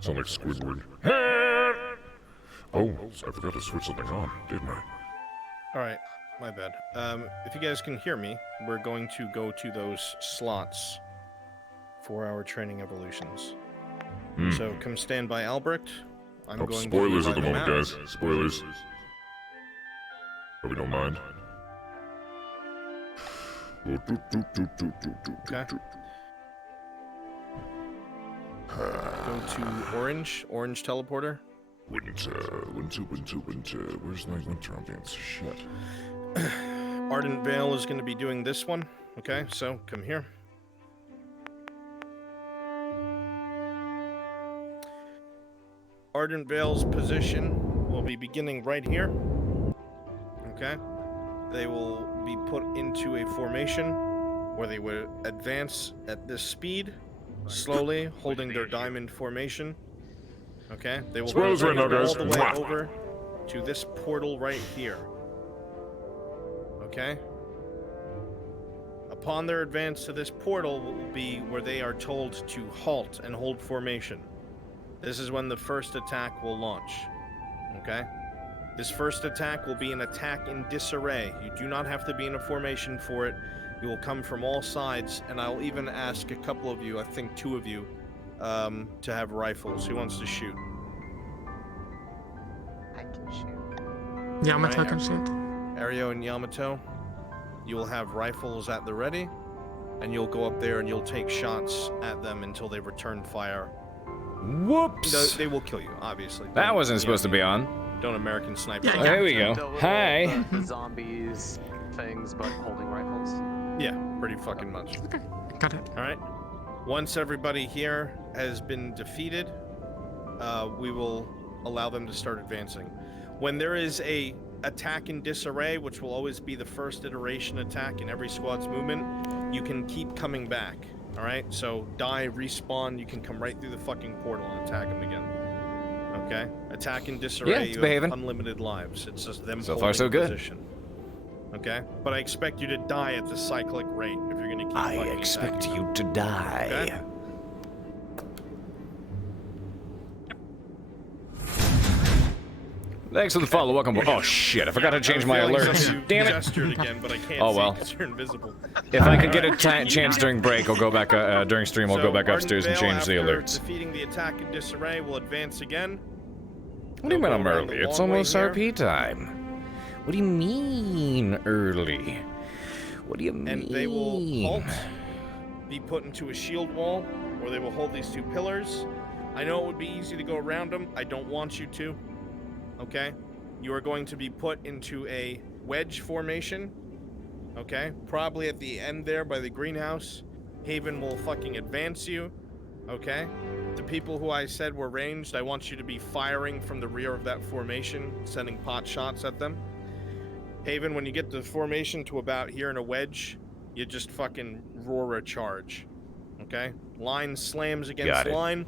Sound like Squidward. Oh, I forgot to switch something on, didn't I? Alright, my bad. If you guys can hear me, we're going to go to those slots for our training evolutions. So come stand by Albrecht. I'm going spoilers to at the moment, guys. Spoilers. Hope you don't mind. Okay. Go to Orange teleporter. Winter. Where's my winter ambience? Shit. Ardent Vale is going to be doing this one. Okay, so come here. Ardent Vale's position will be beginning right here. Okay. They will be put into a formation where they will advance at this speed, slowly, holding their diamond formation. Okay. They will go Spoilers right now, guys. all the way over to this portal right here. Okay. Upon their advance to this portal will be where they are told to halt and hold formation. This is when the first attack will launch. Okay? This first attack will be an attack in disarray. You do not have to be in a formation for it. You will come from all sides, and I'll even ask a couple of you, I think 2 of you, to have rifles. Who wants to shoot? I can shoot. Yamato can shoot. Ario and Yamato, you will have rifles at the ready, and you'll go up there and you'll take shots at them until they return fire. Whoops! They will kill you, obviously. That wasn't supposed to be on. Don't American sniper. Yeah, Oh, here we go. Hi. The zombies things, but holding rifles. Yeah, pretty fucking much. Okay, got it. All right. Once everybody here has been defeated, we will allow them to start advancing. When there is a attack in disarray, which will always be the first iteration attack in every squad's movement, you can keep coming back. All right. So die, respawn. You can come right through the fucking portal and attack them again. Okay. Attack in disarray. Yeah, it's you behaving. have unlimited lives. It's just them So holding far, so good. position. Okay. But I expect you to die at the cyclic rate if you're gonna keep. I fucking expect attacking. you to die. Okay. Thanks for the follow. Welcome. Oh shit! I forgot to change my alerts. Damn it! Gestured again, but I can't Oh, see well. 'cause you're invisible. If I could get a chance during break, I'll go back during stream. I'll go back upstairs and change the Ardent Vale, alerts. after defeating the attack in disarray, will advance again. What do you mean I'm They'll go around early? the It's long way almost here, RP time. What do you mean early? What do you mean? and they will halt, be put into a shield wall, where they will hold these 2 pillars. I know it would be easy to go around them. I don't want you to. Okay? You are going to be put into a wedge formation. Okay? Probably at the end there by the greenhouse. Haven will fucking advance you. Okay? The people who I said were ranged, I want you to be firing from the rear of that formation, sending pot shots at them. Haven, when you get the formation to about here in a wedge, you just fucking roar a charge. Okay? Line slams against line.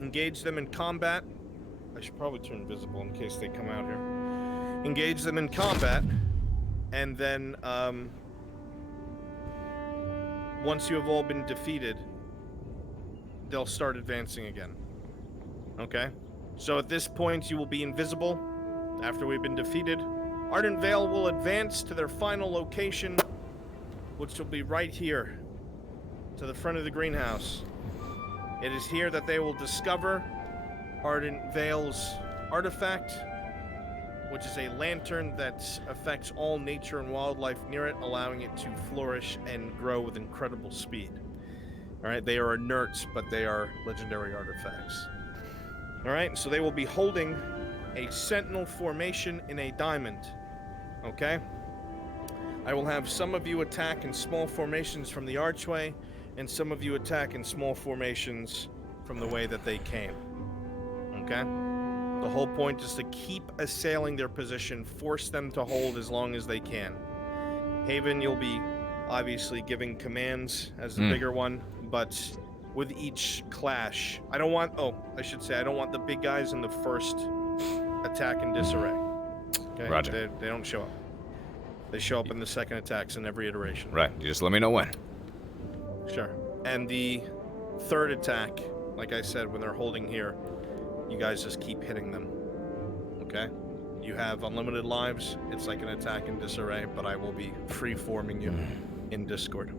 Engage them in combat. I should probably turn invisible in case they come out here. Engage them in combat, and then once you have all been defeated, they'll start advancing again. Okay? So at this point, you will be invisible after we've been defeated. Ardent Vale will advance to their final location, which will be right here, to the front of the greenhouse. It is here that they will discover Ardent Vale's artifact, which is a lantern that affects all nature and wildlife near it, allowing it to flourish and grow with incredible speed. Alright, they are inerts, but they are legendary artifacts. Alright, so they will be holding a Sentinel Formation in a diamond. Okay? I will have some of you attack in small formations from the archway, and some of you attack in small formations from the way that they came. Okay? The whole point is to keep assailing their position, force them to hold as long as they can. Haven, you'll be obviously giving commands as the bigger one, but with each clash, I don't want the big guys in the first attack in disarray. Okay? Roger. They don't show up. They show up in the second attacks in every iteration. Right. You just let me know when. Sure. And the third attack Like I said, when they're holding here, you guys just keep hitting them. Okay? You have unlimited lives. It's like an attack in disarray, but I will be free-forming you in Discord.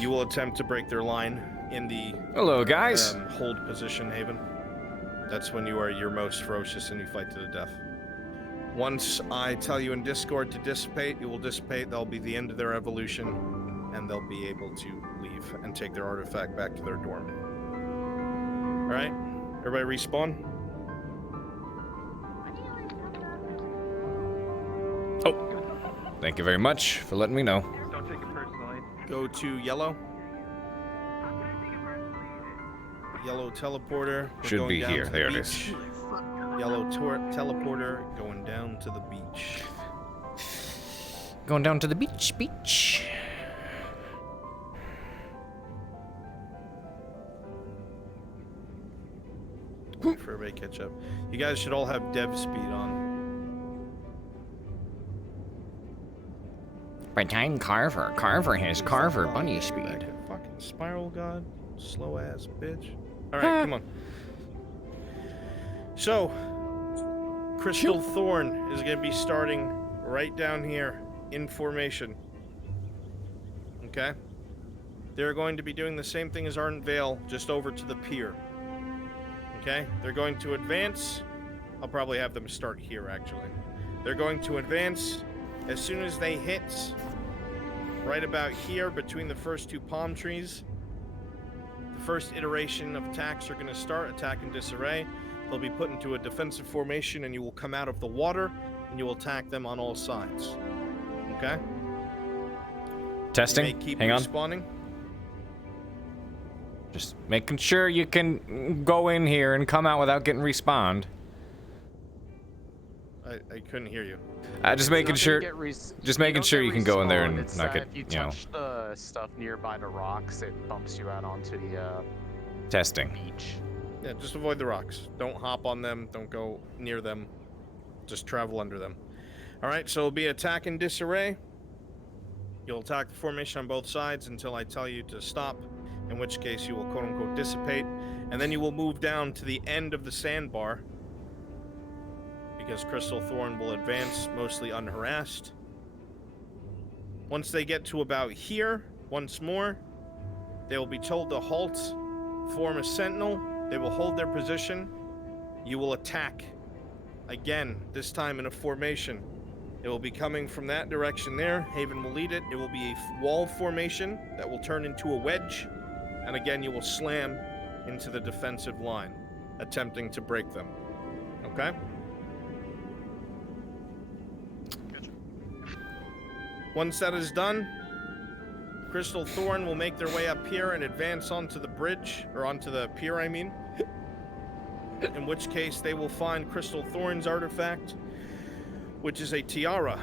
You will attempt to break their line in the Hello, guys. hold position, Haven. That's when you are your most ferocious and you fight to the death. Once I tell you in Discord to dissipate, you will dissipate. That'll be the end of their evolution, and they'll be able to leave and take their artifact back to their dorm. Alright? Everybody respawn? Oh, thank you very much for letting me know. Don't take it personally. Go to yellow. Yellow teleporter. We're Should going be down here. to the There it beach. is. Yellow teleporter going down to the beach. Going down to the beach. Wait for everybody to catch up. You guys should all have dev speed on. By time Carver. Carver has Carver bunny Back speed. at fucking Spiral God. Slow ass bitch. Alright, come on. So, Crystal Thorn is going to be starting right down here in formation. Okay? They're going to be doing the same thing as Ardent Vale, just over to the pier. Okay? They're going to advance. I'll probably have them start here, actually. They're going to advance as soon as they hit right about here between the first two palm trees. The first iteration of attacks are going to start. Attack in disarray. They'll be put into a defensive formation, and you will come out of the water, and you will attack them on all sides. Okay? Testing. You may keep Hang on. respawning. Just making sure you can go in here and come out without getting respawned. I couldn't hear you. Just making sure. Just making sure you can go in there and it's not that get, if you touch the stuff nearby the rocks, it bumps you out onto the testing. beach. Yeah, just avoid the rocks. Don't hop on them. Don't go near them. Just travel under them. Alright, so it'll be attack in disarray. You'll attack the formation on both sides until I tell you to stop, in which case you will quote-unquote dissipate, and then you will move down to the end of the sandbar, because Crystal Thorn will advance mostly unharassed. Once they get to about here, once more, they will be told to halt, form a sentinel. They will hold their position. You will attack. Again, this time in a formation. It will be coming from that direction there. Haven will lead it. It will be a wall formation that will turn into a wedge. And again, you will slam into the defensive line, attempting to break them. Okay? Once that is done, Crystal Thorn will make their way up here and advance onto the bridge, or onto the pier, I mean. In which case, they will find Crystal Thorn's artifact, which is a Tiara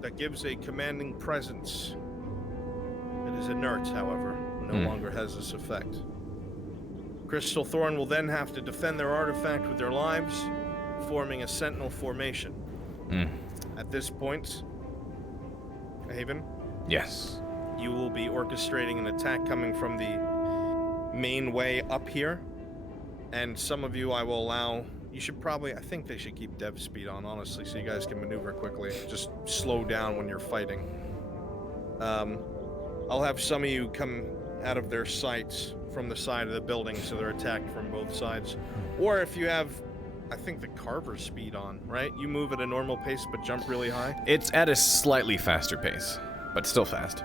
that gives a commanding presence. It is inert, however, no longer has this effect. Crystal Thorn will then have to defend their artifact with their lives, forming a Sentinel Formation. At this point, Haven? Yes. You will be orchestrating an attack coming from the main way up here. And some of you I will allow... You should probably... I think they should keep dev speed on, honestly, so you guys can maneuver quickly. Just slow down when you're fighting. I'll have some of you come out of their sights from the side of the building, so they're attacked from both sides. Or if you have... I think the Carver speed on, right? You move at a normal pace but jump really high. It's at a slightly faster pace, but still fast.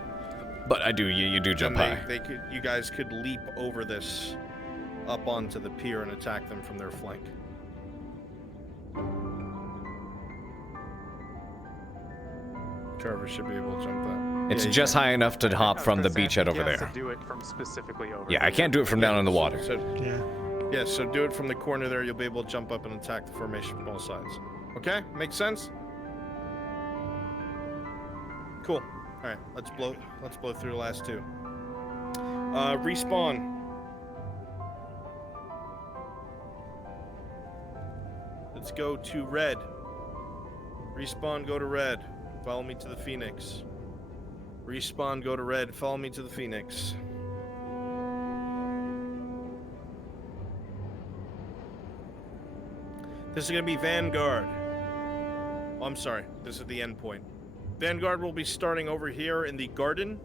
But you do jump high. You guys could leap over this up onto the pier and attack them from their flank. Carver should be able to jump that. It's Yeah, you just can. high enough to hop from the beachhead over Yes, there. to do it from specifically over Yeah, there. I can't do it from down in the water. So, yeah, so do it from the corner there. You'll be able to jump up and attack the formation from both sides. Okay? Makes sense? Cool. All right, let's blow through the last two. Respawn. Let's go to red. Respawn, go to red. Follow me to the Phoenix. Respawn, go to red. Follow me to the Phoenix. This is going to be Vanguard. Oh, I'm sorry. This is the end point. Vanguard will be starting over here in the garden,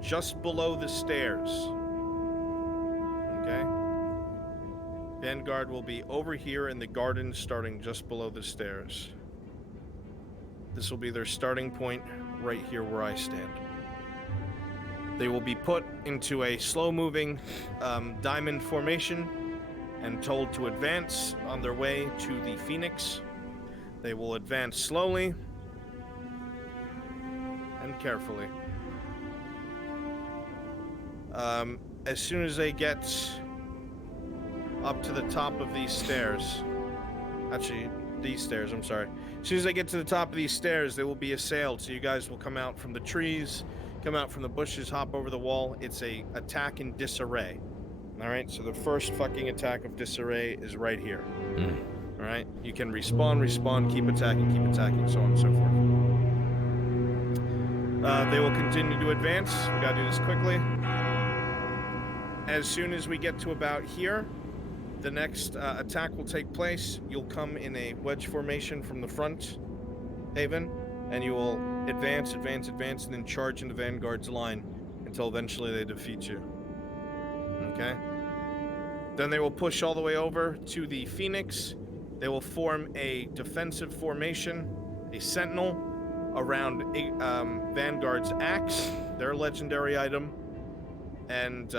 just below the stairs. Okay? Vanguard will be over here in the garden, starting just below the stairs. This will be their starting point right here where I stand. They will be put into a slow-moving diamond formation and told to advance on their way to the Phoenix. They will advance slowly and carefully. As soon as they get up to the top of these stairs, actually, these stairs, I'm sorry. As soon as they get to the top of these stairs, they will be assailed. So you guys will come out from the trees, come out from the bushes, hop over the wall. It's a attack in disarray. All right, so the first fucking attack of disarray is right here. All right, you can respawn, keep attacking, so on and so forth. They will continue to advance. We gotta do this quickly. As soon as we get to about here, the next attack will take place. You'll come in a wedge formation from the front, Haven, and you will advance, and then charge into Vanguard's line until eventually they defeat you. Okay? Then they will push all the way over to the Phoenix. They will form a defensive formation, a Sentinel, around Vanguard's axe, their legendary item, and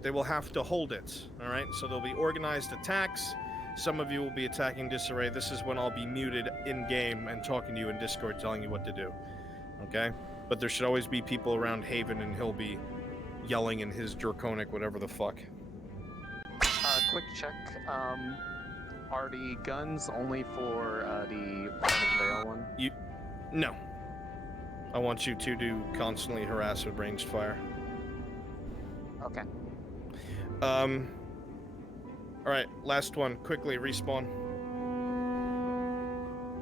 they will have to hold it, all right? So there'll be organized attacks. Some of you will be attacking disarray. This is when I'll be muted in-game and talking to you in Discord, telling you what to do, okay? But there should always be people around Haven, and he'll be yelling in his draconic whatever the fuck. Quick check. Are the guns only for the Veil one? No. I want you two to constantly harass with ranged fire. Okay. Alright, last one. Quickly, respawn.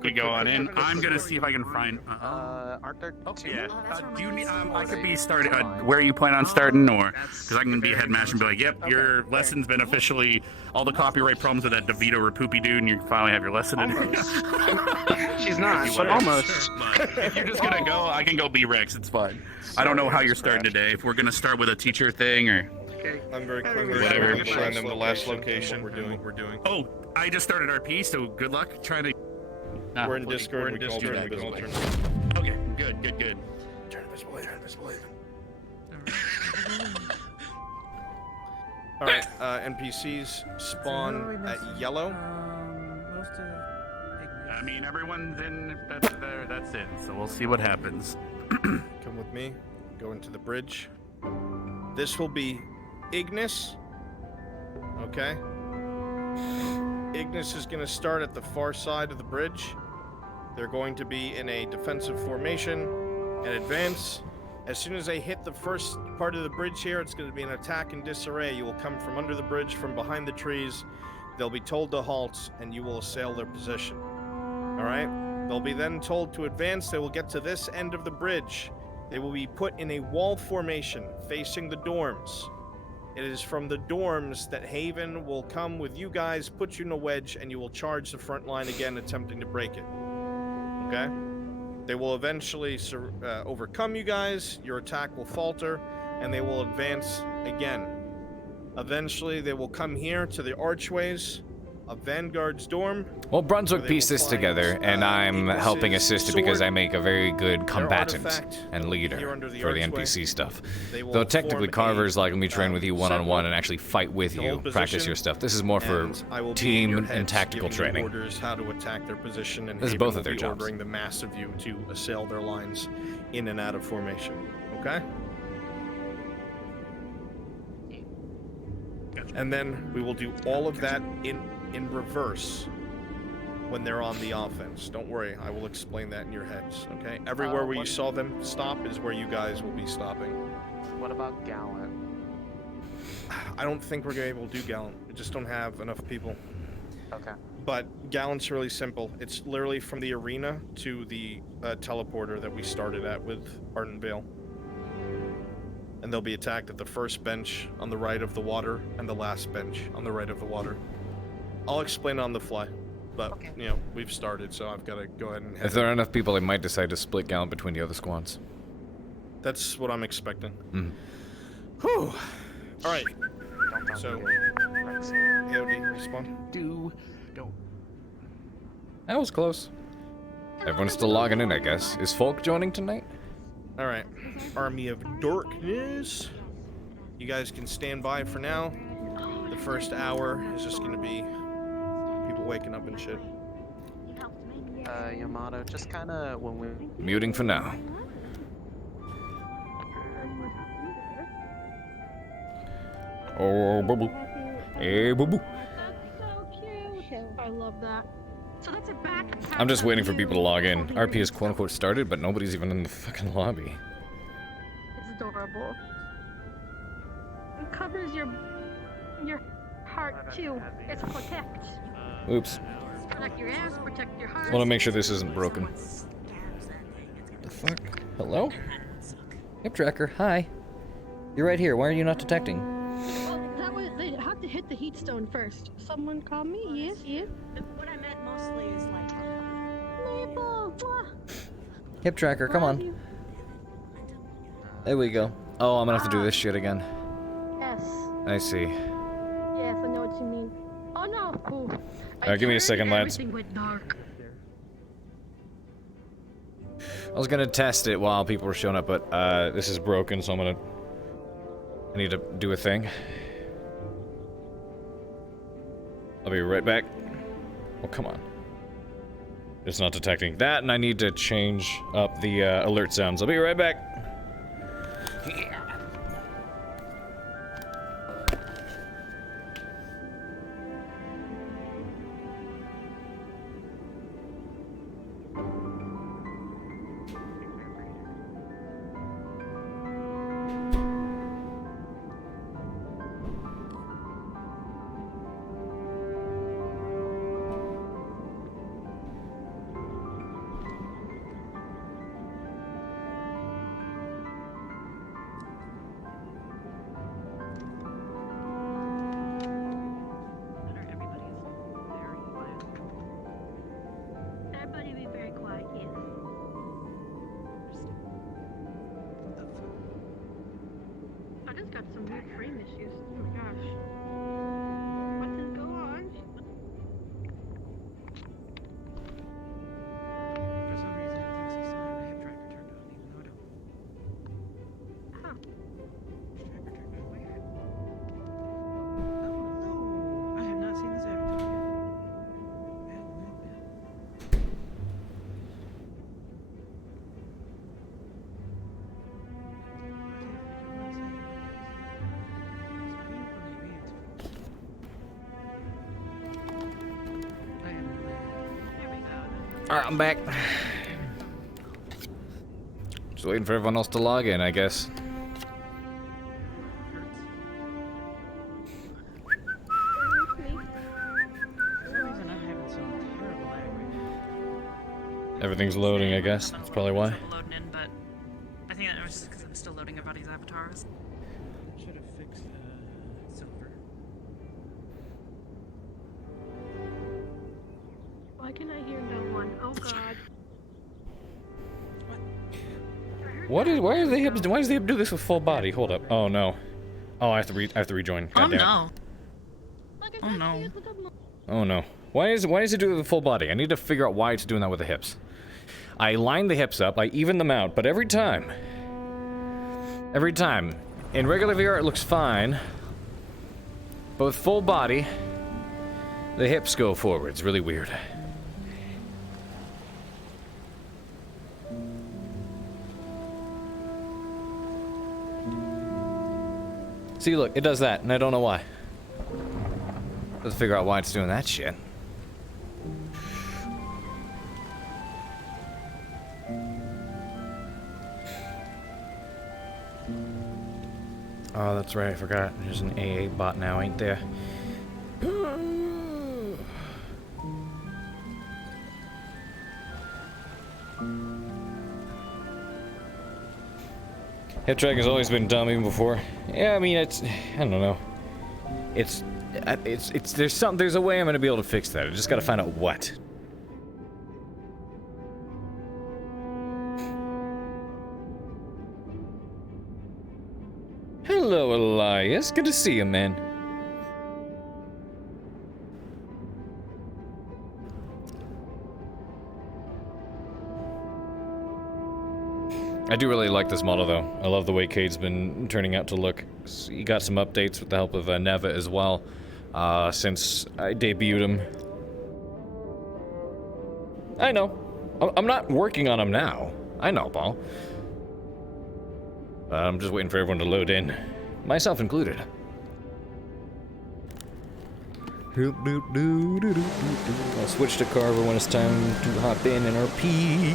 We go on in. I'm gonna see if I can find. Aren't there two? Yeah. Do you need? I could be starting. Where you plan on starting, or because I can be a headmaster and be like, "Yep, your lesson's been officially all the copyright problems with that DeVito or Poopy dude, and you finally have your lesson in." She's not, but almost. If you're just gonna go, I can go be Rex. It's fine. I don't know how you're starting today. If we're gonna start with a teacher thing or. I'm very Whatever. I'm showing them the last location. We're doing. Oh, I just started RP, so good luck trying to. We're in Discord. We can all turn invisible. Okay, good. Turn invisible, Alright, NPCs spawn at yellow. I mean, everyone's in. That's in. So we'll see what happens. Come with me. Go into the bridge. This will be Ignis. Okay. Ignis is going to start at the far side of the bridge. They're going to be in a defensive formation and advance. As soon as they hit the first part of the bridge here, it's going to be an attack in disarray. You will come from under the bridge, from behind the trees. They'll be told to halt, and you will assail their position. All right? They'll be then told to advance. They will get to this end of the bridge. They will be put in a wall formation facing the dorms. It is from the dorms that Haven will come with you guys, put you in a wedge, and you will charge the front line again, attempting to break it. Okay? They will eventually overcome you guys, your attack will falter, and they will advance again. Eventually, they will come here to the archways of Vanguard's dorm. Well, Brunswick pieced this together, and I'm helping assist it because I make a very good combatant and leader for the NPC stuff. Though technically Carver's like, let me train with you one-on-one and actually fight with you, practice your stuff. This is more for team and tactical training. Orders how to attack their position, and this is both of their jobs. Ordering the mass of you to assail their lines in and out of formation. Okay? And then we will do all of that in reverse when they're on the offense. Don't worry, I will explain that in your heads, okay? Everywhere where you saw them stop is where you guys will be stopping. What about Gallant? I don't think we're gonna be able to do Gallant. We just don't have enough people. Okay. But Gallant's really simple. It's literally from the arena to the teleporter that we started at with Ardent Vale. And they'll be attacked at the first bench on the right of the water and the last bench on the right of the water. I'll explain on the fly. But, you know, we've started, so I've got to go ahead and head If there are enough people, they might decide to split Gallant between the other squads. That's what I'm expecting. Mm. Whew. Alright. Don't So, Rexy. AOD, respawn. Don't. That was close. Everyone's still logging in, I guess. Is Folk joining tonight? Alright. Army of Darkness. You guys can stand by for now. The first hour is just going to be people waking up and shit. Yamato, just kind of when we... Muting for now. Oh, boo-boo. Hey, boo-boo. That's so cute. I love that. So that's a backpack. I'm just waiting for people to log in. RP is quote-unquote started, but nobody's even in the fucking lobby. It's adorable. It covers your heart too. It's protect. Oops. Protect your ass, protect your heart. I want to make sure this isn't broken. The fuck? Hello? Hip tracker, hi. You're right here. Why are you not detecting? Well, that was, they have to hit the heat stone first. Someone call me? Yes, yes. What I meant mostly is like. Maple. Mwah. Hip tracker, come Love on. you. There we go. Oh, I'm gonna have to do this shit again. Yes. I see. Yes, I know what you mean. Oh no. Ooh. Give me a second, lads. Everything went dark. I was gonna test it while people were showing up, but this is broken, so I need to do a thing. I'll be right back. Oh, come on. It's not detecting that, and I need to change up the alert sounds. I'll be right back. Everybody be very quiet, yes. I just got some weird frame issues. Oh my gosh. What is going on? For some reason, it takes us time. I have tracker turned on, even though I don't. Huh. Tracker turned on. Where? Oh, hello. I have not seen this avatar yet. Alright, I'm back. Just waiting for everyone else to log in, I guess. Everything's loading, I guess. That's probably why. Loading in, but I think that was just because I'm still loading everybody's avatars. Should have fixed silver. Why can I hear no one? Oh god. Why does the hip do this with full body? Hold up. Oh no. Oh, I have to rejoin. God Oh damn it. no. Look at Oh, that no. kid with the Oh no. Why does it do it with full body? I need to figure out why it's doing that with the hips. I line the hips up, I even them out, but every time, in regular VR it looks fine, but with full body, the hips go forward. It's really weird. See, look, it does that, and I don't know why. Let's figure out why it's doing that shit. Oh, that's right, I forgot. There's an AA bot now, ain't there? Hip track has always been dumb even before. Yeah, I mean, I don't know. It's there's a way I'm gonna be able to fix that. I just gotta find out what. Hello, Elias. Good to see you, man. I do really like this model, though. I love the way Cade's been turning out to look. He got some updates with the help of Neva as well, since I debuted him. I know. I'm not working on him now. I know, Paul. I'm just waiting for everyone to load in. Myself included. I'll switch to Carver when it's time to hop in RP.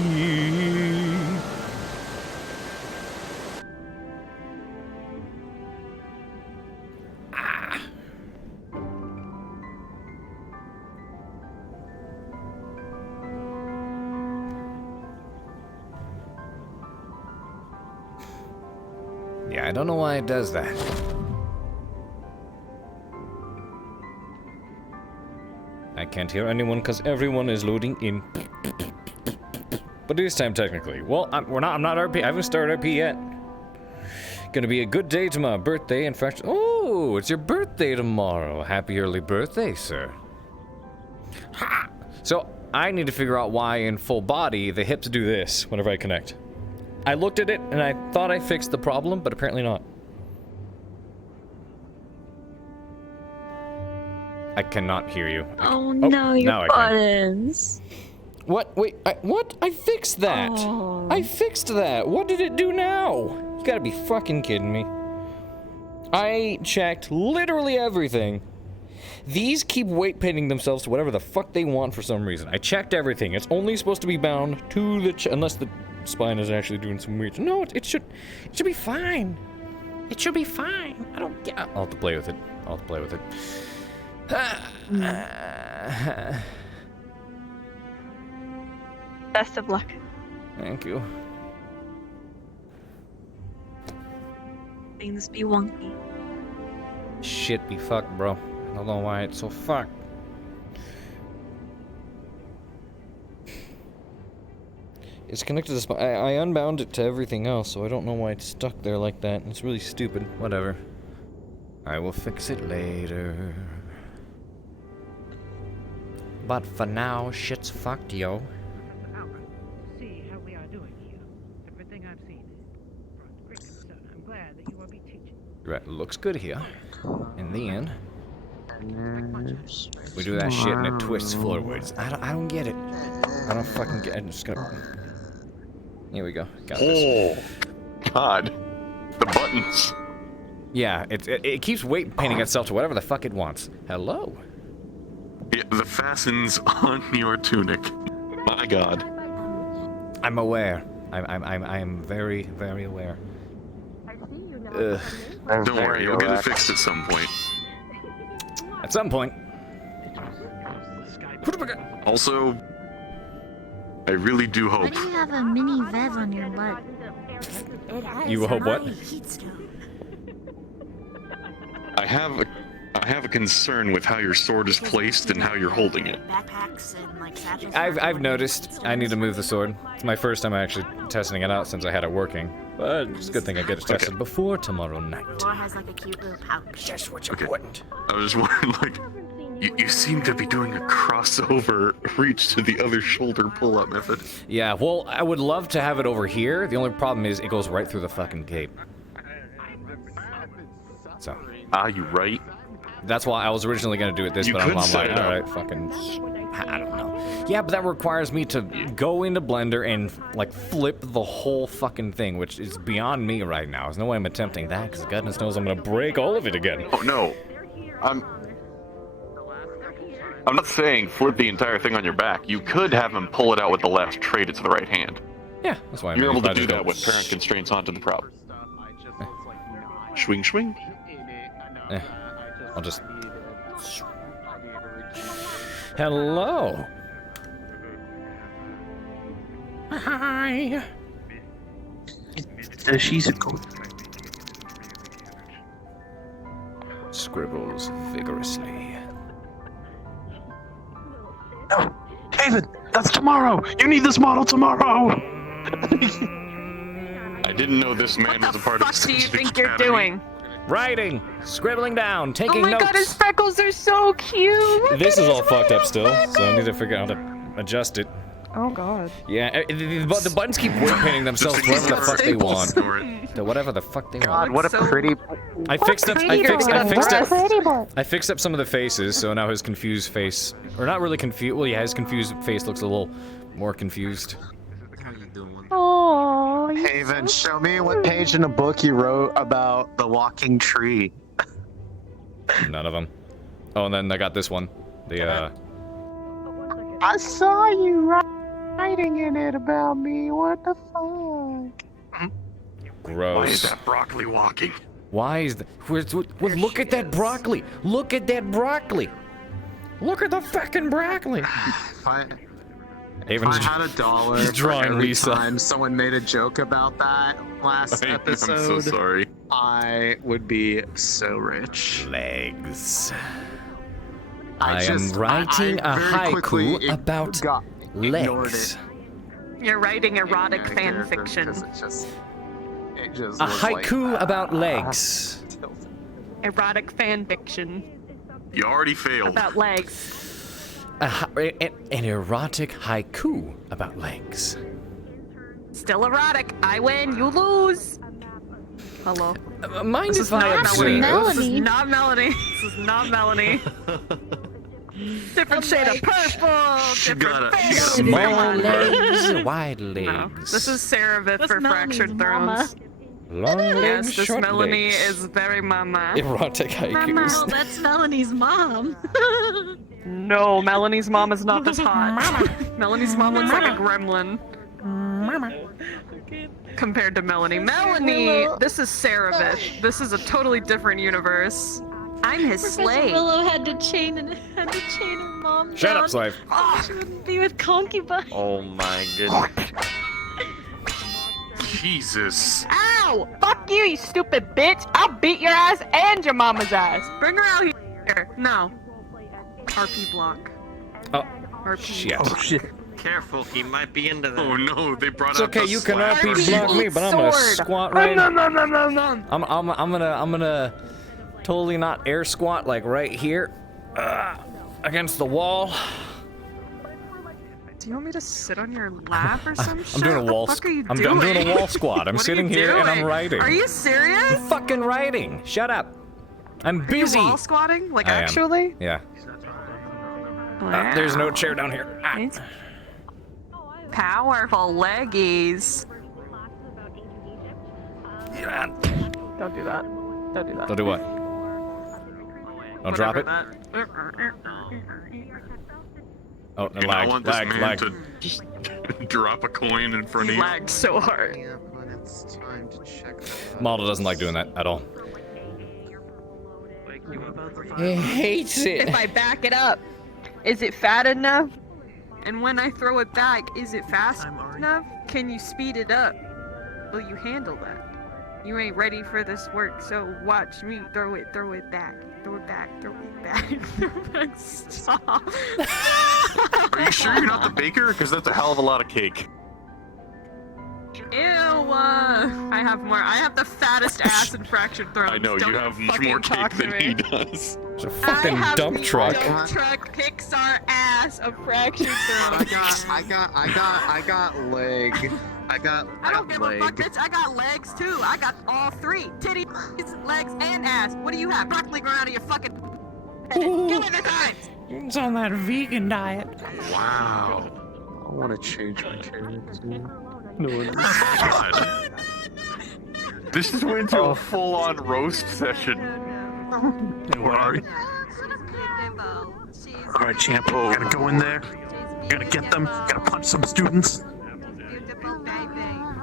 Yeah, I don't know why it does that. I can't hear anyone because everyone is loading in. But it is time technically. Well, I'm not RP. I haven't started RP yet. Gonna be a good day to my birthday and fresh. Oh, it's your birthday tomorrow. Happy early birthday, sir. Ha! So I need to figure out why in full body the hips do this whenever I connect. I looked at it and I thought I fixed the problem, but apparently not. I cannot hear you. Oh no, your buttons. What? Wait, what? I fixed that. Oh. I fixed that. What did it do now? You gotta be fucking kidding me. I checked literally everything. These keep weight painting themselves to whatever the fuck they want for some reason. I checked everything. It's only supposed to be bound to the unless the spine is actually doing some weird. No, it should be fine. It should be fine. I don't get. I'll have to play with it. I'll have to play with it. Best of luck. Thank you. Things be wonky. Shit be fucked, bro. I don't know why it's so fucked. It's connected to the spine. I unbound it to everything else, so I don't know why it's stuck there like that. It's really stupid. Whatever. I will fix it later. But for now, shit's fucked, yo. See how we are doing here. Everything I've seen brought great concern. I'm glad that you will be teaching. Right, looks good here. In the end. We do that shit and it twists forwards. I don't get it. I don't fucking get it. I'm just gonna... Here we go. Got this. Oh, God. The buttons. Yeah, it keeps weight painting itself to whatever the fuck it wants. Hello. Yeah, the fastens on your tunic. My God. I'm aware. I'm very, very aware. Don't worry, you'll get it fixed at some point. At some point. Also, I really do Why hope. do you have a mini Vev on your butt? You hope what? I have a concern with how your sword is placed and how you're holding it. I've noticed. I need to move the sword. It's my first time actually testing it out since I had it working. But it's a good thing I get it tested before tomorrow night. Has like a cute little pouch. Just what's Okay. important. I was just wondering, like, you seem to be doing a crossover reach to the other shoulder pull-up method. Yeah, well, I would love to have it over here. The only problem is it goes right through the fucking cape. So. Ah, you right. That's why I was originally going to do it this, You but could I'm set like, it up. alright, fucking... I don't know. Yeah, but that requires me to go into Blender and, like, flip the whole fucking thing, which is beyond me right now. There's no way I'm attempting that, because goodness knows I'm going to break all of it again. Oh, no. I'm not saying flip the entire thing on your back. You could have him pull it out with the left, trade it to the right hand. Yeah, that's why I'm You're able to glad do go, that with parent constraints onto the prop. Swing, swing. I'll just... Hello! Hi! She's a goat. scribbles vigorously. No, Haven, that's tomorrow. You need this model tomorrow. I didn't know this man was a part of What do you Ascension think you're Academy. doing? Writing, scribbling down, taking Oh my notes. god, his freckles are so cute! Look This at is all his fucked up freckles. still, so I need to figure out how to adjust it. Oh god. Yeah, the buttons keep weight painting themselves to whatever the fuck they want. To whatever the fuck they God, want. what a pretty. I fixed up some of the faces, so now his confused face, or not really confused. Well, yeah, his confused face looks a little more confused. Oh. Haven, show me what page in a book you wrote about the walking tree. None of them. Oh, and then I got this one. The I saw you writing in it about me. What the fuck? gross. Why is that broccoli walking? Why is the? Look at that broccoli! Look at that broccoli! Look at the fucking broccoli! If I Haven's had $1 he's for drawing every Lisa. time someone made a joke about that last episode, I'm so sorry. I would be so rich. Legs. I I am just- writing I a very quickly haiku about ignored legs. it. You're writing erotic Yeah, fan character, fiction. 'cause it just A was like, haiku about legs. Erotic fan fiction You already failed. about legs. An erotic haiku about legs. Still erotic. I win, you lose. Hello. Mind This if is not I Melanie. observe? This is not Melanie. This is not Melanie. Different shade of purple. Different face. Small legs, wide legs. No, this is Ceravith That's for Melanie's Fractured mama. Thrones. Long legs, Yes, this short Melanie legs. is very mama. Erotic Mama, haikus. that's Melanie's mom. No, Melanie's mom is not this hot. Melanie's mom looks like a gremlin. Compared to Melanie. Melanie! This is Ceravith. This is a totally different universe. I'm his Professor slave. Willow had to chain her mom Shut down. up, slave. She wouldn't be with concubine. Oh my goodness. Jesus. Ow! Fuck you, you stupid bitch! I'll beat your ass and your mama's ass! Bring her out here! No. RP block. Oh, RP. shit. oh shit. Careful, he might be into that. Oh no, they brought It's out okay, the you can slap. RP block me, but I'm gonna Sword. squat right. No. I'm gonna totally not air squat like right here, against the wall. Do you want me to sit on your lap or some shit? I'm doing a wall. What the fuck are you I'm doing? doing a wall squat. I'm What are sitting you here and I'm doing? writing. Are you serious? I'm fucking writing. Shut up. I'm Are you busy. wall squatting? Like I am. actually? Yeah. Wow. There's no chair down here. It's powerful leggies. Yeah. Don't do that. Don't do that. Don't do what? Don't drop it. Oh, And I want this man to just drop a coin in front of He you. lagged so hard. Yeah, but it's time to check that. Model doesn't like doing that at all. He hates it. If I back it up, is it fat enough? And when I throw it back, is it fast enough? Can you speed it up? Will you handle that? You ain't ready for this work, so watch me throw it back. Throw it back, throw it back, throw it back. Stop. Are you sure you're not the baker? Because that's a hell of a lot of cake. Ew, I have the fattest ass in Fractured Thrones. I know, Don't you have much fucking more talk cake to than me. he does. It's a fucking I have dump the truck. Dump truck Pixar ass of Fractured Thrones. I got leg. I don't give leg. a fuck, bitch. I got legs too. I got all three: titties, legs, and ass. What do you have? Broccoli growing out of your fucking head. Give me the times. It's on that vegan diet. Wow. I want to change my character. God. This just went into a full-on roast session. Where are you? Alright, Champo, gotta go in there. Gotta get them. Gotta punch some students.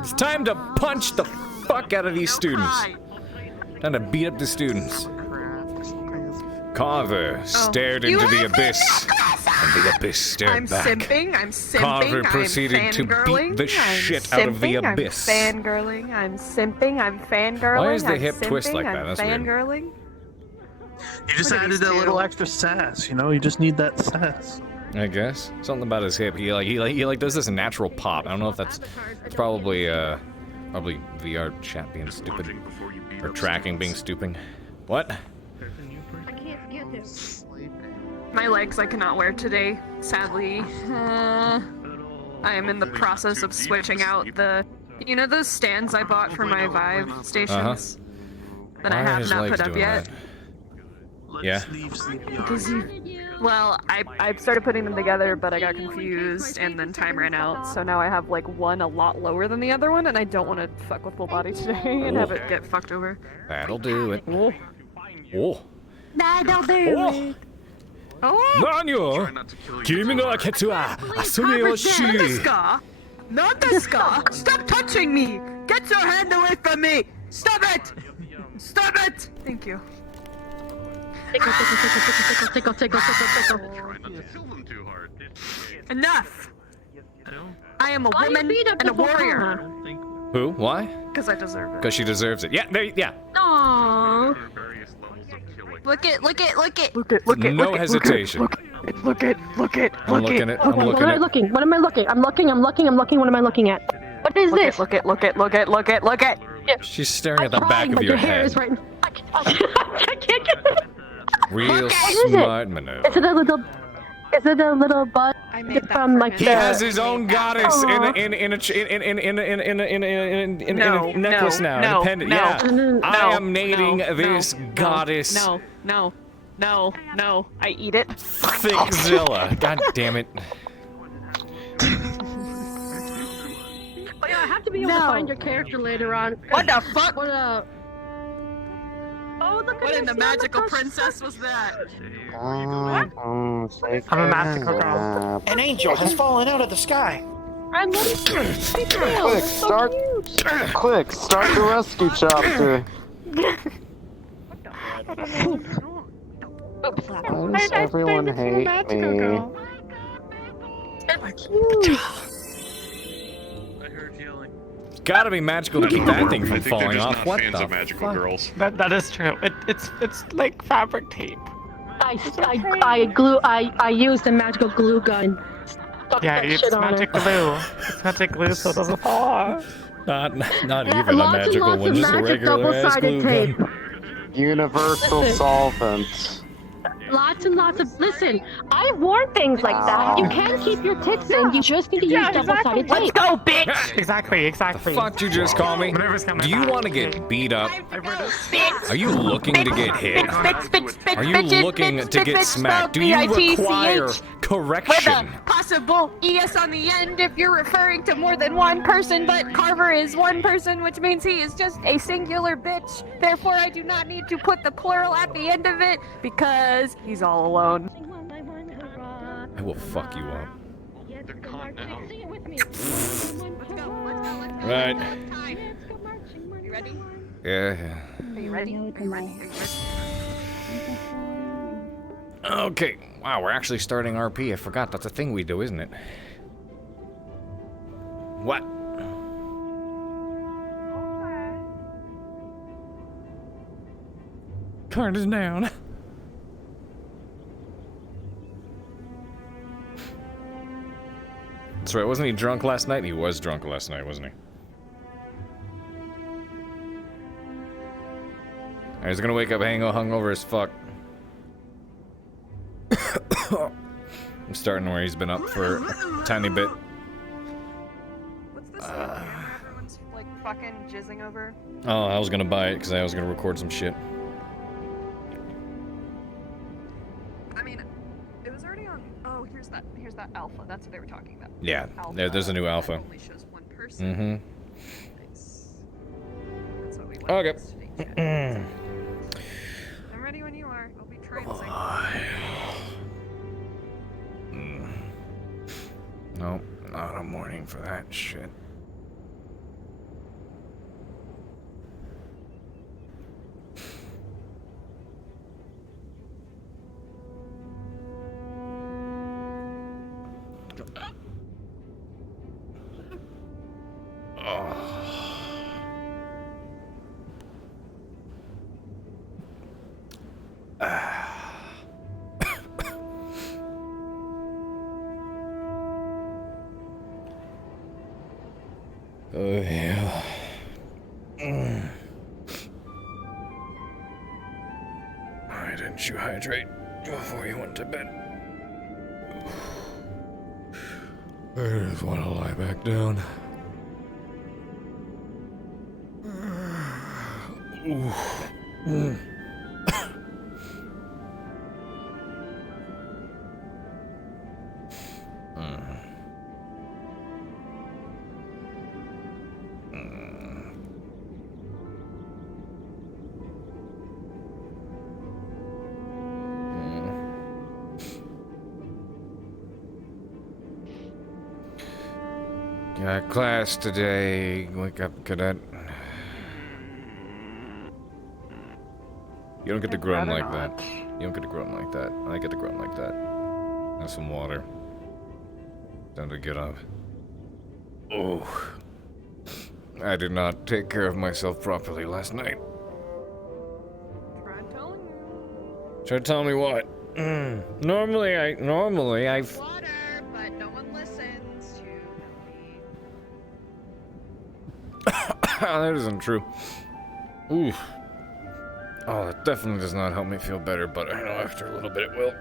It's time to punch the fuck out of these students. Time to beat up the students. Carver stared into the abyss, and the abyss stared I'm back. simping. Carver proceeded to beat the shit out of the abyss. I'm fangirling. I'm fangirling. Why is the hip twist like that? That's weird. fangirling. You just Look at added these a little two. extra sass, you know? You just need that sass. I guess something about his hip. He does this natural pop. I don't know if it's probably VR chat being stupid or tracking being stupid. What? I can't get this. My legs I cannot wear today, sadly. I am in the process of switching out the, you know, those stands I bought for my Vive stations that I have not put up yet. Yeah. Because well, I started putting them together, but I got confused, and then time ran out, so now I have like one a lot lower than the other one, and I don't want to fuck with full body today and have it get fucked over. That'll do it. Oh. That'll do it. Nanyo! Kimi no aketsu wa asugi o shi. Not the ska! Stop touching me! Get your hand away from me! Stop it! Stop it! Thank you. Tickle, tickle, tickle, tickle, tickle, tickle, tickle, tickle. Try not to kill them too hard. Enough! I am a Why you woman beat up and a the whole warrior. Who? Why? Because I deserve it. Because she deserves it. Yeah, yeah. Aww. Look it, look it, look it! Look it, No hesitation. look it. I'm looking at. I'm What am looking I at. looking? What am I looking? I'm looking. What am I looking at? What is this? Look it, look it, look it, look it, look it! She's staring at the I'm back trying, of but your hair head. is right. I can't get it. Real What is it? smart maneuver. Is it a little? Is it a little bud from like He the? has his own goddess in a necklace now, no, independent. no, Yeah, no, I am nating no, this no, goddess. No, I eat it. Thickzilla. God damn it. Oh yeah, I have to be able to find your character later on. What the fuck? What Oh, look What at in the this, magical look how princess was that? I'm a magical girl. An angel has fallen out of the sky. I'm looking. Click, start the rescue chapter. Why does everyone hate me? It's cute. Gotta be magical to keep that thing from I think they're falling just off. not What fans the of magical fuck? girls. That is true. It's like fabric tape. I used a magical glue gun. Stuck Yeah, that it's shit on magic her. glue. It's magic glue, so it doesn't fall off. Not Yeah, even a lots and magical lots one, of just a magic regular ass double-sided glue tape. gun. Universal Listen. solvent. Lots and lots of. Listen, I've worn things like that. You can keep your tits in. You just need to use double-sided tape. Let's go, bitch! Exactly. The fuck did you just call me? Whatever's coming Do you back. want to get beat up? Bitch! Are you looking to get hit? Bitch, Are you bitches, looking bitch, to get bitch, smacked? Do you bitch, require with correction? a possible ES on the end if you're referring to more than one person, but Carver is one person, which means he is just a singular bitch. Therefore, I do not need to put the plural at the end of it because he's all alone. I will fuck you up. Right. You ready? Yeah. Are you ready? Are you ready? Okay. Wow, we're actually starting RP. I forgot that's a thing we do, isn't it? What? Card is down. That's right, wasn't he drunk last night? He was drunk last night, wasn't he? He's gonna wake up hungover as fuck. I'm starting where he's been up for a tiny bit. What's this everyone's like fucking jizzing over? Oh, I was gonna buy it because I was gonna record some shit. I mean, it was already on. Oh, here's that alpha. That's what they were talking about. Yeah, Alpha there's a new alpha. that only shows one person. That's what we want. Okay. I'm ready when you are. I'll be transing. Nope, not a morning for that shit. Oh, yeah. Why didn't you hydrate before you went to bed? I just want to lie back down. Got class today. Wake up, cadet. You don't get to groan like that. You don't get to groan like that. I get to groan like that. And some water. Time to get up. Oh. I did not take care of myself properly last night. Try telling you. Try to tell me what? Normally I Water, but no one listens to me. That isn't true. Oof. Oh, that definitely does not help me feel better, but I know after a little bit it will.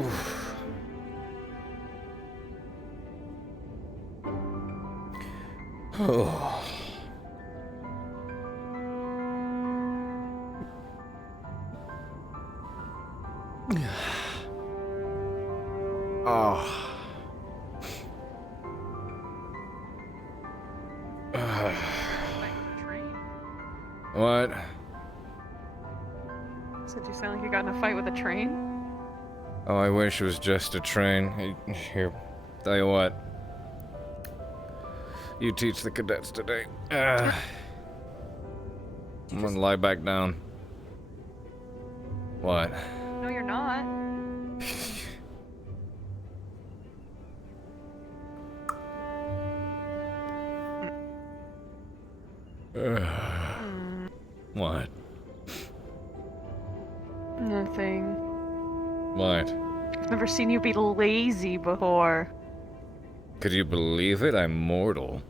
Oof. Oh. Oh. What? Said you sound like you got in a fight with a train? Oh, I wish it was just a train. Here, tell you what. You teach the cadets today. I'm gonna lie back down. What? No, you're not. What? Nothing. What? I've never seen you be lazy before. Could you believe it? I'm mortal.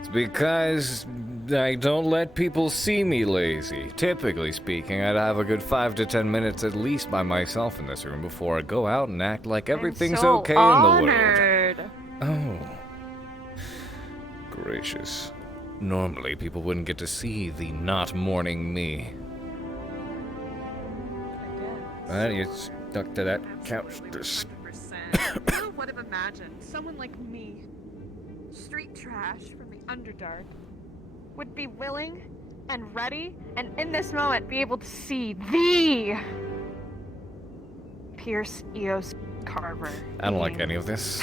It's because I don't let people see me lazy. Typically speaking, I'd have a good 5 to 10 minutes at least by myself in this room before I go out and act like everything's so okay honored. in the world. Oh. Gracious. Normally, people wouldn't get to see the not mourning me. But you stuck to that couch. Who would have imagined someone like me, street trash from the Underdark, would be willing and ready and in this moment be able to see the Pierce Eos Carver. I don't like any of this.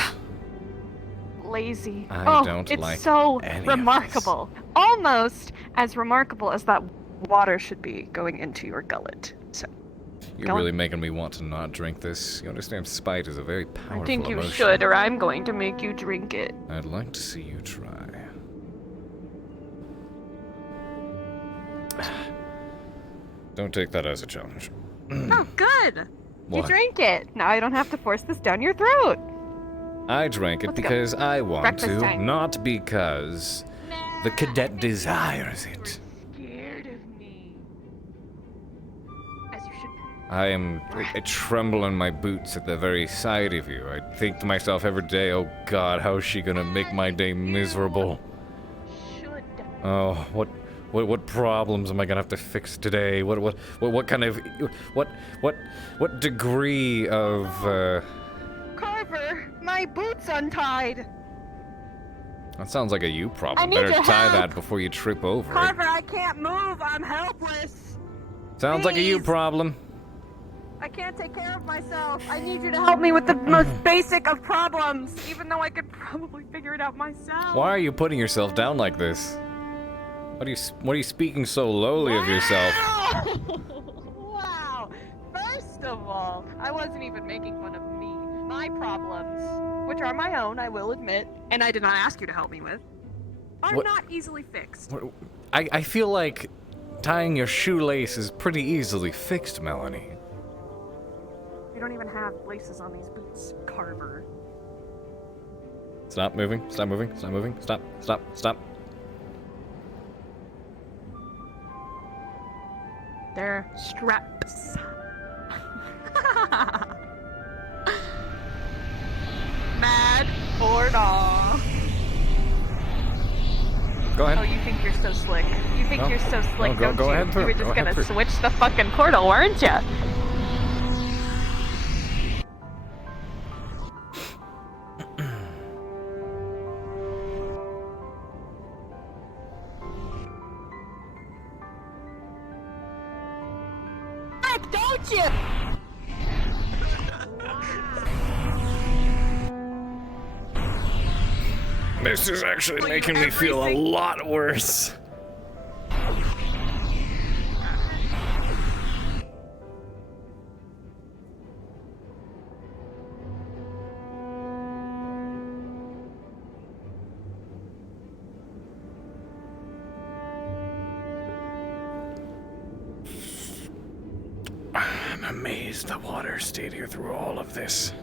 Lazy. I don't it's like so any remarkable. Almost as remarkable as that water should be going into your gullet. So You're really making me want to not drink this. You understand, spite is a very powerful I think you emotion. should, or I'm going to make you drink it. I'd like to see you try. Don't take that as a challenge. Oh, good. What? You drink it. Now I don't have to force this down your throat. I drank it Let's go. because I want Breakfast to, time. not because the cadet desires it. Scared of me. As you should be. I am I tremble in my boots at the very sight of you. I think to myself every day, oh God, how is she gonna make my day miserable? Should. Oh, what problems am I gonna have to fix today? What kind of what degree of Carver, my boot's untied. That sounds like a you problem. I need Better your tie help. that before you trip over Carver, it. I can't move. I'm helpless. Sounds like a you please. problem. I can't take care of myself. I need you to help me with the most basic of problems, even though I could probably figure it out myself. Why are you putting yourself down like this? What are you speaking so lowly of yourself? Wow. First of all, I wasn't even making fun of me. My problems, which are my own, I will admit, and I did not ask you to help me with, are What- not easily fixed. I feel like tying your shoelace is pretty easily fixed, Melanie. You don't even have laces on these boots, Carver. Stop moving, stop moving, stop moving, stop, stop, stop. They're straps. Mad or not? Go ahead. Oh, you think you're so slick. You think you're so slick, don't go you? ahead through. You were just Go ahead gonna through. switch the fucking portal, weren't ya? Don't you? This is actually making me feel a lot worse. I'm amazed the water stayed here through all of this.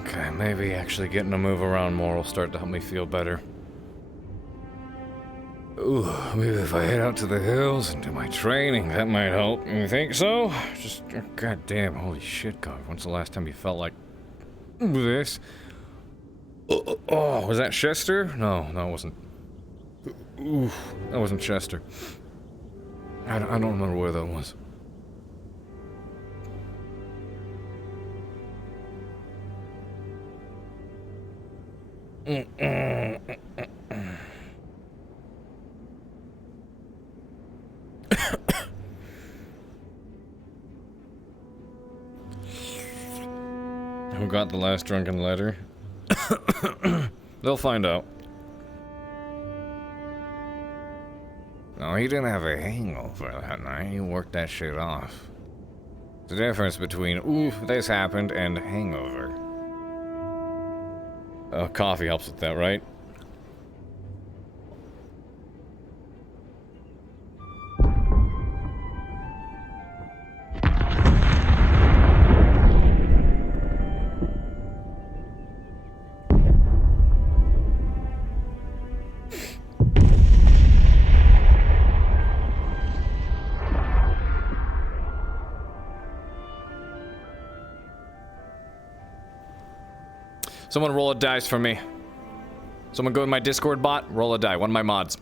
Okay, maybe actually getting to move around more will start to help me feel better. Ooh, maybe if I head out to the hills and do my training, that might help. You think so? Just, goddamn, holy shit, God. When's the last time you felt like this? Oh, was that Chester? No, it wasn't. Ooh, that wasn't Chester. I don't remember where that was. Who got the last drunken letter? They'll find out. No, he didn't have a hangover that night. He worked that shit off. The difference between, ooh, this happened, and hangover. Coffee helps with that, right? Someone roll a dice for me. Someone go in my Discord bot, roll a die, one of my mods.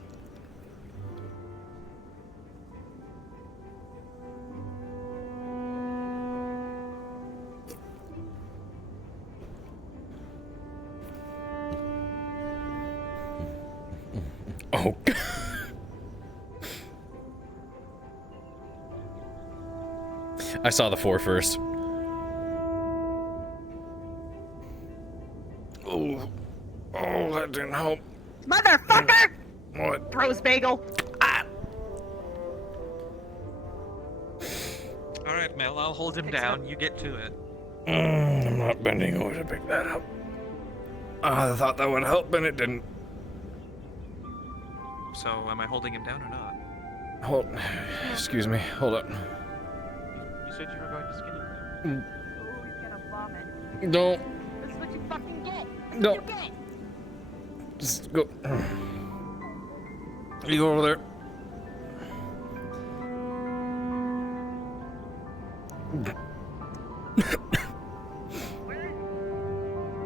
Oh. I saw the 4 first. Oh, that didn't help. Motherfucker! What? Throws bagel. Alright, Mel, I'll hold him down. You get to it. I'm not bending over to pick that up. I thought that would help, and it didn't. So, am I holding him down or not? Hold. Excuse me. Hold up. You said you were going to skin him. Oh, he's gonna vomit. Don't. This is what you fucking get. No. You get. Just go. You go over there.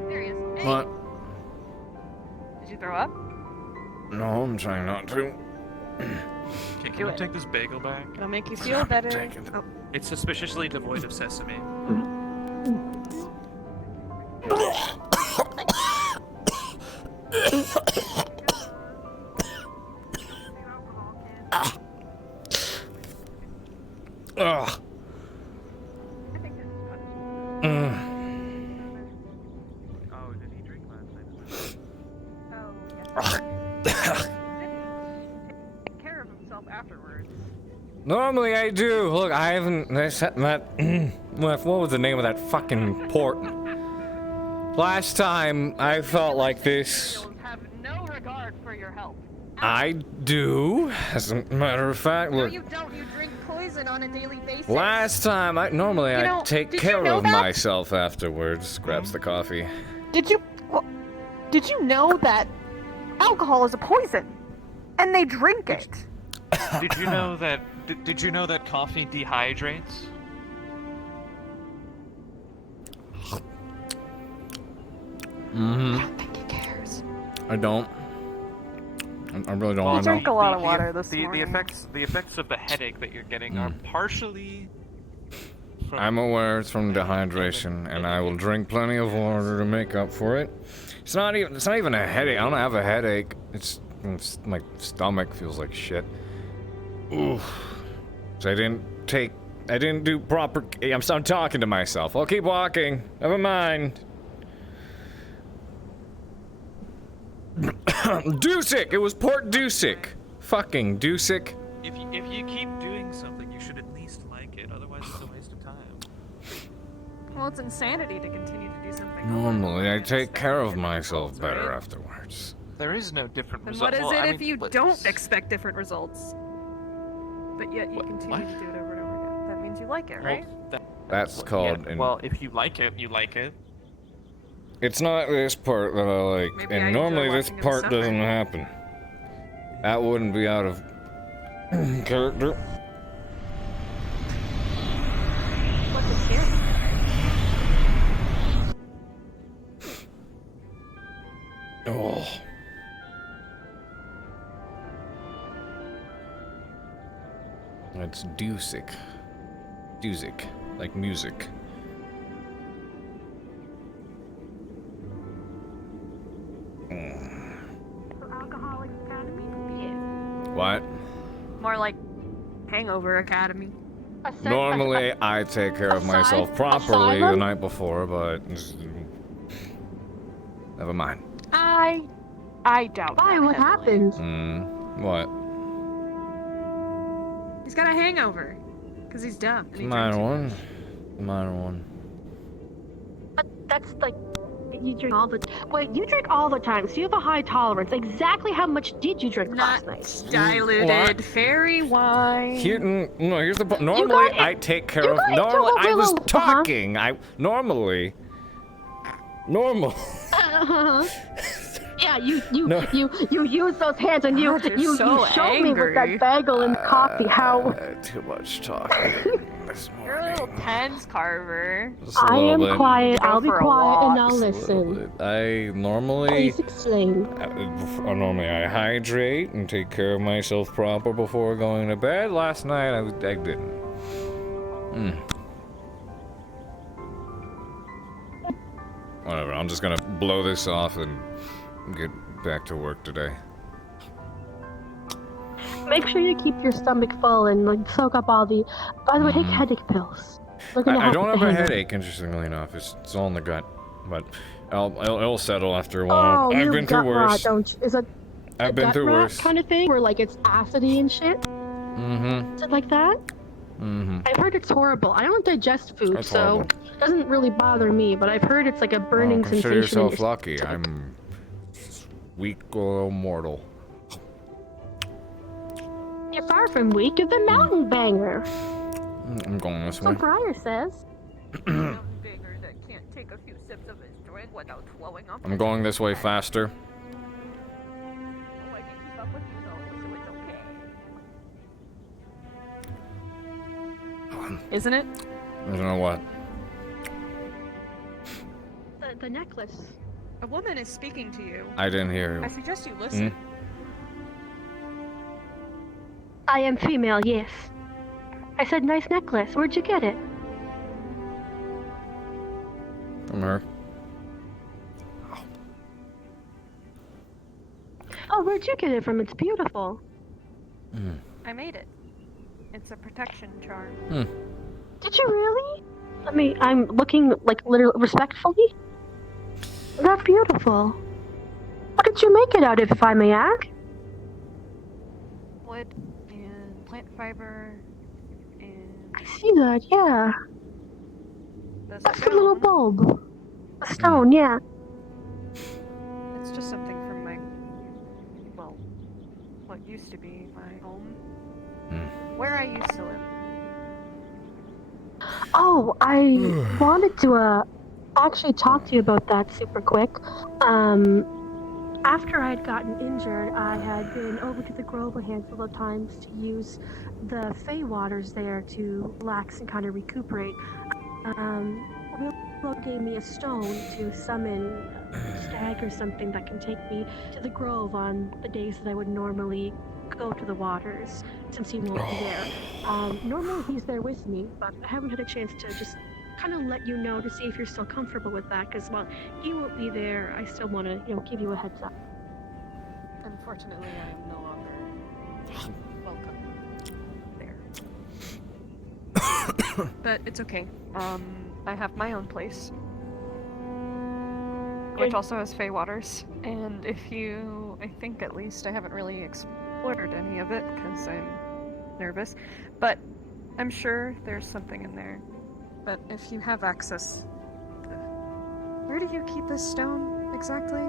There he is. Hey. What? Did you throw up? No, I'm trying not to. Okay, can you take this bagel back? It'll make you feel better. Oh. It's suspiciously devoid of sesame. Ugh. Oh, did he Normally I do. Look, I haven't. What was the name of that fucking port? Last time I felt like this. Have no regard for your health. I do. As a matter of fact, No, look. you don't. You drink poison on a daily basis. Last time, I take care of myself afterwards. Grabs the coffee. Did you know that alcohol is a poison, and they drink it? Did you know that? Did you know that coffee dehydrates? Mm-hmm. I don't think he cares. I don't. I really don't. I drank a lot of water this morning. The effects of the headache that you're getting are partially. I'm aware it's from dehydration, and I will drink plenty of water to make up for it. It's not even a headache. I don't have a headache. It's my stomach feels like shit. Oof. So I didn't do proper. I'm talking to myself. I'll keep walking. Never mind. Dusick! It was Port Dusick. Fucking Dusick. If you keep doing something, you should at least like it. Otherwise, it's a waste of time. Well, it's insanity to continue to do something. Normally, I take care of myself better afterwards. There is no different Then result. what is Well, it I if mean, you let's- don't expect different results? But yet you continue to do it over and over again. That means you like it, right? That's called. Yeah, well, if you like it, you like it. It's not this part that I like, Maybe I and enjoy normally this watching him part suffer. doesn't happen. That wouldn't be out of character. What is here? Oh. It's Dusick. Dusick, like music. Alcoholics Academy? Yeah. What? More like Hangover Academy. Normally, I take care of myself properly the night before, but never mind. I doubt. Why? What happened? What? He's got a hangover. Because he's dumb. And he Minor drinks one. Minor one. But that's like you drink all the. Wait, you drink all the time, so you have a high tolerance. Exactly how much did you drink last night? diluted What? fairy wine. Here's the point. Normally, I take care of. Normally, I was talking. Normally. Yeah, you use those hands and you so showed me with that angry. bagel and coffee how Too much talking this You're a little tense, Carver. Just a I little am bit. quiet. Go I'll be for a quiet walk. and I'll listen. I normally. Please explain. Normally, I hydrate and take care of myself proper before going to bed. Last night, I didn't. Whatever. I'm just gonna blow this off and get back to work today. Make sure you keep your stomach full and like soak up all the. By the way, take headache pills. We're gonna I don't have a hangover. headache, interestingly enough. It's all in the gut, but it'll settle after a while. Oh, I've you been through gut worse. rot, don't you? Is it I've been gut through rot worse. kind of thing, where like it's acidy and shit? Mm-hmm. Is it like that? Mm-hmm. I've heard it's horrible. I don't digest food, That's so horrible. it doesn't really bother me. But I've heard it's like a burning Consider sensation. in yourself your lucky. I'm weak little mortal. You're far from weak. You're the mountain banger. I'm going this So way. Briar says. Bigger that can't take a few sips of his drink without throwing up. I'm going this way faster. Oh, I can keep up with you though, so it's okay. Isn't it? I don't know what. The necklace. A woman is speaking to you. I didn't hear you. I suggest you listen. I am female, yes. I said nice necklace. Where'd you get it? From her. Oh, where'd you get it from? It's beautiful. I made it. It's a protection charm. Did you really? I mean, I'm looking like literally respectfully. That's beautiful. What did you make it out of, if I may ask? Wood and plant fiber and I see that, yeah. the That's the little stone. bulb. A stone, yeah. It's just something from my, well, what used to be my home. Where I used to live. Oh, I wanted to actually talk to you about that super quick. After I had gotten injured, I had been over to the Grove a handful of times to use the Fey waters there to relax and kind of recuperate. Willow gave me a stone to summon a stag or something that can take me to the Grove on the days that I would normally go to the waters, since he won't be there. Normally he's there with me, but I haven't had a chance to just kind of let you know to see if you're still comfortable with that, because while he won't be there, I still want to, give you a heads up. Unfortunately, I am no longer welcome there. But it's okay. I have my own place, which also has Fey waters, and I think at least I haven't really explored any of it because I'm nervous, but I'm sure there's something in there. But if you have access, where do you keep this stone exactly?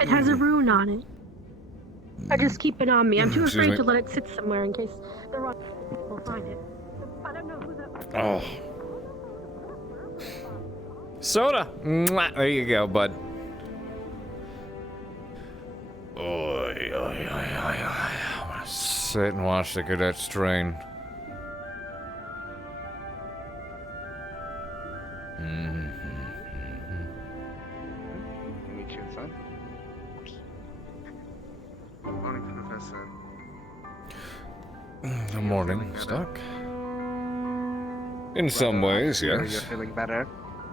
It has a rune on it. I just keep it on me. I'm too afraid to let it sit somewhere in case the wrong people find it. I don't know who that was. Oh. Soda! Mwah. There you go, bud. Oy, oy, oy, oy, oy. I'm gonna sit and watch the cadets train. Meet you inside. Good morning, Professor. Good morning, Stuck. In some ways, You're yes. feeling better?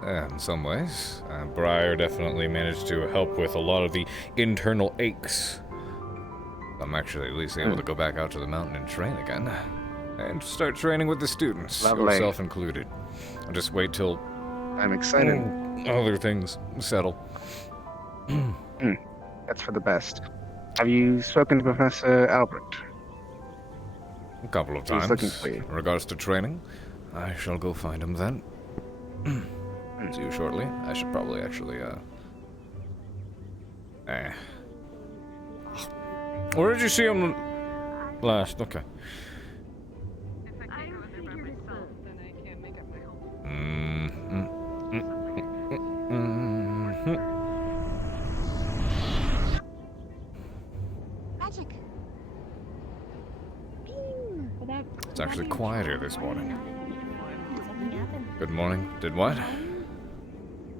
In some ways. Briar definitely managed to help with a lot of the internal aches. I'm actually at least able to go back out to the mountain and train again. And start training with the students, Lovely. yourself included. I'll just wait till I'm excited. Other things settle. That's for the best. Have you spoken to Professor Albrecht? A couple of He's times. looking for you. In regards to training, I shall go find him then. See you shortly. I should probably actually, Where did you see him last? Okay. Magic. It's actually quieter this morning. Good morning. Did what?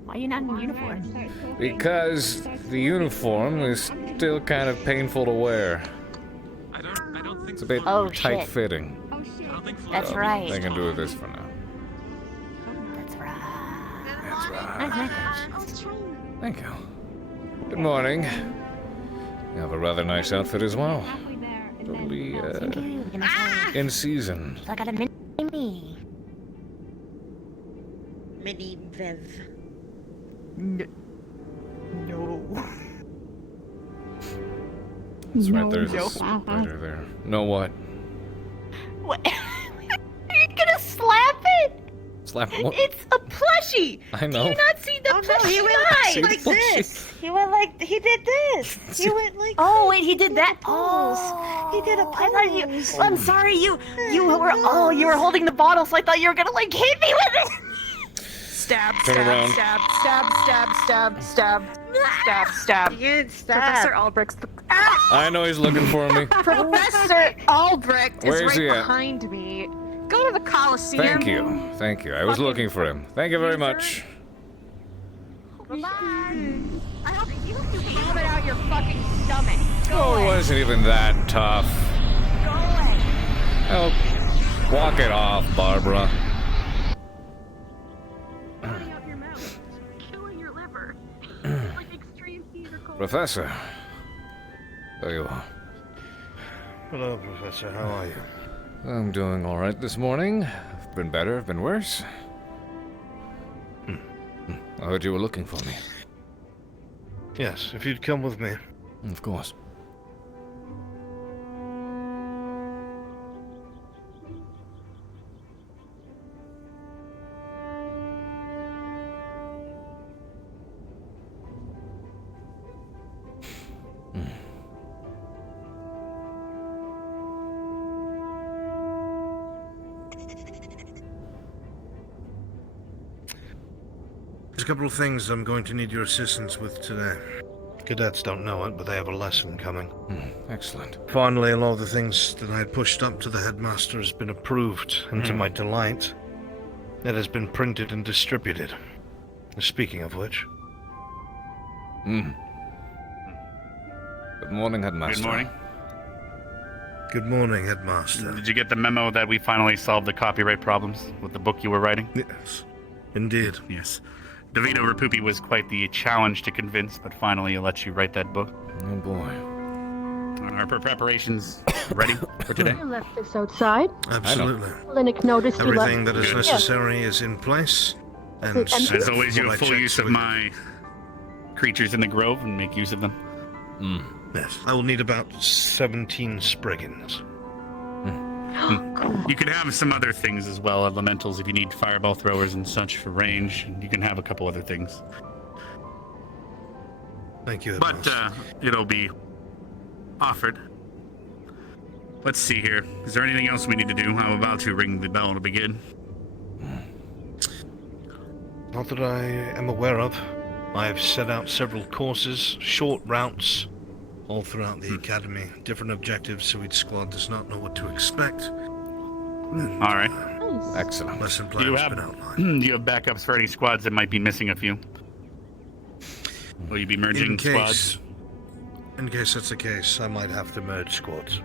Why are you not in uniform? Because the uniform is still kind of painful to wear. I don't think It's a bit Oh, tight shit. fitting. That's So, right. I can do with this for now. That's right. That's right. Thank you. Good morning. You have a rather nice outfit as well. Totally, in season. I got a mini. Mini Viv. No. That's right, there's No. a spider there. No what? What? Are you gonna slap it? Slap what? It's a plushie! I know. Do you not see the plushie See the like plushie. this? He went like, he did this. He went like Oh wait, he did that. He did a pose. I thought you. I'm sorry, you were. Oh, you were holding the bottle, so I thought you were gonna like hit me with it. Stab, Turn stab, around. stab, stab, stab, stab, stab, stab, stab. Professor Albrecht's the. Ah! I know he's looking for me. Professor Albrecht Where is is he right at? behind me. Go to the Coliseum. Thank you. Thank you. I was looking for him. Thank you very much. Bye-bye. I hope you vomit out your fucking stomach. Go Oh, it away. wasn't even that tough. Go away. Oh, walk it off, Barbara. Out your mouth, killing your liver. Like extreme heat or cold. Professor. There you are. Hello, Professor. How are you? I'm doing all right this morning. I've been better, I've been worse. I heard you were looking for me. Yes, if you'd come with me. Of course. couple of things I'm going to need your assistance with today. Cadets don't know it, but they have a lesson coming. Excellent. Finally, a lot of the things that I had pushed up to the headmaster has been approved, and to my delight, it has been printed and distributed. Speaking of which... Good morning, Headmaster. Good morning. Good morning, Headmaster. Did you get the memo that we finally solved the copyright problems with the book you were writing? Yes, indeed. Yes. DeVito Rapupi was quite the challenge to convince, but finally he let you write that book. Oh boy. Are preparations ready for today? I left this outside. Absolutely. Linux noticed you left. Everything that is necessary is in place. And as always, you will I have full check use of with- my creatures in the grove and make use of them. Yes, I will need about 17 Spriggans. You can have some other things as well, elementals if you need fireball throwers and such for range. You can have a couple other things. Thank you, But it'll be offered. Let's see here. Is there anything else we need to do? I'm about to ring the bell to begin. Not that I am aware of. I have set out several courses, short routes, all throughout the academy. Different objectives, so each squad does not know what to expect. All right. Excellent. Lesson Do you plan's have been outlined. do you have backups for any squads that might be missing a few? Will you be merging squads? In case that's the case, I might have to merge squads.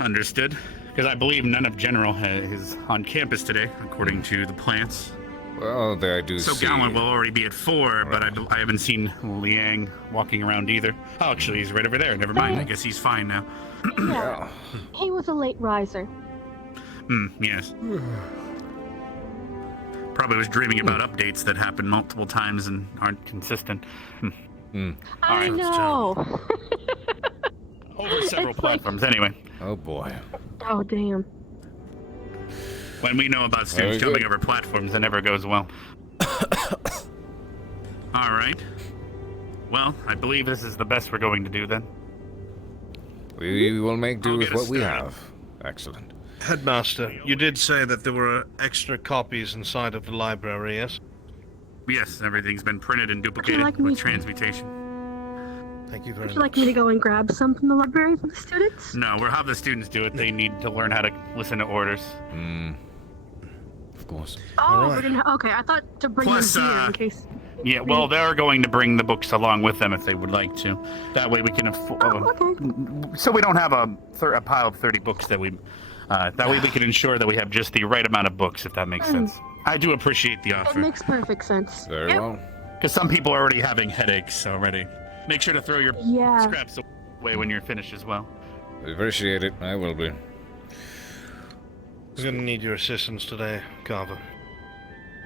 Understood. Because I believe none of General is on campus today, according to the plans. Well, there I do So see. Gowan will already be at 4, but I haven't seen Liang walking around either. Oh, actually, he's right over there. Never mind. I guess he's fine now. Yeah. He was a late riser. Yes. Probably was dreaming about updates that happen multiple times and aren't consistent. I know. Over several platforms, anyway. Oh boy. Oh, damn. When we know about students Very jumping good. over platforms, it never goes well. All right. Well, I believe this is the best we're going to do then. We will make do I'll with get us what we started. have. Excellent. Headmaster, you did say that there were extra copies inside of the library, yes? Yes, everything's been printed and duplicated like me with to- transmutation. Thank you very Would you like me to go and grab some from the library for the students? No, we'll have the students do it. They need to learn how to listen to orders. Of course. Oh, we're gonna. Okay, I thought to bring Plus, them here in case. Yeah, well, they're going to bring the books along with them if they would like to. That way we can afford. So we don't have a pile of 30 books that we. That way we can ensure that we have just the right amount of books, if that makes sense. I do appreciate the It offer. makes perfect sense. Very well. Because some people are already having headaches already. Make sure to throw your Yeah. scraps away when you're finished as well. I appreciate it. I will be. I'm gonna need your assistance today, Carver.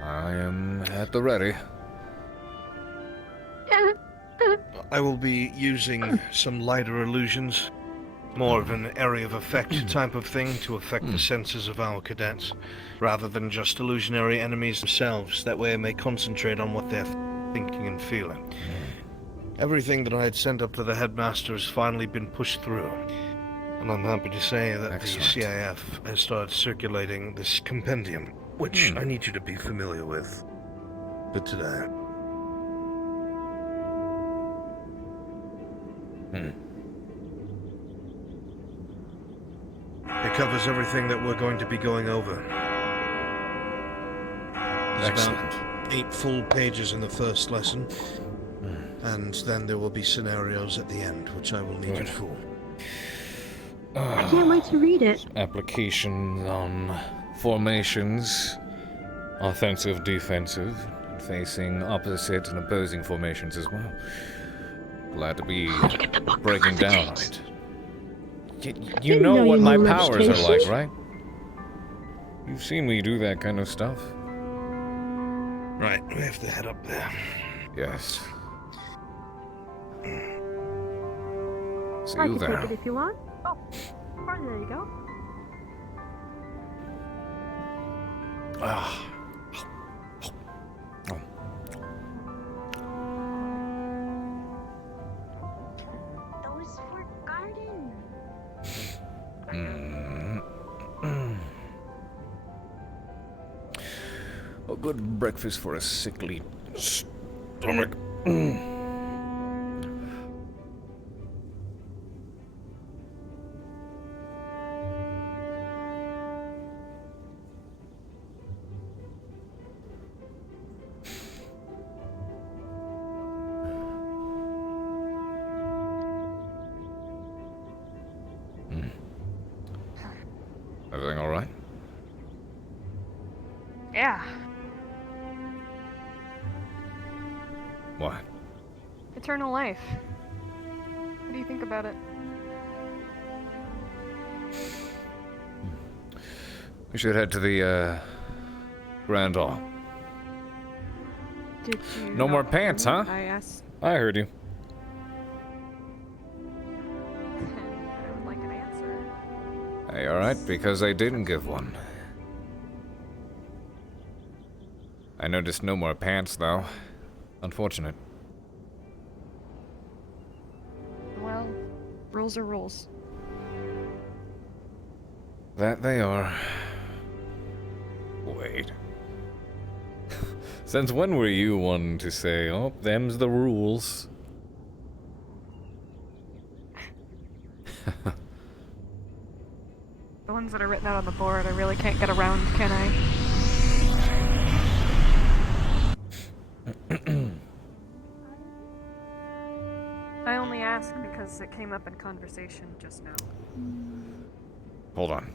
I am at the ready. I will be using some lighter illusions, more of an area of effect type of thing to affect the senses of our cadets, rather than just illusionary enemies themselves. That way I may concentrate on what they're thinking and feeling. Everything that I had sent up to the headmaster has finally been pushed through. And I'm happy to say that the CIF has started circulating this compendium, which I need you to be familiar with. But today. It covers everything that we're going to be going over. There's about 8 full pages in the first lesson. And then there will be scenarios at the end, which I will need you for. I can't wait to read it. Applications on formations, offensive, defensive, facing opposite and opposing formations as well. Glad to be breaking down on it. You Didn't know know what you my knew powers are like, legislation. right? You've seen me do that kind of stuff. Right, we have to head up there. Yes. See I you can there. take it if you want. Oh, pardon, there you go. Ah. Those for garden. good breakfast for a sickly stomach. Everything all right? Yeah. What? Eternal life. What do you think about it? We should head to the, Grand Hall. Did you No more not pants, hear huh? me? I asked. I heard you. I would like an answer. Hey, alright, because I didn't give one. I noticed no more pants, though. Unfortunate. Well, rules are rules. That they are. Wait. Since when were you one to say, oh, them's the rules? The ones that are written out on the board, I really can't get around, can I? I only ask because it came up in conversation just now. Hold on.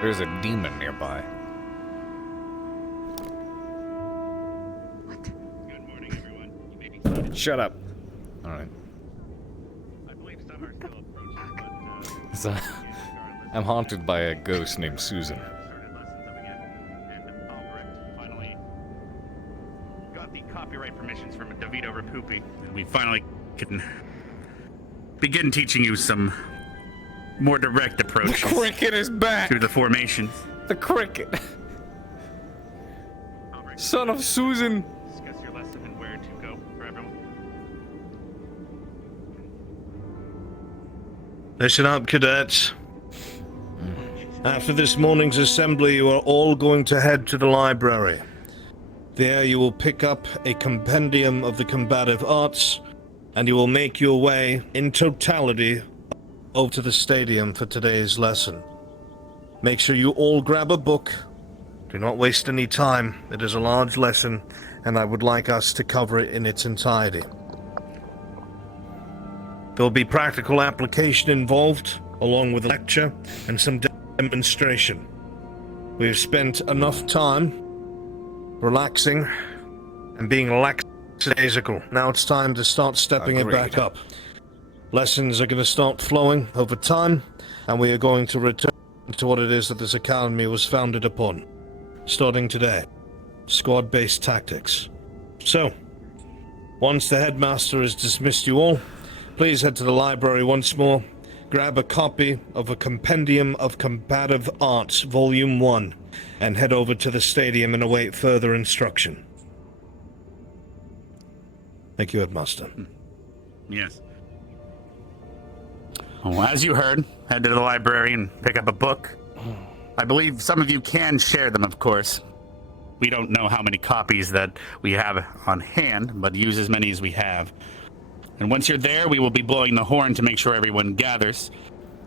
There's a demon nearby. Good morning, everyone. You may be seated. Shut up. Alright. I believe some are still approaching, but So, I'm haunted by a ghost named Susan. started lessons up again. And Albrecht finally got the copyright permissions from Davito Rapupi. And we finally can begin teaching you some more direct approaches. The cricket is back! To the formations. The cricket! Son of Susan! Discuss your lesson and where to go for everyone. Listen up, cadets. After this morning's assembly, you are all going to head to the library. There you will pick up a compendium of the combative arts, and you will make your way, in totality, over to the stadium for today's lesson. Make sure you all grab a book. Do not waste any time. It is a large lesson, and I would like us to cover it in its entirety. There will be practical application involved, along with a lecture and some demonstration. We have spent enough time relaxing and being lackadaisical. Now it's time to start stepping it back up. Lessons are going to start flowing over time, and we are going to return to what it is that this academy was founded upon. Starting today, squad-based tactics. So, once the headmaster has dismissed you all, please head to the library once more, grab a copy of a Compendium of Combative Arts, Volume 1, and head over to the stadium and await further instruction. Thank you, Headmaster. Yes. Well, as you heard, head to the library and pick up a book. I believe some of you can share them, of course. We don't know how many copies that we have on hand, but use as many as we have. And once you're there, we will be blowing the horn to make sure everyone gathers.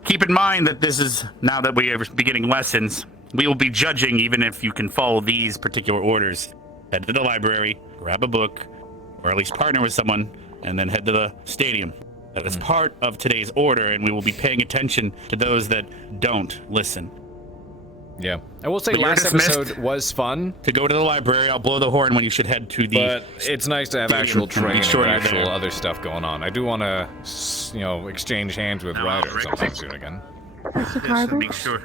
Keep in mind that this is, now that we are beginning lessons, we will be judging even if you can follow these particular orders. Head to the library, grab a book, or at least partner with someone, and then head to the stadium. That is part of today's order, and we will be paying attention to those that don't listen. Yeah. I will say But you're last dismissed episode was fun. To go to the library, I'll blow the horn when you should head to the... But it's nice to have stadium actual and training make sure and you're actual there. other stuff going on. I do want to, you know, exchange hands with Ryder sometime soon again. Professor Carver, Make sure.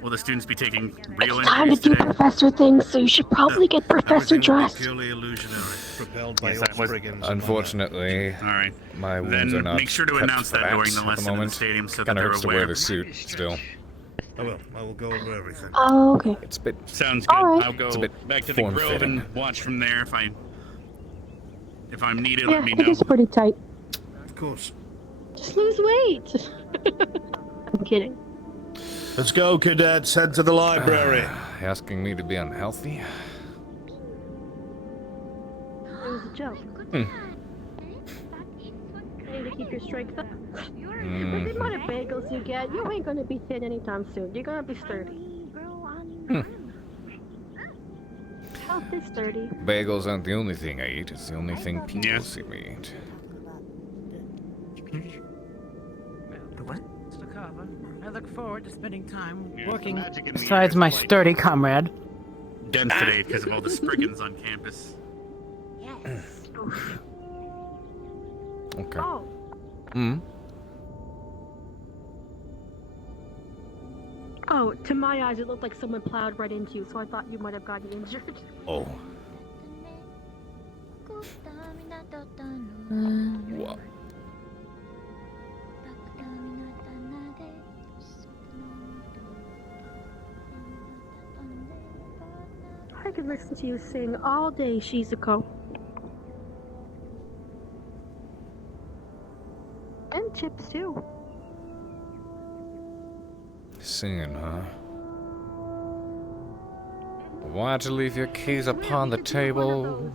Will the students be taking real it's time to injuries do today? professor things, so you should probably get professor dressed. Purely illusionary, propelled by Yes, your that was- brigands. Unfortunately, All right. my wounds Then are not make sure to prepped announce for that during the at lesson in the moment. stadium so that Kinda they're hurts to aware. wear the suit still. I will go over everything. Oh, okay. It's a bit. Sounds good. All right. I'll go It's a bit back to the grove form-fitting. and watch from there if I'm needed. Yeah, Let me it know. is pretty tight. Of course. Just lose weight. I'm kidding. Let's go, cadets. Head to the library. Asking me to be unhealthy? Hey, to keep your strength up. With the amount of bagels you get, you ain't gonna be thin anytime soon. You're gonna be sturdy. Health is sturdy. Bagels aren't the only thing I eat. It's the only thing people see me eat. Mr. Carver, I look forward to spending time Yeah, working magic in the besides air my is like- sturdy comrade. Dense today because of all the spriggans on campus. Okay. Oh. Oh, to my eyes, it looked like someone plowed right into you, so I thought you might have gotten injured. Oh. What? I could listen to you sing all day, Shizuko. And chips too. Singing, huh? Why'd you leave your keys upon the table?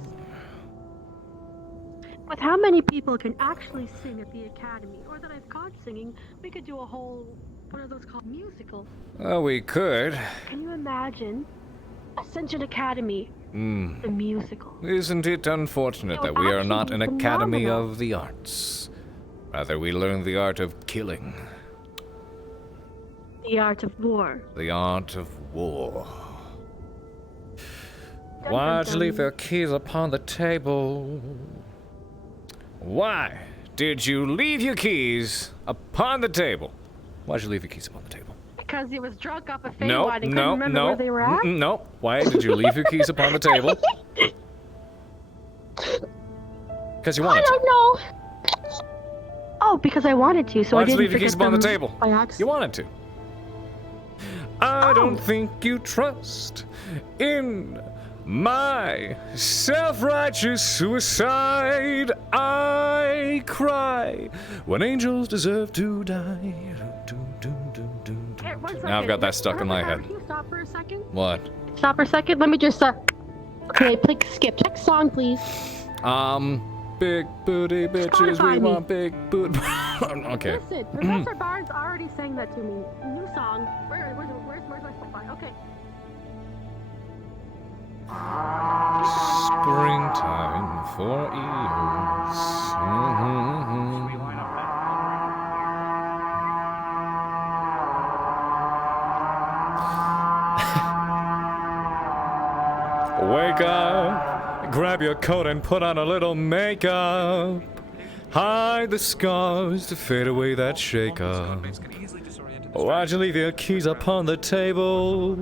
With how many people can actually sing at the academy, or that I've caught singing, we could do a whole, what are those called, musical. Well, we could. Can you imagine? Ascension Academy, the musical. Isn't it unfortunate It would that we are not actually an be academy phenomenal. of the arts? Rather, we learn the art of killing. The art of war. The art of war. Dun, Why'd dun, you leave dun. your keys upon the table? Why did you leave your keys upon the table? Why'd you leave your keys upon the table? Because he was drunk off a No, Feywild and couldn't remember where they were at? no. Why did you leave your keys upon the table? Because you wanted I to. don't know. Oh, because I wanted to, so I Why'd you didn't leave your keys forget upon the them table? by accident. You wanted to. I don't think you trust in my self-righteous suicide. I cry when angels deserve to die. Hey, one Now I've got that stuck in my head. Can you stop for a second? What? Stop for a second. Let me just okay, skip. Next song, please. Big booty bitches, Spotify we me. want big boot. Okay. Listen, Professor Barnes already sang that to me. New song. Where's my Spotify? Okay. Springtime for ears. Wake up, grab your coat and put on a little makeup. Hide the scars to fade away that shake-up. Why'd you leave your keys upon the table?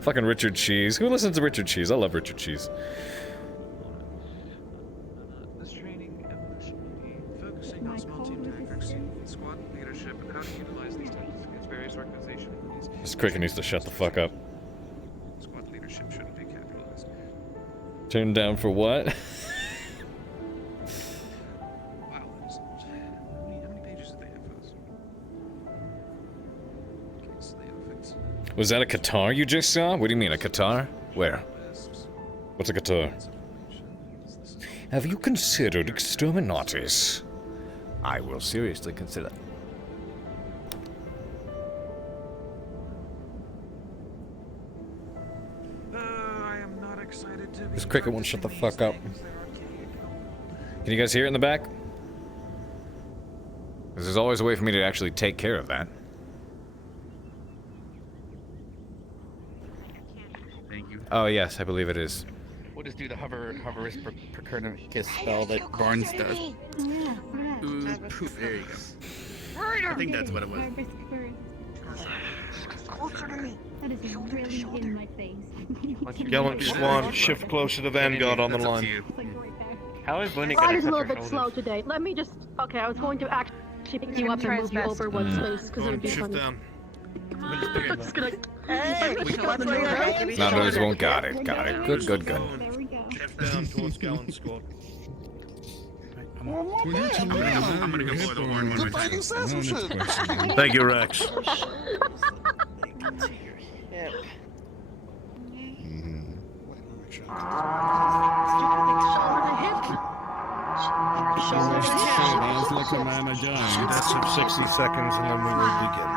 Fucking Richard Cheese. Who listens to Richard Cheese? I love Richard Cheese. This training evolution will be focusing on small team tactics, squad leadership, and how to utilize these tactics against various organizational enemies. This cricket needs to shut the fuck up. Squad leadership shouldn't be capitalized. Turned down for what? Wow, that is how many pages did they have for this? Okay, so the outfits. Was that a guitar you just saw? What do you mean, a guitar? Where? What's a guitar? Have you considered exterminatis? I will seriously consider. I am not excited to be This cricket won't shut the fuck up. Can you guys hear it in the back? 'Cause there's always a way for me to actually take care of that. Thank you. Oh yes, I believe it is. We'll just do the hoverist Perkernicus spell that Barnes does. Ooh, poof, there you go. I think that's what it was. That is really in my face. Gallant Swan, shift closer to Vanguard on the line. How is Lindy Rod gonna is a touch little her bit slow shoulders? today. Let me just. Okay, I was going to actually pick you up try and his move you best. over one space because it would be Shift funny. down. I'm just gonna. No, those won't got it. Got it. Good, good, good. There we go. Shift down towards Gallant Squad. I'm gonna go blow the horn one more time. Thank you, Rex. Shoulder to hip. Sounds like a man of That's of 60 seconds, and then we will begin.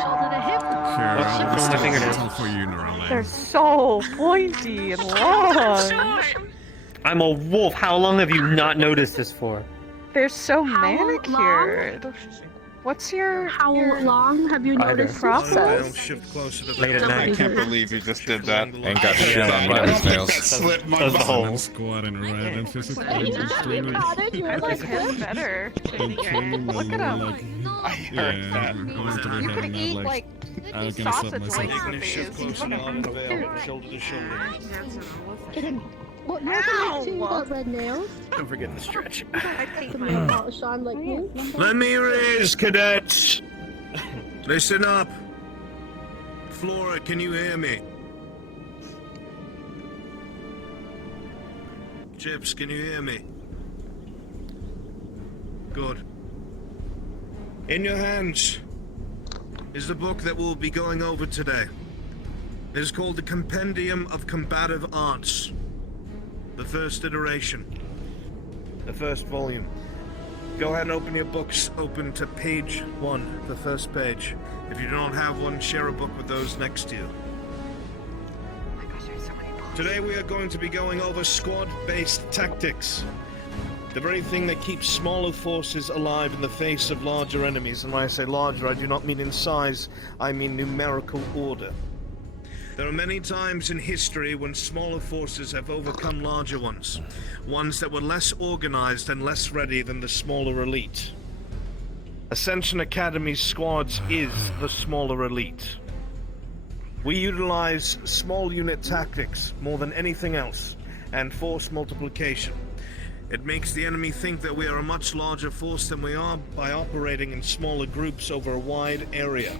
Shoulder to hip. Sure, Shoulder to hip. that's all for you, Neuralink. They're so pointy and long. I'm a wolf. How long have you not noticed this for? They're so manicured. What's your How long have you noticed process? Shift closer to Late at night. I can't believe you just did that. And got shit on by his nails. Slit my That's the bottom. hole. Squad and red and physically extremely. I like him better. Look at him. I heard that. You could eat like I'm gonna set sausage myself. links with Shift these. closer to unveil, shoulder to shoulder. What, you're gonna too got red nails? Don't forget the stretch. Sean like me? Let me raise, cadets. Listen up. Flora, can you hear me? Chips, can you hear me? Good. In your hands is the book that we'll be going over today. It is called the Compendium of Combative Arts. The first iteration. The first volume. Go ahead and open your books. Open to page 1, the first page. If you don't have one, share a book with those next to you. Oh my gosh, there's so many books. Today we are going to be going over squad-based tactics. The very thing that keeps smaller forces alive in the face of larger enemies. And when I say larger, I do not mean in size, I mean numerical order. There are many times in history when smaller forces have overcome larger ones. Ones that were less organized and less ready than the smaller elite. Ascension Academy's squads is the smaller elite. We utilize small unit tactics more than anything else, and force multiplication. It makes the enemy think that we are a much larger force than we are by operating in smaller groups over a wide area.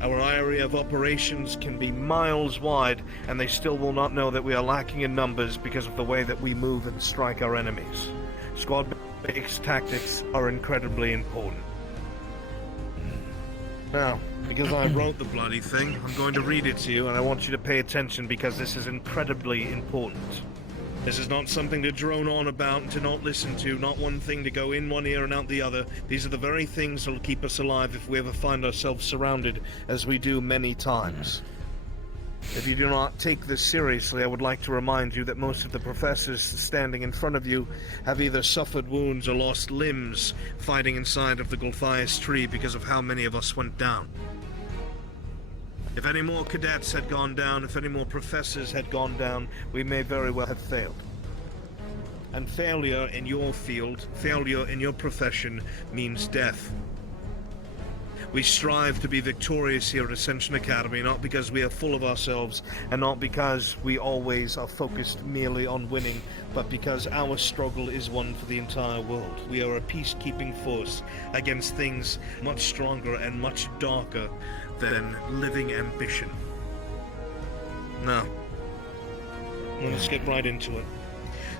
Our area of operations can be miles wide, and they still will not know that we are lacking in numbers because of the way that we move and strike our enemies. Squad-based tactics are incredibly important. Now, because I wrote the bloody thing, I'm going to read it to you, and I want you to pay attention because this is incredibly important. This is not something to drone on about and to not listen to, not one thing to go in one ear and out the other. These are the very things that will keep us alive if we ever find ourselves surrounded, as we do many times. If you do not take this seriously, I would like to remind you that most of the professors standing in front of you have either suffered wounds or lost limbs fighting inside of the Golthias tree because of how many of us went down. If any more cadets had gone down, if any more professors had gone down, we may very well have failed. And failure in your field, failure in your profession, means death. We strive to be victorious here at Ascension Academy, not because we are full of ourselves, and not because we always are focused merely on winning, but because our struggle is one for the entire world. We are a peacekeeping force against things much stronger and much darker than living ambition. Now, let's get right into it.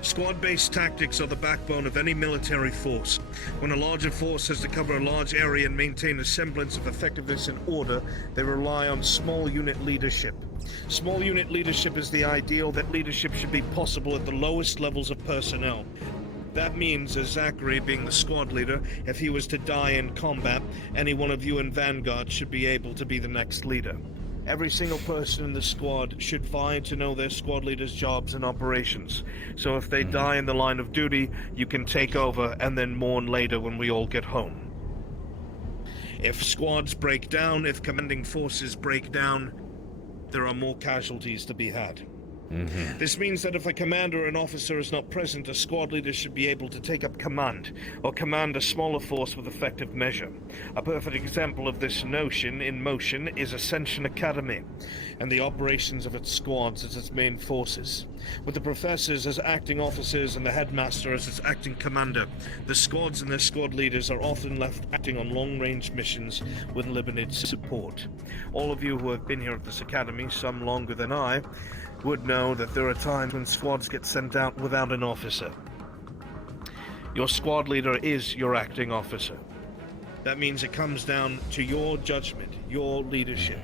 Squad-based tactics are the backbone of any military force. When a larger force has to cover a large area and maintain a semblance of effectiveness and order, they rely on small unit leadership. Small unit leadership is the ideal that leadership should be possible at the lowest levels of personnel. That means, as Zachary being the squad leader, if he was to die in combat, any one of you in Vanguard should be able to be the next leader. Every single person in the squad should vie to know their squad leader's jobs and operations. So if they die in the line of duty, you can take over and then mourn later when we all get home. If squads break down, if commanding forces break down, there are more casualties to be had. This means that if a commander or an officer is not present, a squad leader should be able to take up command, or command a smaller force with effective measure. A perfect example of this notion in motion is Ascension Academy, and the operations of its squads as its main forces. With the professors as acting officers and the headmaster as its acting commander, the squads and their squad leaders are often left acting on long-range missions with limited support. All of you who have been here at this academy, some longer than I, would know that there are times when squads get sent out without an officer. Your squad leader is your acting officer. That means it comes down to your judgment, your leadership.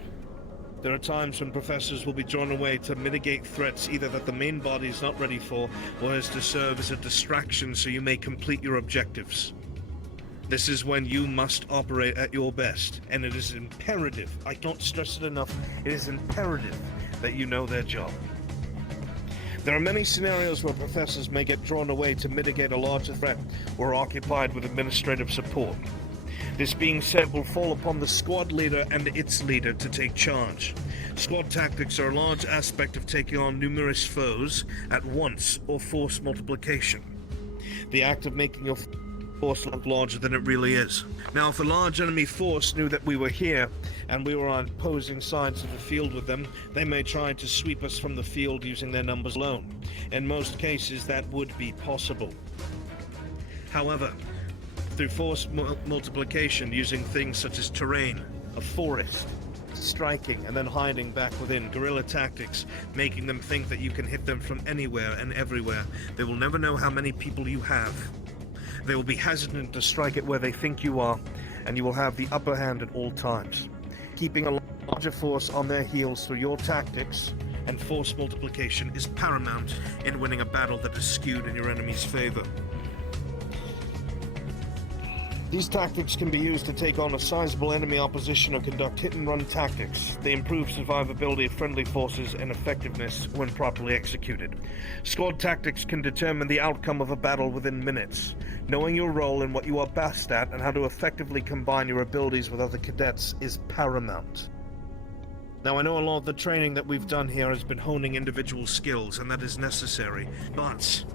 There are times when professors will be drawn away to mitigate threats either that the main body is not ready for, or is to serve as a distraction so you may complete your objectives. This is when you must operate at your best, and it is imperative, I can't stress it enough, it is imperative that you know their job. There are many scenarios where professors may get drawn away to mitigate a larger threat or are occupied with administrative support. This being said, will fall upon the squad leader and its leader to take charge. Squad tactics are a large aspect of taking on numerous foes at once, or force multiplication. The act of making your force look larger than it really is. Now, if a large enemy force knew that we were here, and we were on opposing sides of the field with them, they may try to sweep us from the field using their numbers alone. In most cases, that would be possible. However, through force multiplication using things such as terrain, a forest, striking and then hiding back within, guerrilla tactics, making them think that you can hit them from anywhere and everywhere, they will never know how many people you have. They will be hesitant to strike it where they think you are, and you will have the upper hand at all times. Keeping a larger force on their heels through your tactics and force multiplication is paramount in winning a battle that is skewed in your enemy's favor. These tactics can be used to take on a sizable enemy opposition or conduct hit-and-run tactics. They improve survivability of friendly forces and effectiveness when properly executed. Squad tactics can determine the outcome of a battle within minutes. Knowing your role and what you are best at and how to effectively combine your abilities with other cadets is paramount. Now, I know a lot of the training that we've done here has been honing individual skills, and that is necessary, but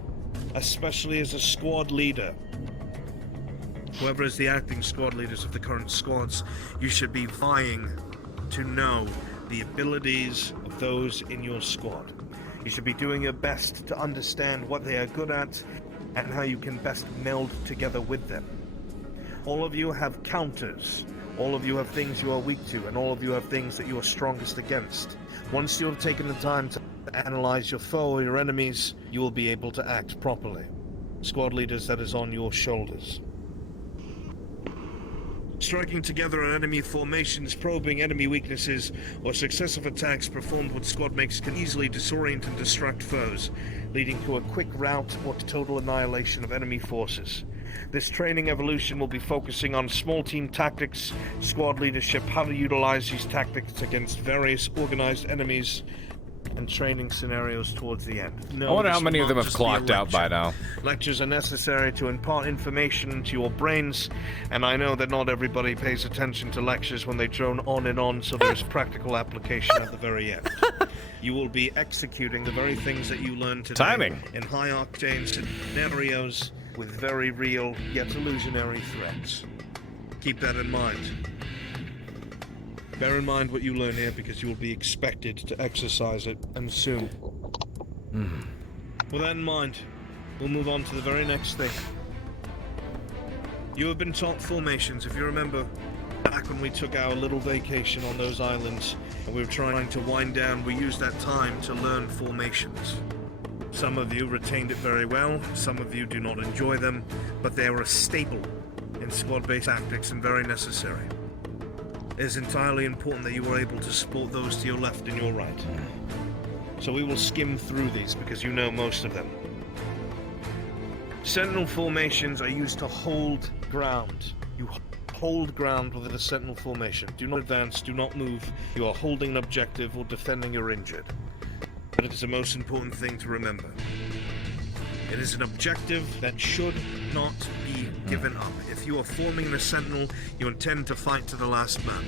especially as a squad leader, whoever is the acting squad leaders of the current squads, you should be vying to know the abilities of those in your squad. You should be doing your best to understand what they are good at and how you can best meld together with them. All of you have counters. All of you have things you are weak to, and all of you have things that you are strongest against. Once you have taken the time to analyze your foe or your enemies, you will be able to act properly. Squad leaders, that is on your shoulders. Striking together on enemy formations, probing enemy weaknesses, or successive attacks performed with squad mates can easily disorient and distract foes, leading to a quick rout or total annihilation of enemy forces. This training evolution will be focusing on small team tactics, squad leadership, how to utilize these tactics against various organized enemies, and training scenarios towards the end. No, I wonder how many of them have clocked out by now. Lectures are necessary to impart information to your brains, and I know that not everybody pays attention to lectures when they drone on and on, so there's practical application at the very end. You will be executing the very things that you learned today. Timing. In high-octane scenarios with very real yet illusionary threats. Keep that in mind. Bear in mind what you learn here, because you will be expected to exercise it, and soon. With that in mind, we'll move on to the very next thing. You have been taught formations. If you remember, back when we took our little vacation on those islands, and we were trying to wind down, we used that time to learn formations. Some of you retained it very well, some of you do not enjoy them, but they are a staple in squad-based tactics and very necessary. It is entirely important that you are able to support those to your left and your right. So we will skim through these because you know most of them. Sentinel formations are used to hold ground. You hold ground within a sentinel formation. Do not advance, do not move. You are holding an objective or defending your injured. But it is the most important thing to remember. It is an objective that should not be given up. If you are forming in a sentinel, you intend to fight to the last man.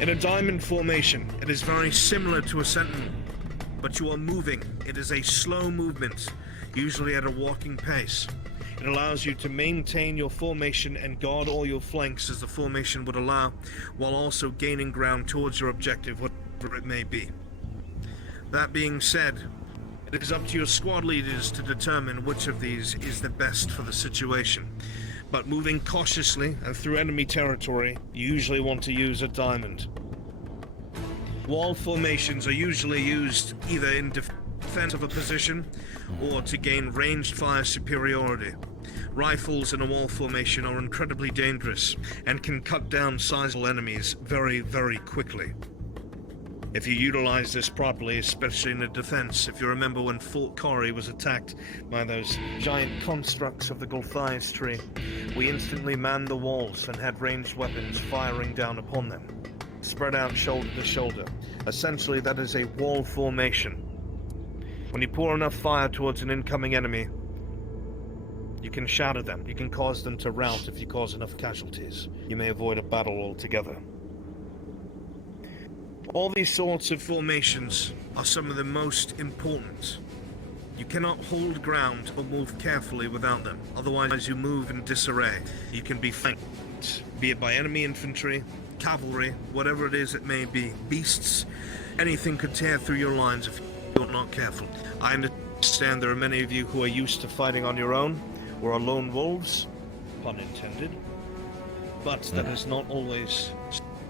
In a diamond formation, it is very similar to a sentinel, but you are moving. It is a slow movement, usually at a walking pace. It allows you to maintain your formation and guard all your flanks as the formation would allow, while also gaining ground towards your objective, whatever it may be. That being said, it is up to your squad leaders to determine which of these is the best for the situation. But moving cautiously and through enemy territory, you usually want to use a diamond. Wall formations are usually used either in defense of a position or to gain ranged fire superiority. Rifles in a wall formation are incredibly dangerous and can cut down sizable enemies very, very quickly. If you utilize this properly, especially in a defense, if you remember when Fort Corey was attacked by those giant constructs of the Gulthias tree, we instantly manned the walls and had ranged weapons firing down upon them, spread out shoulder to shoulder. Essentially, that is a wall formation. When you pour enough fire towards an incoming enemy, you can shatter them. You can cause them to rout if you cause enough casualties. You may avoid a battle altogether. All these sorts of formations are some of the most important. You cannot hold ground or move carefully without them. Otherwise you move in disarray. You can be flanked, be it by enemy infantry, cavalry, whatever it is it may be, beasts. Anything could tear through your lines if you're not careful. I understand there are many of you who are used to fighting on your own, or are lone wolves, pun intended, but that is not always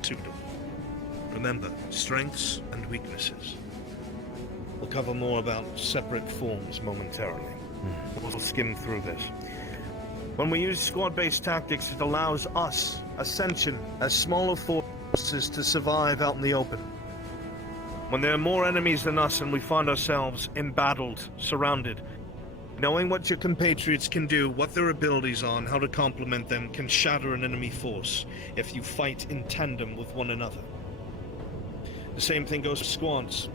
suitable. Remember, strengths and weaknesses. We'll cover more about separate forms momentarily. We'll skim through this. When we use squad-based tactics, it allows us, Ascension, as smaller forces to survive out in the open. When there are more enemies than us and we find ourselves embattled, surrounded, knowing what your compatriots can do, what their abilities are, and how to complement them can shatter an enemy force if you fight in tandem with one another. The same thing goes for squads.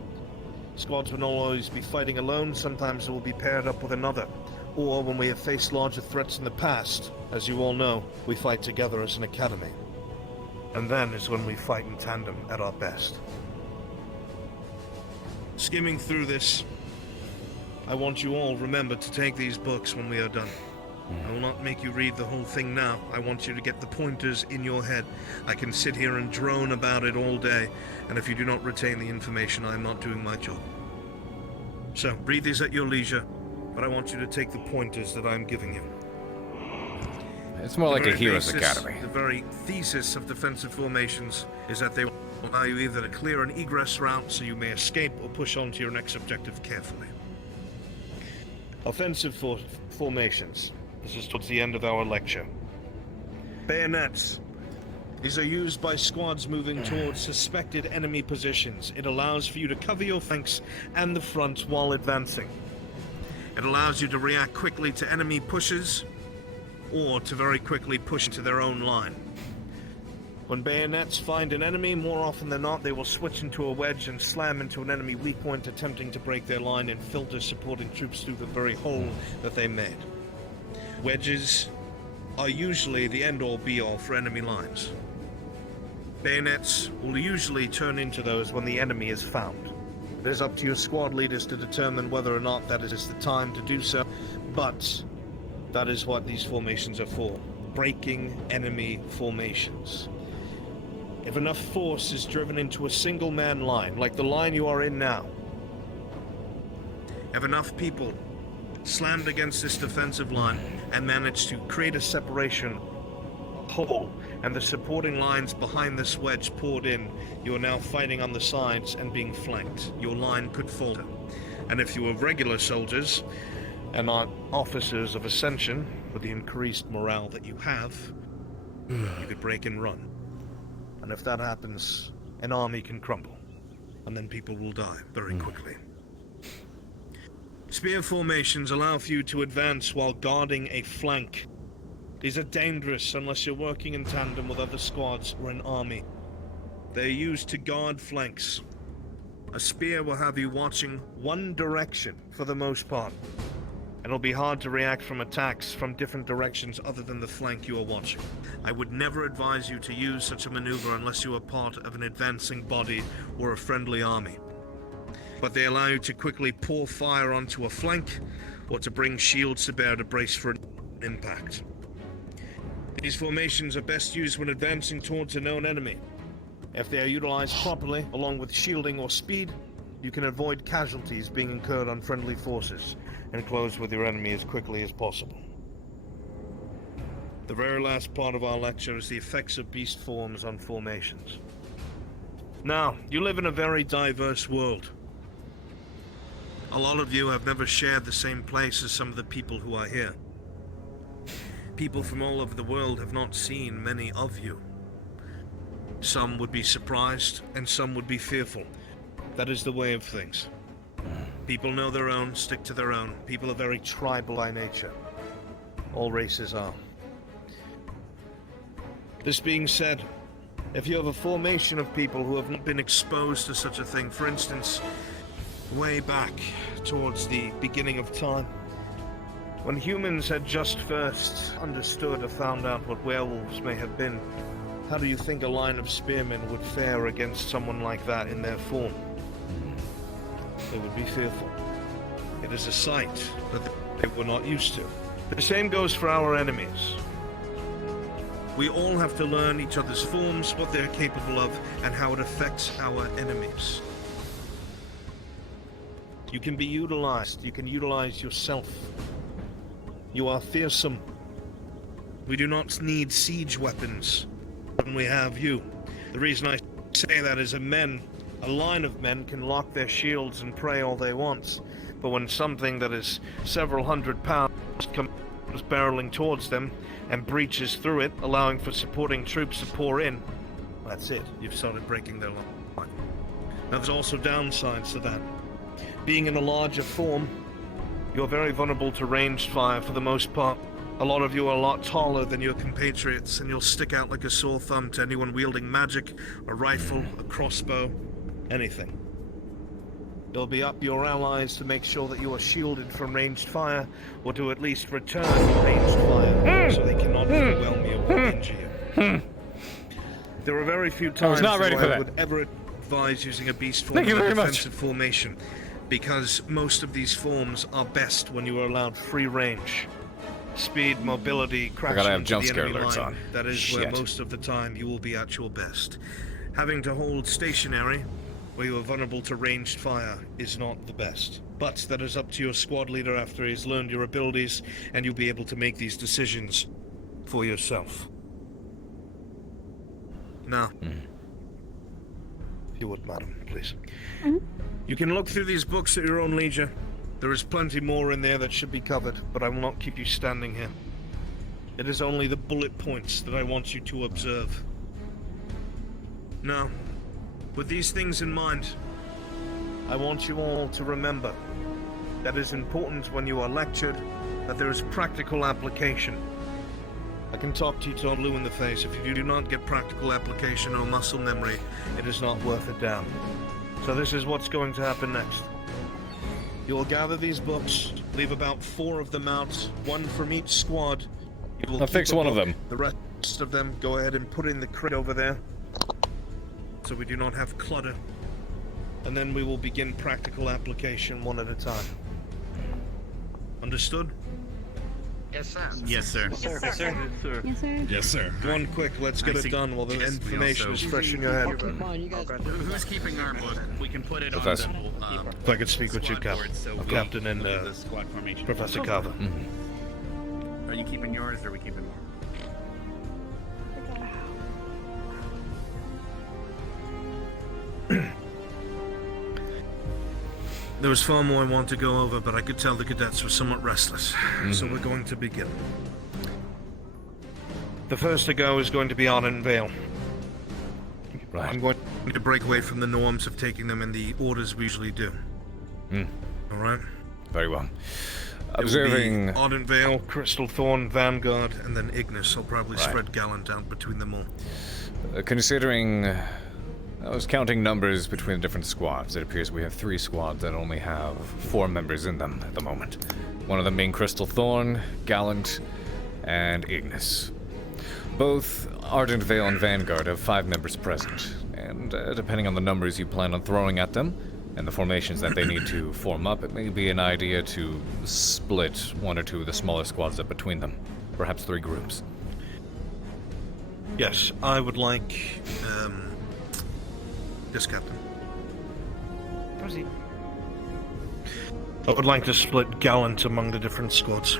Squads will not always be fighting alone, sometimes they will be paired up with another. Or when we have faced larger threats in the past, as you all know, we fight together as an academy. And then is when we fight in tandem at our best. Skimming through this, I want you all, remember, to take these books when we are done. I will not make you read the whole thing now. I want you to get the pointers in your head. I can sit here and drone about it all day, and if you do not retain the information, I am not doing my job. So, read these at your leisure, but I want you to take the pointers that I am giving you. It's more like a hero's academy. The very thesis of defensive formations is that they will allow you either to clear an egress route so you may escape or push on to your next objective carefully. Offensive formations. This is towards the end of our lecture. Bayonets. These are used by squads moving towards suspected enemy positions. It allows for you to cover your flanks and the front while advancing. It allows you to react quickly to enemy pushes, or to very quickly push into their own line. When bayonets find an enemy, more often than not, they will switch into a wedge and slam into an enemy weak point, attempting to break their line and filter supporting troops through the very hole that they made. Wedges are usually the end-all be-all for enemy lines. Bayonets will usually turn into those when the enemy is found. It is up to your squad leaders to determine whether or not that is the time to do so, but that is what these formations are for. Breaking enemy formations. If enough force is driven into a single man line, like the line you are in now, if enough people slammed against this defensive line and managed to create a separation hole, and the supporting lines behind this wedge poured in, you are now fighting on the sides and being flanked. Your line could falter. And if you were regular soldiers and not officers of Ascension, with the increased morale that you have, you could break and run. And if that happens, an army can crumble, and then people will die very quickly. Spear formations allow for you to advance while guarding a flank. These are dangerous unless you're working in tandem with other squads or an army. They're used to guard flanks. A spear will have you watching one direction for the most part. It'll be hard to react from attacks from different directions other than the flank you are watching. I would never advise you to use such a maneuver unless you are part of an advancing body or a friendly army. But they allow you to quickly pour fire onto a flank or to bring shields to bear to brace for an impact. These formations are best used when advancing towards a known enemy. If they are utilized properly, along with shielding or speed, you can avoid casualties being incurred on friendly forces and close with your enemy as quickly as possible. The very last part of our lecture is the effects of beast forms on formations. Now, you live in a very diverse world. A lot of you have never shared the same place as some of the people who are here. People from all over the world have not seen many of you. Some would be surprised, and some would be fearful. That is the way of things. People know their own, stick to their own. People are very tribal by nature. All races are. This being said, if you have a formation of people who have not been exposed to such a thing, for instance, way back towards the beginning of time, when humans had just first understood or found out what werewolves may have been, how do you think a line of spearmen would fare against someone like that in their form? They would be fearful. It is a sight that they were not used to. The same goes for our enemies. We all have to learn each other's forms, what they're capable of, and how it affects our enemies. You can be utilized. You can utilize yourself. You are fearsome. We do not need siege weapons when we have you. The reason I say that is a line of men can lock their shields and pray all they want. But when something that is several hundred pounds comes barreling towards them and breaches through it, allowing for supporting troops to pour in, that's it. You've started breaking their line. Now there's also downsides to that. Being in a larger form, you're very vulnerable to ranged fire for the most part. A lot of you are a lot taller than your compatriots, and you'll stick out like a sore thumb to anyone wielding magic, a rifle, a crossbow, anything. You'll be up your allies to make sure that you are shielded from ranged fire, or to at least return ranged fire, so they cannot overwhelm you or injure you. There are very few times not ready for I that. would ever advise using a beast form Thank you in a very much. defensive formation, because most of these forms are best when you are allowed free range. Speed, mobility, crashing gotta have into jump the scare enemy alerts line. on. That is Shit. where most of the time you will be at your best. Having to hold stationary, where you are vulnerable to ranged fire, is not the best. But that is up to your squad leader after he's learned your abilities, and you'll be able to make these decisions for yourself. Now, if you would, madam, please. You can look through these books at your own leisure. There is plenty more in there that should be covered, but I will not keep you standing here. It is only the bullet points that I want you to observe. Now, with these things in mind, I want you all to remember that it is important when you are lectured that there is practical application. I can talk to you till I'm blue in the face. If you do not get practical application or muscle memory, it is not worth a damn. So this is what's going to happen next. You will gather these books, leave about 4 of them out, 1 from each squad. You will I'll keep fix a one of book. them. The rest of them, go ahead and put in the crate over there, so we do not have clutter. And then we will begin practical application one at a time. Understood? Yes, sir. Yes, sir. Yes, sir. Yes, sir. Yes, sir. Yes, sir. One quick, let's get it done while the Yes, we information also- is fresh in your head. Who's keeping our book? We can put it on Professor. the If I could speak with you, squad board, so we Captain and look at the squad formation. Professor Carver. Are you keeping yours, or are we keeping more? There was far more I want to go over, but I could tell the cadets were somewhat restless. So we're going to begin. The first to go is going to be Ardent Vale. Right. I'm going to break away from the norms of taking them in the orders we usually do. Alright? Very well. It will Observing. be Ardent Vale, Crystal Thorn, Vanguard, and then Ignis. I'll probably Right. spread Gallant out between them all. Considering I was counting numbers between the different squads. It appears we have 3 squads that only have 4 members in them at the moment. One of them being Crystal Thorn, Gallant, and Ignis. Both Ardent Vale and Vanguard have 5 members present, and depending on the numbers you plan on throwing at them, and the formations that they need to form up, it may be an idea to split 1 or 2 of the smaller squads up between them. Perhaps 3 groups. Yes, I would like, yes, Captain. Proceed. I would like to split Gallant among the different squads.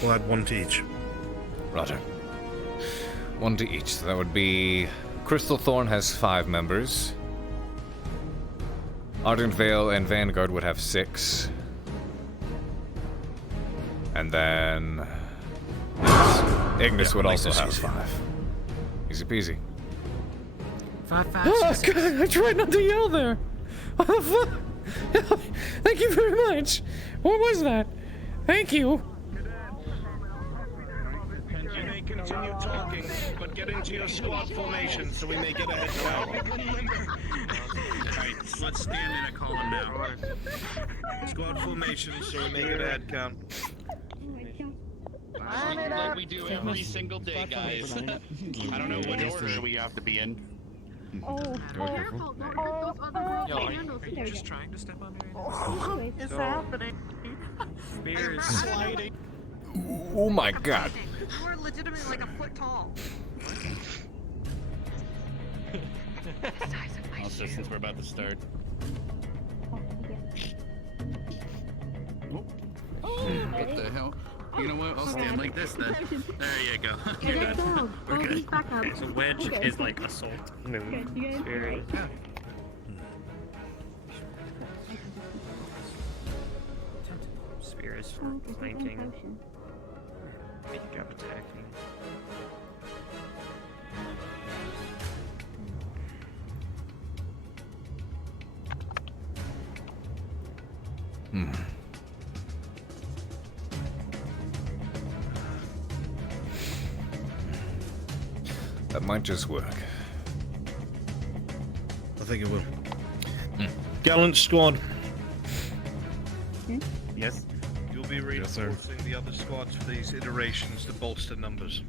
We'll add 1 to each. Roger. 1 to each. So that would be... Crystal Thorn has 5 members. Ardent Vale and Vanguard would have 6. And then... Ignis would also have 5. Easy peasy. 5, 5, Oh 6, God! I tried not to yell there. What the fuck? Thank you very much. What was that? Thank you. You may continue talking, but get into your squad formation so we may get a head count. Alright, let's stand in a column now. Squad formation so we may get a head count. Like we do every single day, guys. I don't know what order we have to be in. Careful, don't hurt those other Yo, girls' are handles you here. just trying to step on me right now? It's happening. Spear is sliding. Oh my God. You are legitimately like a foot tall. Also, since we're about to start. What the hell? You know what? I'll stand like this then. There you go. You're good. We're good. Back up. So wedge is like assault move. Spear. Spear is for flanking. Make up attacking. That might just work. I think it will. Gallant squad. Yes. You'll be reinforcing the other squads for these iterations to bolster numbers.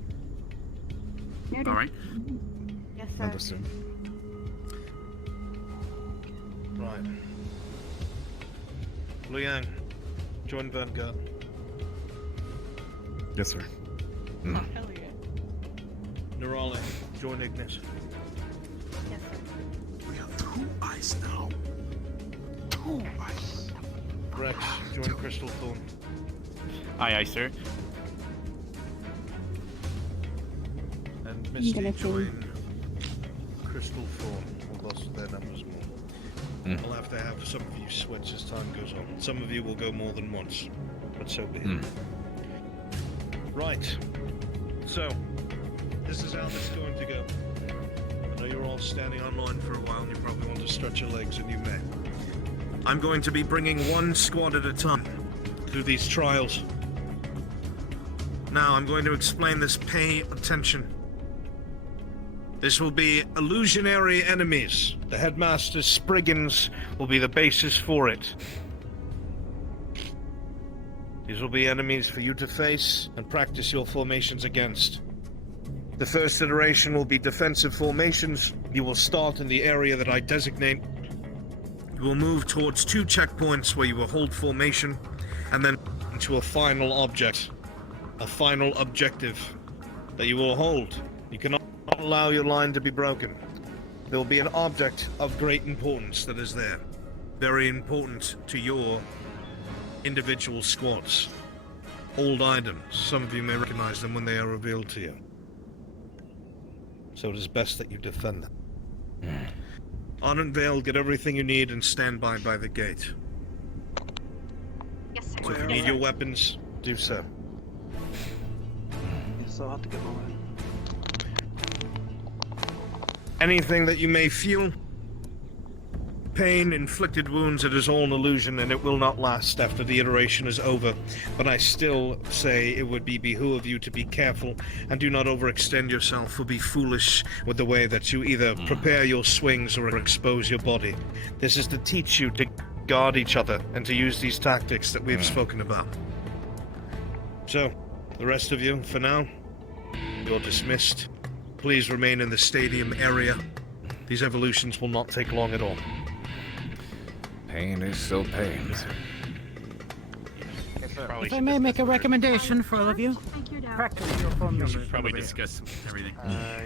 Alright. Yes, sir. Understood. Right. Liang, join Vanguard. Yes, sir. Oh, hell yeah. Nerale, join Ignis. Yes, sir. We have 2 ice now. 2 ice. Rex, join Crystal Thorn. Aye, aye, sir. And Misty, join Crystal Thorn. We'll bolster their numbers more. We'll have to have some of you switch as time goes on. Some of you will go more than once, but so be it. Right. So, this is how this is going to go. I know you're all standing online for a while and you probably want to stretch your legs, and you may. I'm going to be bringing one squad at a time through these trials. Now, I'm going to explain this. Pay attention. This will be illusionary enemies. The Headmaster's Spriggans will be the basis for it. These will be enemies for you to face and practice your formations against. The first iteration will be defensive formations. You will start in the area that I designate. You will move towards 2 checkpoints where you will hold formation, and then to a final object. A final objective that you will hold. You cannot allow your line to be broken. There will be an object of great importance that is there. Very important to your individual squads. Old items. Some of you may recognize them when they are revealed to you. So it is best that you defend them. Ardent Vale, get everything you need and stand by the gate. Yes, sir. So if you need your weapons, do so. So I'll have to get my way. Anything that you may feel, pain, inflicted wounds, it is all an illusion and it will not last after the iteration is over. But I still say it would behoove you to be careful and do not overextend yourself or be foolish with the way that you either prepare your swings or expose your body. This is to teach you to guard each other and to use these tactics that we've spoken about. So, the rest of you, for now, you're dismissed. Please remain in the stadium area. These evolutions will not take long at all. Pain is still pain. If I may make a recommendation for all of you, practice your We formation. should probably discuss everything.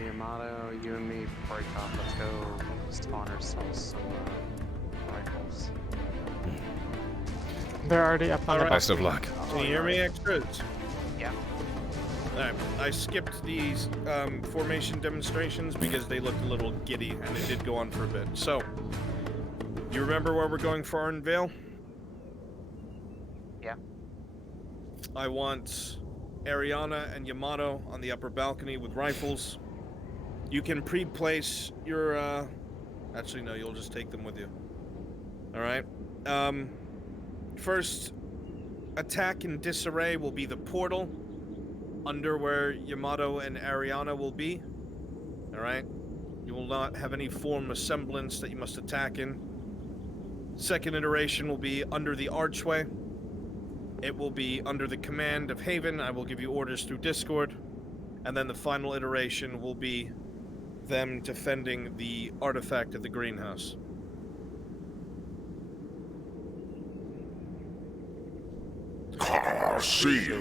Yamato, you and me break off. Let's go spawn ourselves some rifles. They're already up on the Best of luck. Can you hear me, extras? Yeah. Alright, I skipped these formation demonstrations because they looked a little giddy and it did go on for a bit. So, you remember where we're going for Vale? Yeah. I want Ariana and Yamato on the upper balcony with rifles. You can pre-place your, actually no, you'll just take them with you. Alright? First attack in disarray will be the portal under where Yamato and Ariana will be. Alright? You will not have any form of semblance that you must attack in. Second iteration will be under the archway. It will be under the command of Haven. I will give you orders through Discord. And then the final iteration will be them defending the artifact at the greenhouse.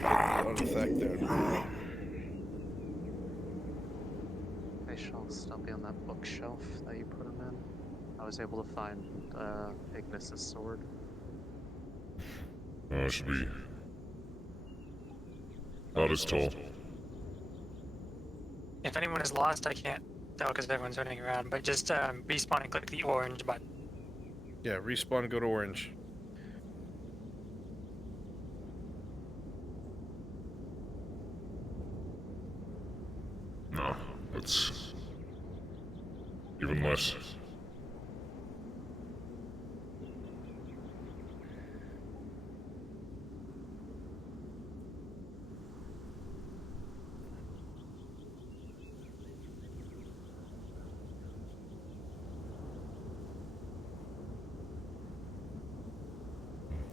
Artifact there. They shall still be on that bookshelf that you put them in. I was able to find Ignis's sword. Should be not as tall. If anyone is lost, I can't tell because everyone's running around, but just respawn and click the orange button. Yeah, respawn, go to orange. No, it's even less.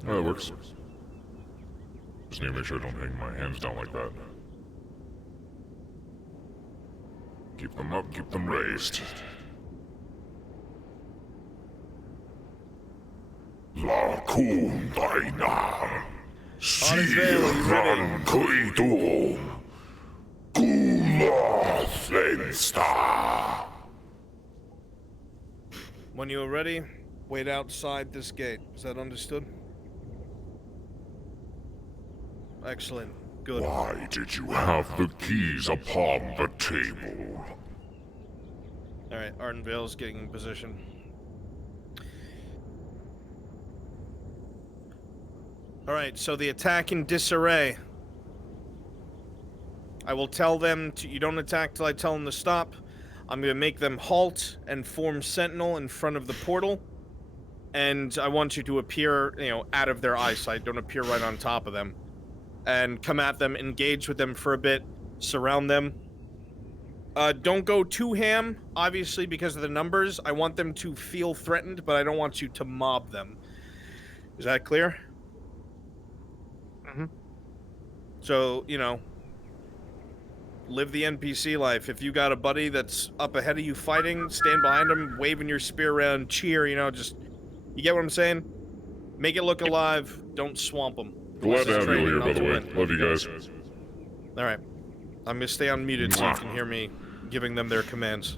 Oh, it works. Just need to make sure I don't hang my hands down like that. Keep them up, keep them raised. La Kundaina. Siran Koido. Gula Flensta. When you are ready, wait outside this gate. Is that understood? Excellent. Good. Why did you have the keys upon the table? Alright, Ardenvale's getting in position. Alright, so the attack in disarray. I will tell them to, you don't attack till I tell them to stop. I'm gonna make them halt and form Sentinel in front of the portal. And I want you to appear, out of their eyesight. Don't appear right on top of them. And come at them, engage with them for a bit, surround them. Don't go too ham, obviously, because of the numbers. I want them to feel threatened, but I don't want you to mob them. Is that clear? Mm-hmm. So, live the NPC life. If you got a buddy that's up ahead of you fighting, stand behind them, waving your spear around, cheer, just... You get what I'm saying? Make it look alive, don't swamp them. Glad to have you here, by the way. Love you guys. Alright. I'm gonna stay unmuted so you can hear me giving them their commands.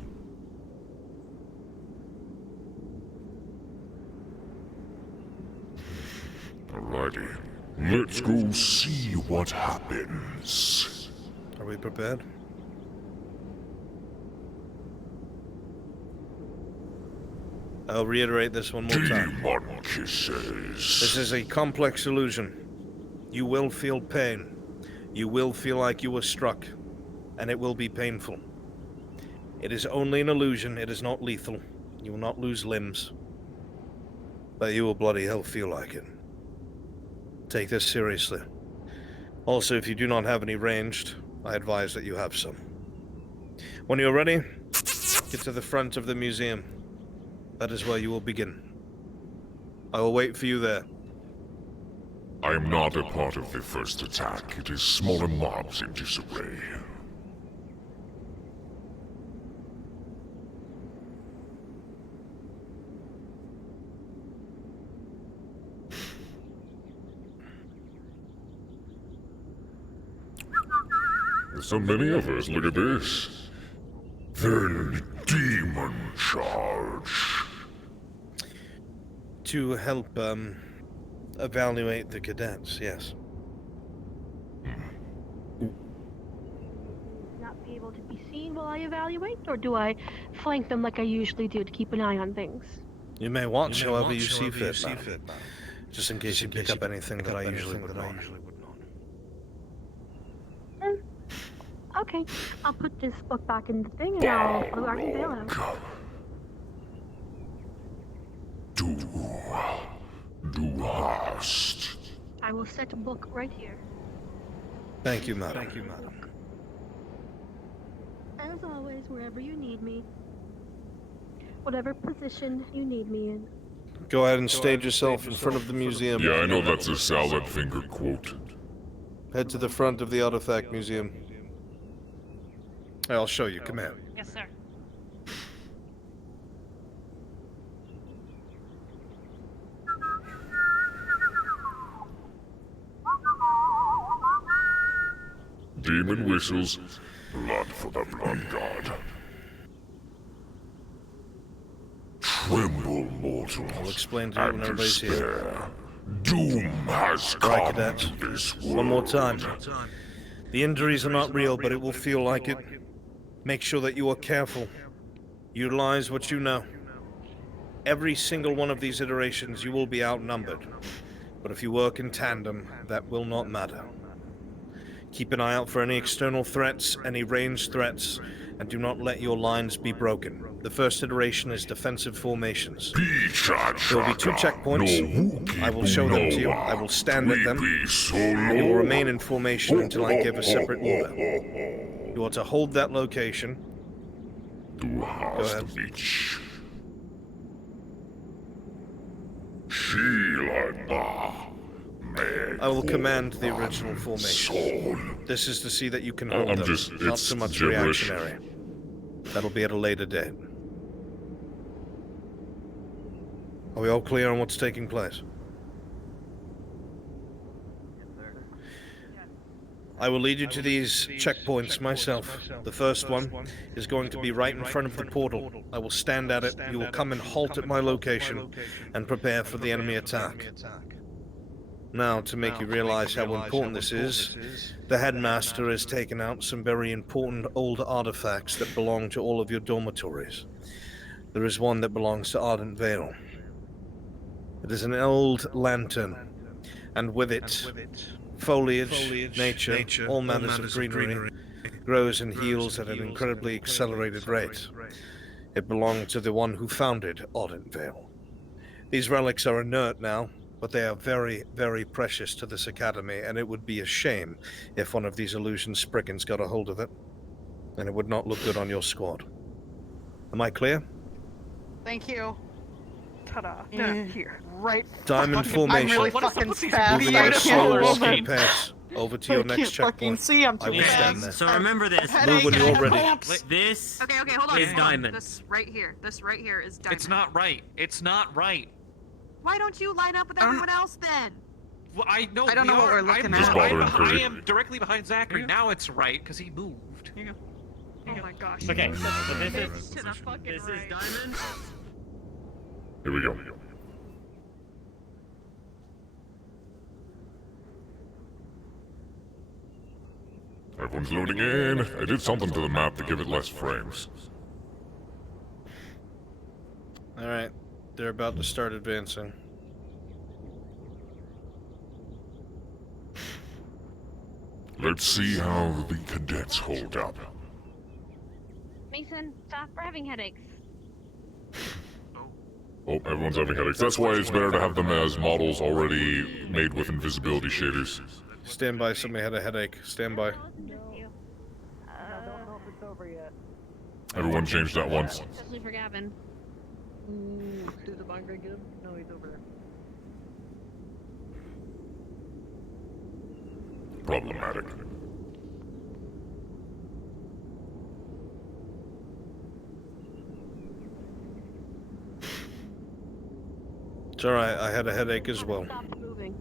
Alrighty. Let's go see what happens. Are we prepared? I'll reiterate this one more time. Demon kisses. This is a complex illusion. You will feel pain. You will feel like you were struck. And it will be painful. It is only an illusion. It is not lethal. You will not lose limbs. But you will bloody hell feel like it. Take this seriously. Also, if you do not have any ranged, I advise that you have some. When you're ready, get to the front of the museum. That is where you will begin. I will wait for you there. I am not a part of the first attack. It is smaller mobs in disarray. There's so many of us, look at this. Then demon charge. To help, evaluate the cadets, yes. Not be able to be seen while I evaluate, or do I flank them like I usually do to keep an eye on things? You may watch however you see fit, just in case you pick up anything that I usually would not. Okay, I'll put this book back in the thing and I'll blow our veil out. Du hast. I will set a book right here. Thank you, madam. Thank you, madam. As always, wherever you need me. Whatever position you need me in. Go ahead and stage yourself in front of the museum. Yeah, I know that's a salad finger quote. Head to the front of the Artifact Museum. I'll show you. Come here. Yes, sir. Demon whistles, blood for the blood god. Tremble, mortals. I'll explain to you when everybody's here. Doom has Right, come cadets. to this world. One more time. The injuries are not real, but it will feel like it. Make sure that you are careful. Utilize what you know. Every single one of these iterations, you will be outnumbered. But if you work in tandem, that will not matter. Keep an eye out for any external threats, any ranged threats, and do not let your lines be broken. The first iteration is defensive formations. There will be 2 checkpoints. I will show them to you. I will stand at them. And you will remain in formation until I give a separate order. You are to hold that location. Go ahead. I will command the original formation. This is to see that you can hold them, not so much reactionary. That'll be at a later date. Are we all clear on what's taking place? I will lead you to these checkpoints myself. The first one is going to be right in front of the portal. I will stand at it, you will come and halt at my location, and prepare for the enemy attack. Now, to make you realize how important this is, the headmaster has taken out some very important old artifacts that belong to all of your dormitories. There is one that belongs to Ardent Vale. It is an old lantern, and with it, foliage, nature, all manners of greenery, grows and heals at an incredibly accelerated rate. It belonged to the one who founded Ardent Vale. These relics are inert now, but they are very, very precious to this academy, and it would be a shame if one of these illusion spriggans got a hold of it, and it would not look good on your squad. Am I clear? Thank you. Ta-da. Here. Right. Diamond fucking, formation. I'm really fucking fast. Moving at a slower Beautiful. speed pace. Over to your next checkpoint. See, I'm I will stand there. So remember this. Move when you're ready. This Okay, hold on. is hold on. diamond. This right here is diamond. It's not right. It's not right. Why don't you line up with everyone else then? Well, I know. I don't know what we're looking at. I am directly behind Zachary. Now it's right because he moved. Oh my gosh. Okay, so this is To the fucking this is right. diamond. Here we go. Everyone's loading in. I did something to the map to give it less frames. Alright, they're about to start advancing. Let's see how the cadets hold up. Mason, stop. We're having headaches. Oh, everyone's having headaches. That's why it's better to have them as models already made with invisibility shaders. Stand by, somebody had a headache. Stand by. Everyone changed that once. Especially for Gavin. Did the migrate get him? No, he's over there. Problematic. It's alright, I had a headache as well. Stop moving.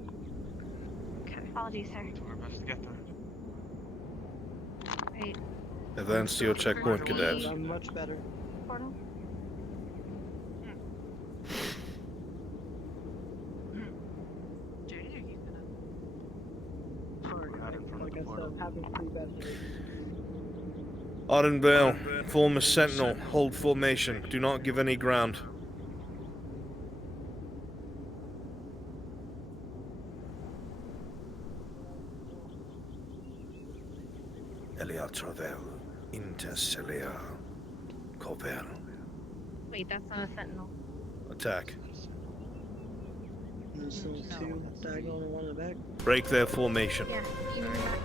Okay. Apologies, sir. Do our best to get there. Right. Advance to your checkpoint, cadets. I'm much better. Portal. Like I said, I'm having pretty bad headaches. Ardent Vale, form a sentinel, hold formation, do not give any ground. Elia Travel, Intercelia, Carver. Wait, that's not a sentinel. Attack. There's still two diagonal and one in the back. Break their formation. Yeah, you in the back.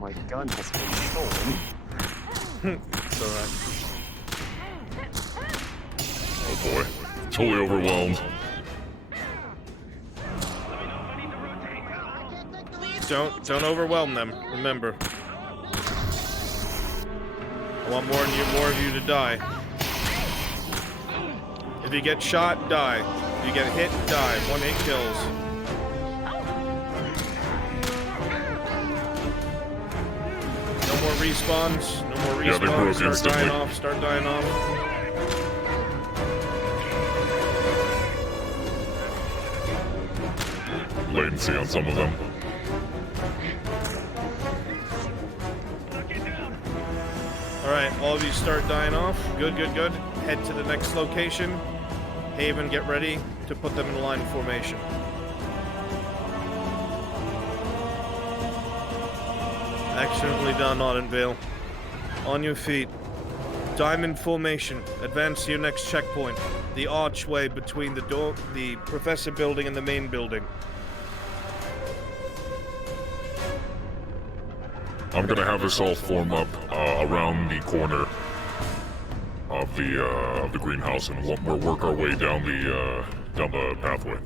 My gun has been stolen. It's alright. Oh boy. Totally overwhelmed. Don't overwhelm them. Remember. I want more of you to die. If you get shot, die. If you get hit, die. 1 hit kills. No more respawns. No more respawns. Yeah, they broke Start instantly. dying off. Start dying off. Latency on some of them. Alright, all of you start dying off. Good, good, good. Head to the next location. Haven, get ready to put them in line of formation. Excellently done, Audenvale. On your feet. Diamond formation. Advance to your next checkpoint. The archway between the professor building and the main building. I'm gonna have us all form up around the corner of the greenhouse, and we'll work our way down the pathway.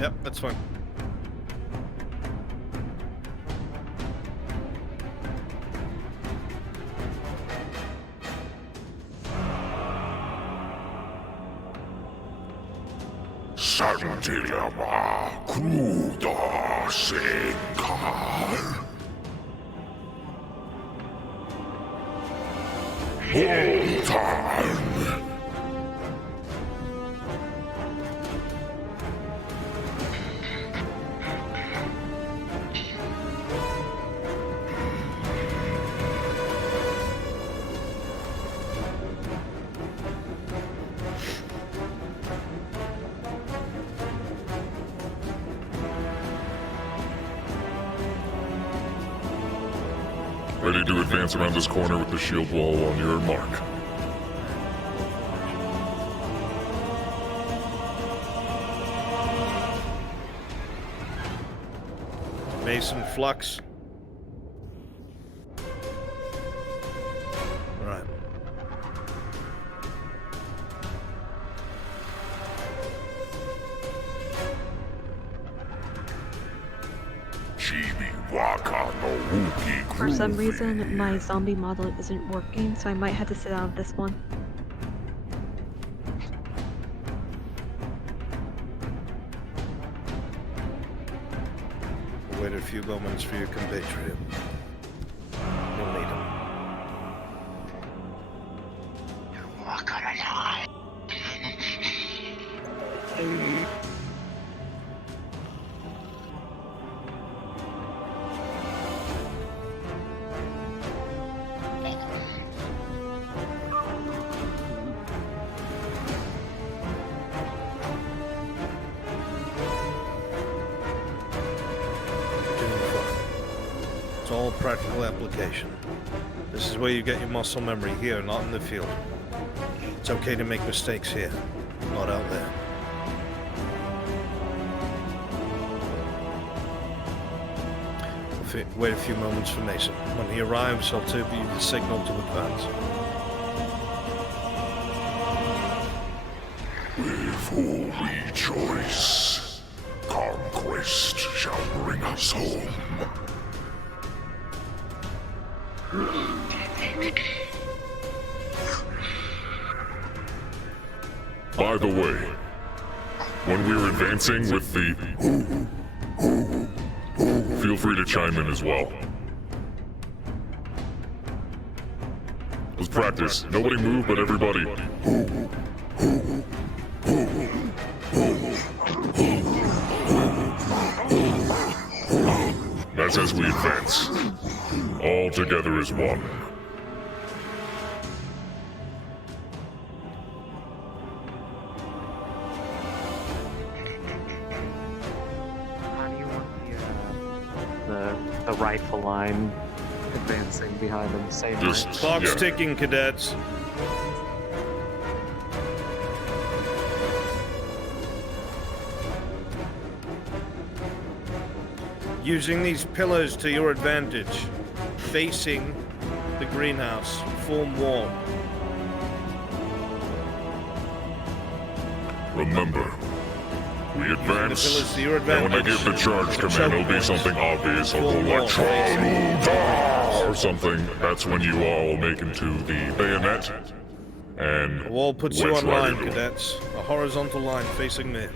Yep, that's fine. Santilama cruda senkar. Voltan. Ready to advance around this corner with the shield wall on your mark. Mason flux. Alright. For some reason, my zombie model isn't working, so I might have to sit out of this one. Wait a few moments for your compatriot. You'll need him. You're walking alive. It's all practical application. This is where you get your muscle memory, here, not in the field. It's okay to make mistakes here, not out there. Wait a few moments for Mason. When he arrives, I'll give you the signal to advance. With full rejoice, conquest shall bring us home. By the way, when we're advancing with the feel free to chime in as well. Let's practice. Nobody move, but everybody. That's allies as we advance. All together as one. How do you want the rifle line advancing behind them? Same way? Clock's ticking, cadets. Using these pillars to your advantage, facing the greenhouse, form wall. Remember, we advance, pillars to your and when I advantage. give the charge command, it'll be something obvious. I'll go like, "Charge!" or something. That's when you all make into the bayonet, and The wall puts you on line, cadets. A horizontal line facing me.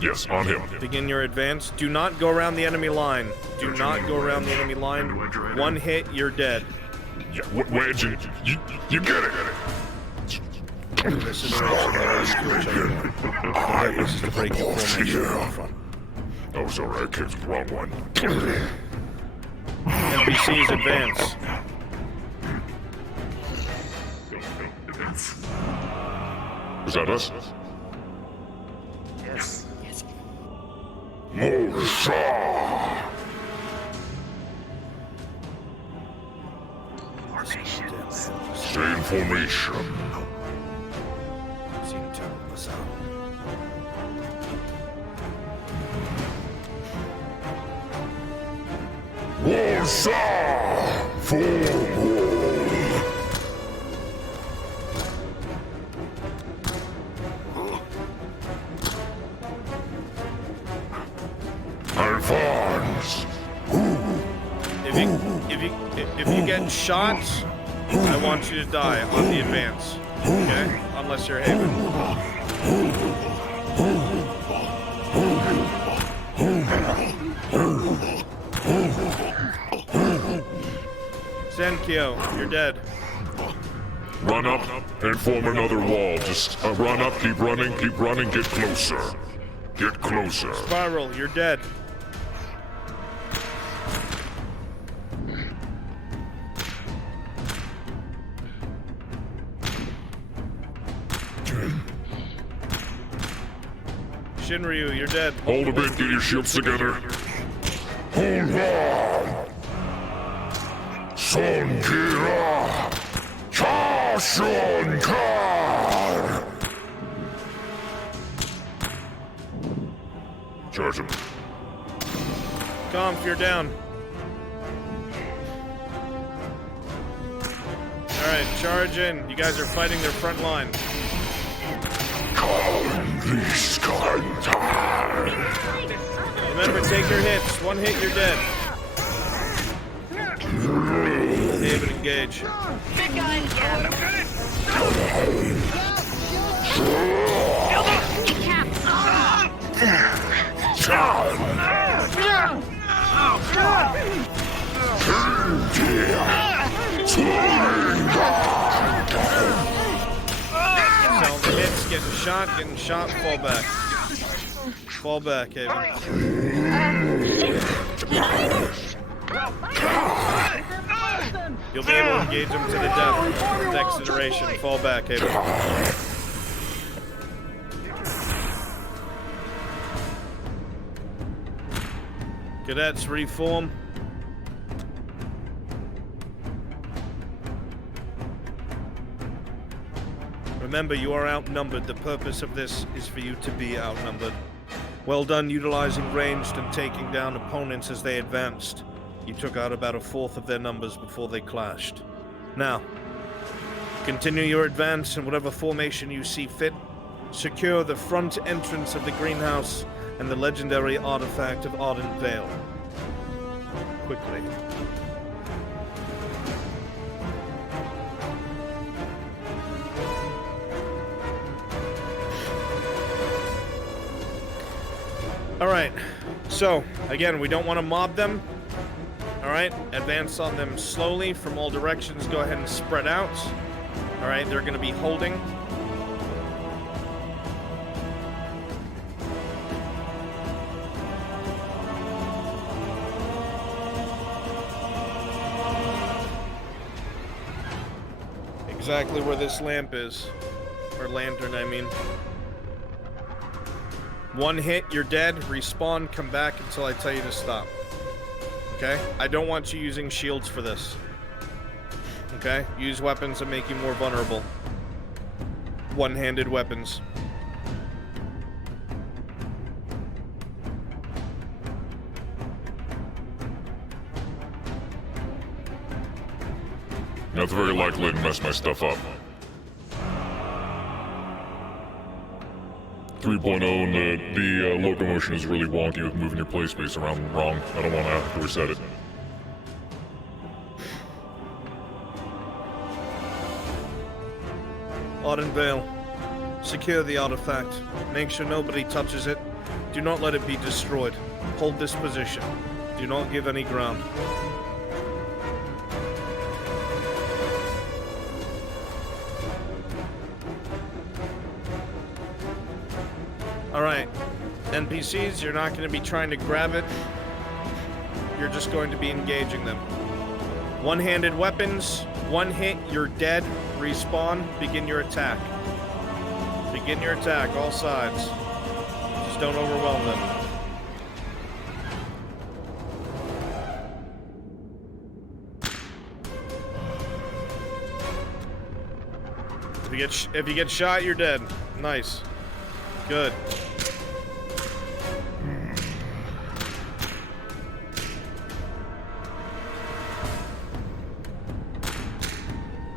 Yes, on him. Begin your advance. Do not go around the enemy line. Do not go around the enemy line. One hit, you're dead. Yeah, Wedge, you get it. This is the purpose is to break your formation in front. Oh, sorry, I kicked the wrong one. NPCs advance. Is that us? Yes. Morsa! Stay in formation. Morsa! Forward! Advance! If you get shot, I want you to die on the advance. Okay? Unless you're Haven. Senkyo, you're dead. Run up and form another wall. Just run up, keep running, get closer. Get closer. Spiral, you're dead. Shinryu, you're dead. Hold a bit, get your shields together. Hold on! Son Kira! Chashon Kar! Charge him. Conf, you're down. Alright, charge in. You guys are fighting their front line. Remember, take your hits. One hit, you're dead. David, engage. Big guy, yeah. Hits, getting shot, fall back. Fall back, Haven. You'll be able to engage them to the death. Next iteration, fall back, Haven. Cadets, reform. Remember, you are outnumbered. The purpose of this is for you to be outnumbered. Well done utilizing ranged and taking down opponents as they advanced. You took out about a fourth of their numbers before they clashed. Now, continue your advance in whatever formation you see fit. Secure the front entrance of the greenhouse and the legendary artifact of Ardent Veil. Quickly. Alright, so, again, we don't want to mob them. Alright, advance on them slowly from all directions. Go ahead and spread out. Alright, they're going to be holding. exactly where this lamp is. Or lantern, I mean. One hit, you're dead. Respawn, come back until I tell you to stop. Okay? I don't want you using shields for this. Okay? Use weapons that make you more vulnerable. One-handed weapons. That's very likely to mess my stuff up. 3.0 and the locomotion is really wonky with moving your play space around wrong. I don't want to have to reset it. Audenvale, secure the artifact. Make sure nobody touches it. Do not let it be destroyed. Hold this position. Do not give any ground. Alright, NPCs, you're not going to be trying to grab it. You're just going to be engaging them. One-handed weapons, one hit, you're dead. Respawn, begin your attack. Begin your attack, all sides. Just don't overwhelm them. If you get shot, you're dead. Nice. Good.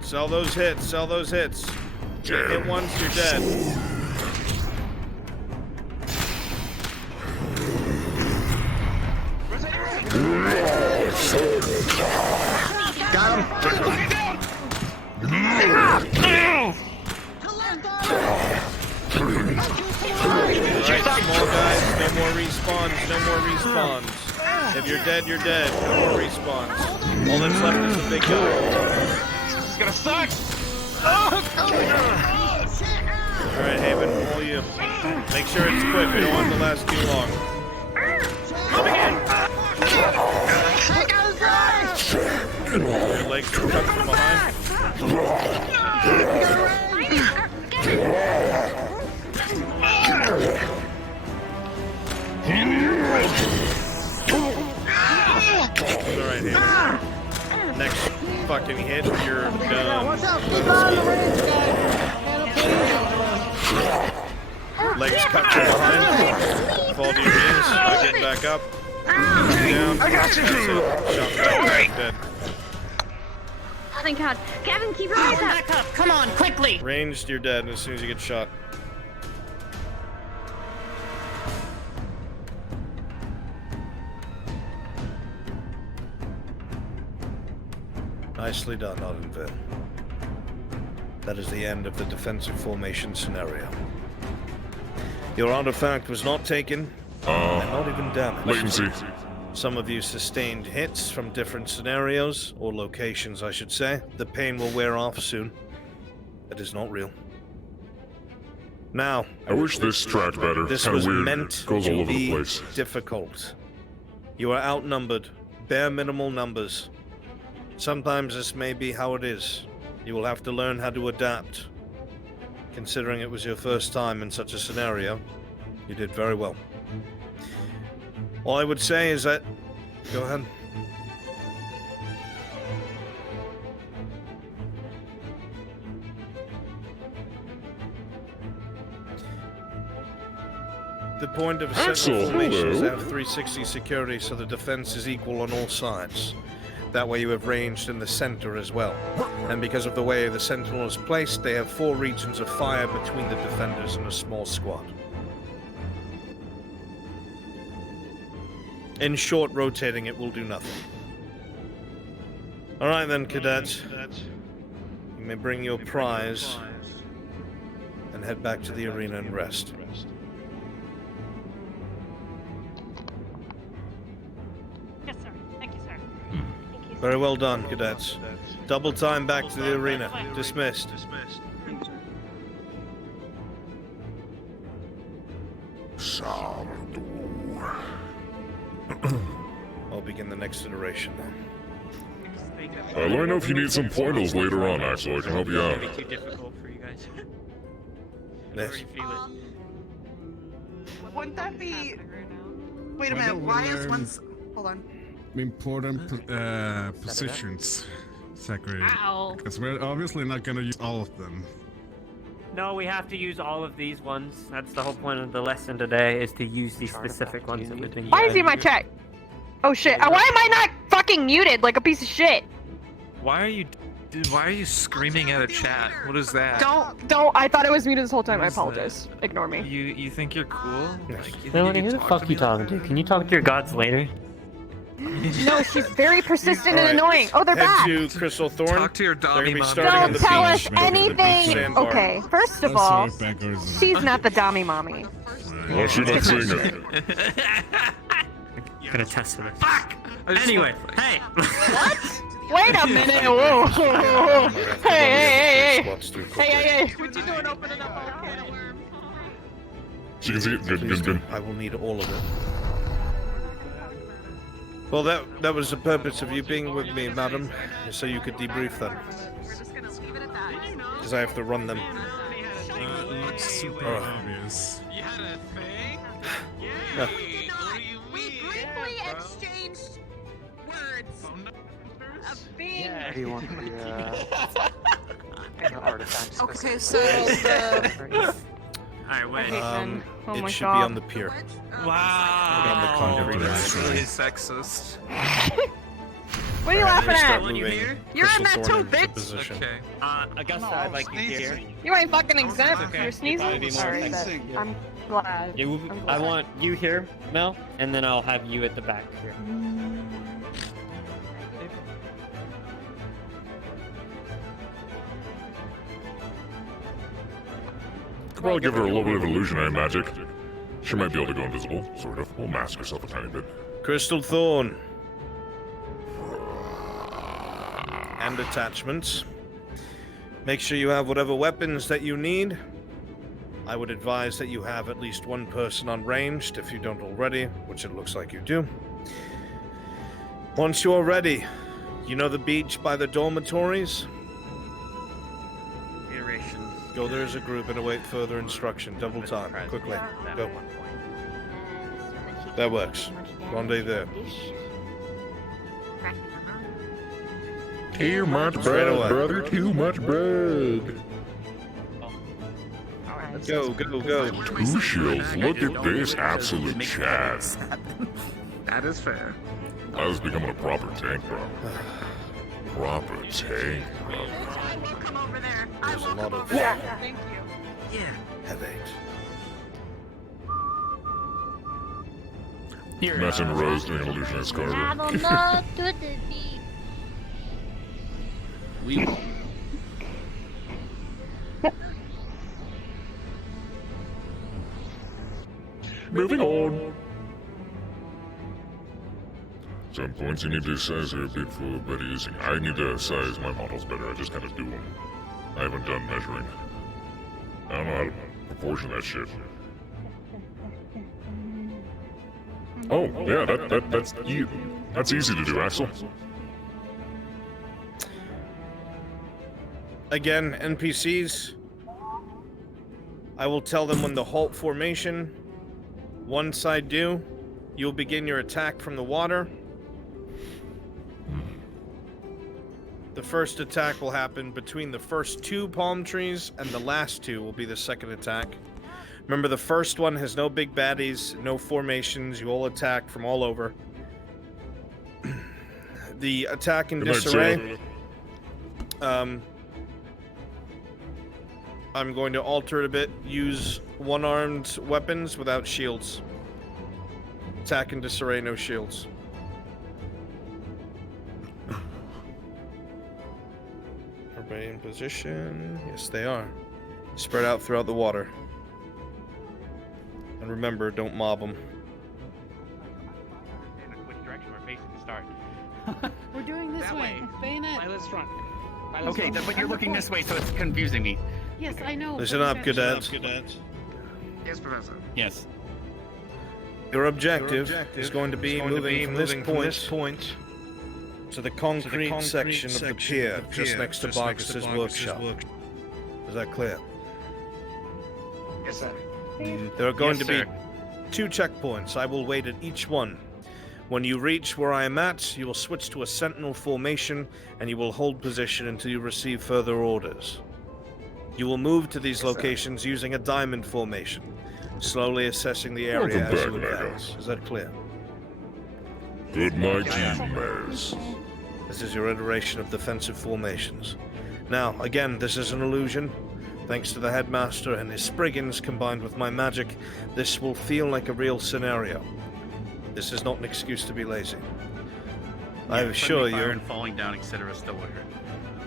Sell those hits, sell those hits. Hit once, you're dead. Got him. Alright, small guys, no more respawns, no more respawns. If you're dead, you're dead. No more respawns. All that's left is the big guy. This is gonna suck! Alright, Haven, all you. Make sure it's quick, we don't want it to last too long. Your legs are cut from behind. Alright, Haven. Next fucking hit, you're done. Legs cut from behind. Fall to your knees. Not getting back up. Down. I got you. Shot back, dead. Oh, thank God. Gavin, keep your eyes up. Back up. Come on, quickly. Ranged, you're dead as soon as you get shot. Nicely done, Audenvale. That is the end of the defensive formation scenario. Your artifact was not taken, and not even damaged. Latency. Some of you sustained hits from different scenarios, or locations, I should say. The pain will wear off soon. It is not real. Now, I wish this tracked better. This Kinda was weird. meant Goes to all over the be place. difficult. You are outnumbered, bare minimal numbers. Sometimes this may be how it is. You will have to learn how to adapt. Considering it was your first time in such a scenario, you did very well. All I would say is that... Go ahead. The point of Sentinel Formations is to have 360 security so the defense is equal on all sides. That way you have ranged in the center as well. And because of the way the Sentinel is placed, they have 4 regions of fire between the defenders and a small squad. In short, rotating it will do nothing. Alright then, cadets. You may bring your prize and head back to the arena and rest. Yes, sir. Thank you, sir. Very well done, cadets. Double time back to the arena. Dismissed. I'll begin the next iteration then. Let me know if you need some pointers later on, Axel. I can help you out. It'll be too difficult for you guys. I Yes. already feel it. Wouldn't that be? Wait a minute. Why is one? Hold on. Important positions, Zachary. Ow. Because we're obviously not gonna use all of them. No, we have to use all of these ones. That's the whole point of the lesson today, is to use these specific ones that we've been Why is he in my chat? Oh shit! Why am I not fucking muted like a piece of shit? Why are you, dude? Why are you screaming at a chat? What is that? Don't. I thought I was muted this whole time. I apologize. Ignore me. You think you're cool? Like, you Melanie, think who you the talk fuck to you me talking like to? that? Can you talk to your gods later? No, she's very persistent and annoying. Oh, they're Head back. to Crystal Thorn. Talk to your They're gonna be Dobby starting on Don't the tell beach. us anything. Sandbar. Okay, first of all, she's not the dummy mommy. Why is she not saying it? I'm gonna test for this. Fuck! Anyway, hey! What? Wait a minute. Whoa. Hey. Hey. What you doing opening up our can of worms? She can see it. Good. I will need all of it. Well, that was the purpose of you being with me, madam, so you could debrief them. Because I have to run them. Looks super obvious. You had a thing? Yeah. We briefly exchanged words of being. Yeah, do you want the artifact? Okay, so Alright, wait. Okay, then. Oh It my should God. be on the pier. Wow. That's really sexist. What are you laughing Start at? moving You're in Crystal that Thorn too, into bitch. position. Okay. Augusta, I'd like you here. You ain't fucking exempt. Okay. You're sneezing. Probably be more Alright, effective here. I'm glad. I want you here, Mel, and then I'll have you at the back here. Could probably give her a little bit of illusionary magic. She might be able to go invisible, sort of. We'll mask herself a tiny bit. Crystal Thorn. And attachments. Make sure you have whatever weapons that you need. I would advise that you have at least one person on ranged if you don't already, which it looks like you do. Once you are ready, you know the beach by the dormitories? Iteration. Go there as a group and await further instruction. Double time. Quickly. Go. That works. Rendezvous. Too much Straight bread, away. brother. Too much bread. Go. 2 shields. Look at this absolute chat. That is fair. I was becoming a proper tank, bro. Proper tank, bro. I will come over there. There's a lot of Thank you. headaches. Imagine Rose doing an illusionist Carver. not to the deep. We will. Moving on. Some points you need to size are a bit full of better using. I need to size my models better. I just kind of do them. I haven't done measuring. I don't know how to proportion that shit. Oh, yeah, that's easy to do, Axel. Again, NPCs. I will tell them when the halt formation. Once I do, you'll begin your attack from the water. The first attack will happen between the first 2 palm trees, and the last 2 will be the second attack. Remember, the first one has no big baddies, no formations. You all attack from all over. The attack in Good night, disarray. sir. I'm going to alter it a bit. Use one-armed weapons without shields. Attack in disarray, no shields. Everybody in position. Yes, they are. Spread out throughout the water. And remember, don't mob them. Which direction we're facing to start? We're doing this way. Bayonet. Front. Okay, but you're looking this way, so it's confusing me. Yes, I know. Listen up, cadets. Yes, Professor. Yes. Your objective is going to be moving from this point to the concrete section of the pier just next to Barkus's workshop. Is that clear? Yes, sir. There are going Yes, to be sir. 2 checkpoints. I will wait at each one. When you reach where I am at, you will switch to a Sentinel Formation, and you will hold position until you receive further orders. You will move to these locations using a diamond formation, slowly assessing the area Welcome as you back, advance. Is that clear? Good night, Maz. This is your iteration of defensive formations. Now, again, this is an illusion. Thanks to the headmaster and his Spriggans combined with my magic, this will feel like a real scenario. This is not an excuse to be lazy. I assure Fire you. and falling down, etc. still would hurt.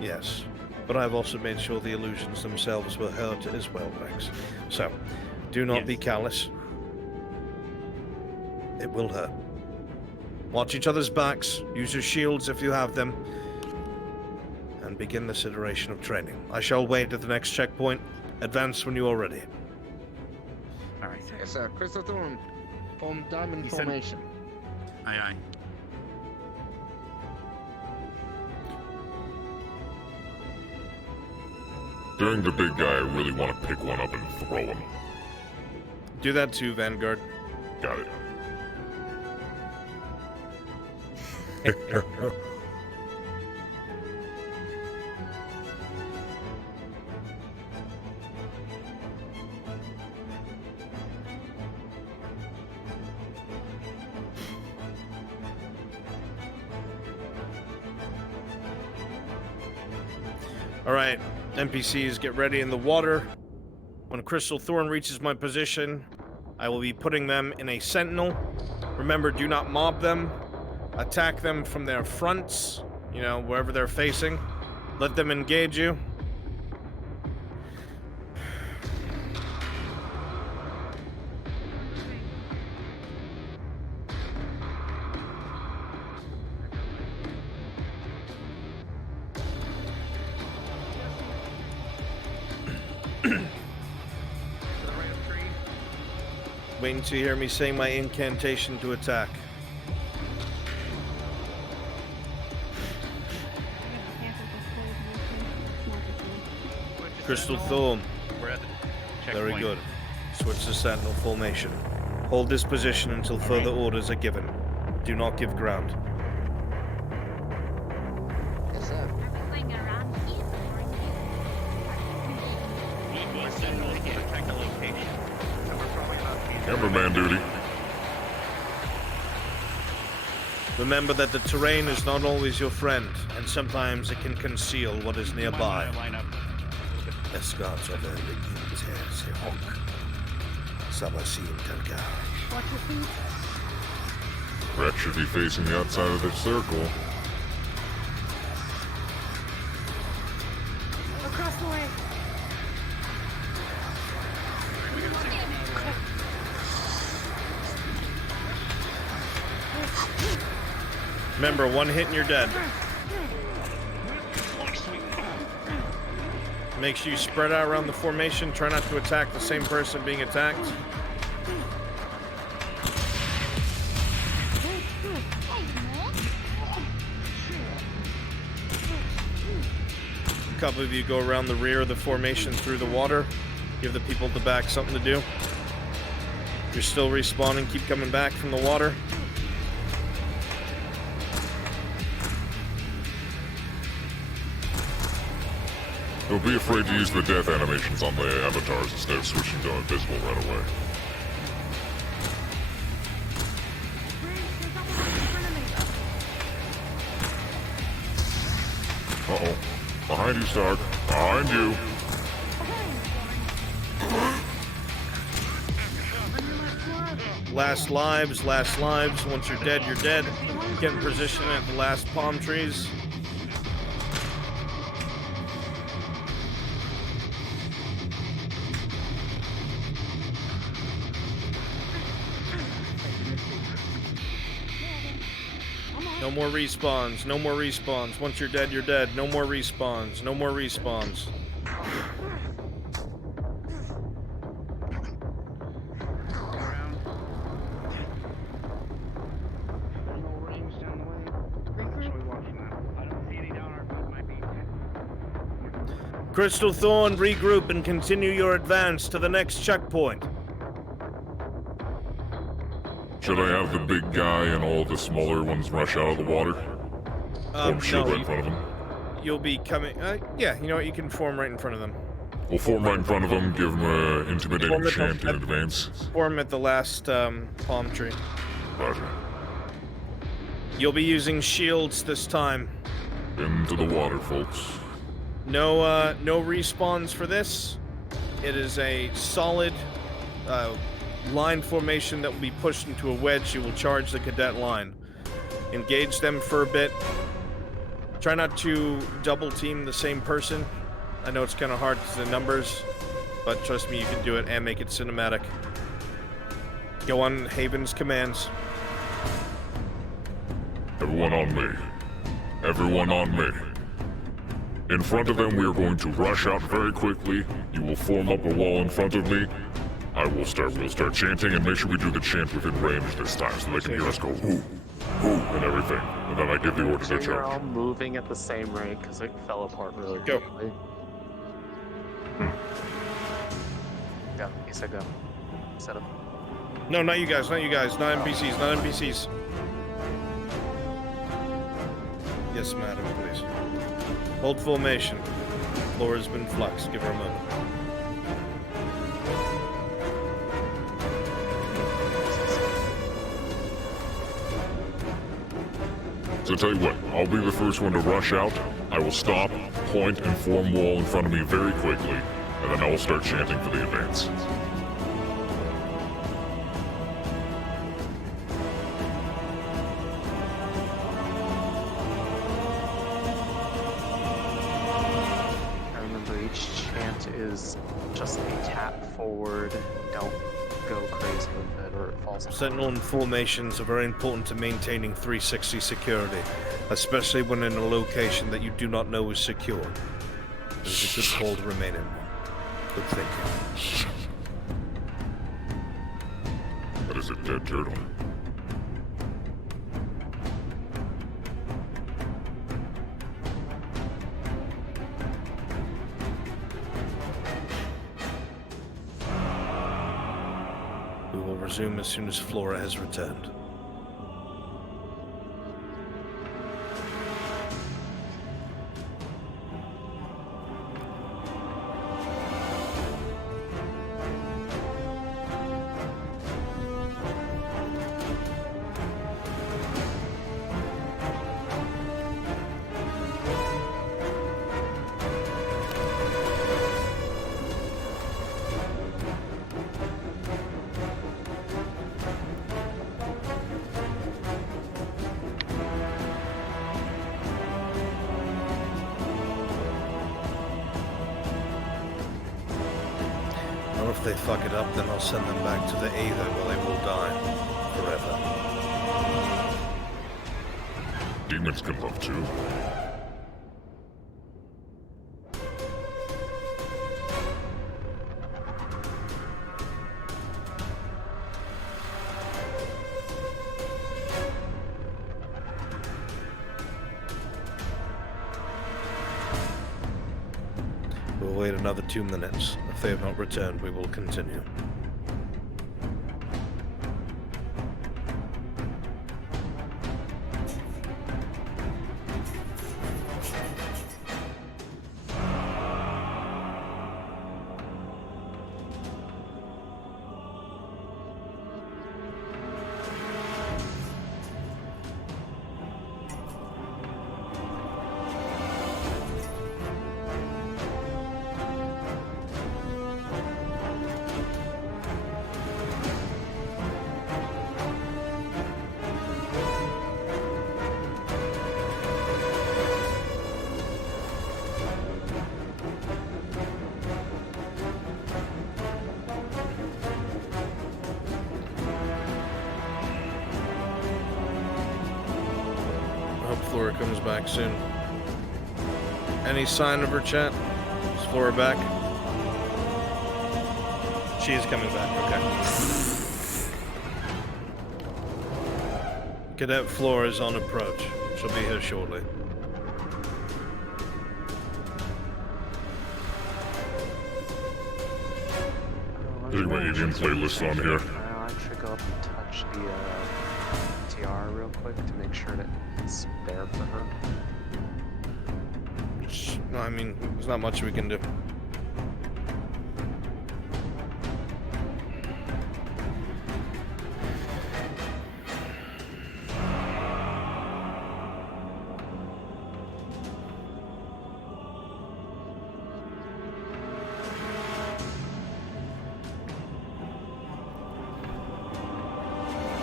Yes, but I've also made sure the illusions themselves were hurt as well, Rex. So, do not be callous. It will hurt. Watch each other's backs, use your shields if you have them, and begin this iteration of training. I shall wait at the next checkpoint. Advance when you are ready. Alright. Yes, sir. Crystal Thorn, form diamond You said- formation. Aye, aye. During the big guy, I really want to pick one up and throw him. Do that too, Vanguard. Got it. Alright, NPCs, get ready in the water. When Crystal Thorn reaches my position, I will be putting them in a sentinel. Remember, do not mob them. Attack them from their fronts, you know, wherever they're facing. Let them engage you. Wait until you hear me say my incantation to attack. Crystal Thorn. We're at the Very checkpoint. good. Switch to Sentinel Formation. Hold this position until further orders are given. Do not give ground. Yes, sir. Cameraman duty. Remember that the terrain is not always your friend, and sometimes it can conceal what is nearby. Escorts of the Rex should be facing the outside of the circle. Across the way. Remember, one hit and you're dead. Make sure you spread out around the formation. Try not to attack the same person being attacked. A couple of you go around the rear of the formation through the water. Give the people at the back something to do. If you're still respawning, keep coming back from the water. Don't be afraid to use the death animations on the avatars instead of switching to invisible right away. Uh-oh. Behind you, Stark. Behind you. Last lives, last lives. Once you're dead, you're dead. Get in position at the last palm trees. No more respawns, no more respawns. Once you're dead, you're dead. No more respawns, no more respawns. Crystal Thorn, regroup and continue your advance to the next checkpoint. Should I have the big guy and all the smaller ones rush out of the water? Form shield right in front of them. You'll be coming. Yeah, you know what? You can form right in front of them. We'll form right in front of them, give them an intimidating chant in advance. Form at the last palm tree. Roger. You'll be using shields this time. Into the water, folks. No respawns for this. It is a solid line formation that will be pushed into a wedge. You will charge the cadet line. Engage them for a bit. Try not to double team the same person. I know it's kind of hard because of the numbers, but trust me, you can do it and make it cinematic. Go on Haven's commands. Everyone on me. Everyone on me. In front of them, we are going to rush out very quickly. You will form up a wall in front of me. We'll start chanting, and make sure we do the chant within range this time, so they can hear us go whoo, whoo, and everything. And then I give the order to charge. You're all moving at the same rate because it fell apart really quickly. Go. He said go. Set up. No, not you guys, not you guys. Not NPCs, not NPCs. Yes, madam, please. Hold formation. Floor has been flexed. Give her a moment. So tell you what, I'll be the first one to rush out. I will stop, point, and form wall in front of me very quickly, and then I will start chanting for the advance. I remember each chant is just a tap forward. Don't go crazy with it or it falls apart. Sentinel formations are very important to maintaining 360 security, especially when in a location that you do not know is secure. It is a good call to remain in. Good thinking. That is a dead turtle. We will resume as soon as Flora has returned. Or if they fuck it up, then I'll send them back to the Aether where they will die forever. Demons can love too. We'll wait another 2 minutes. If they have not returned, we will continue. Flora comes back soon. Any sign of her, chat? Is Flora back? She is coming back, okay. Cadet Flora is on approach. She'll be here shortly. There's my avian playlist on here. I'll actually go up and touch the Tiara real quick to make sure that it's there for her. No, I mean, there's not much we can do.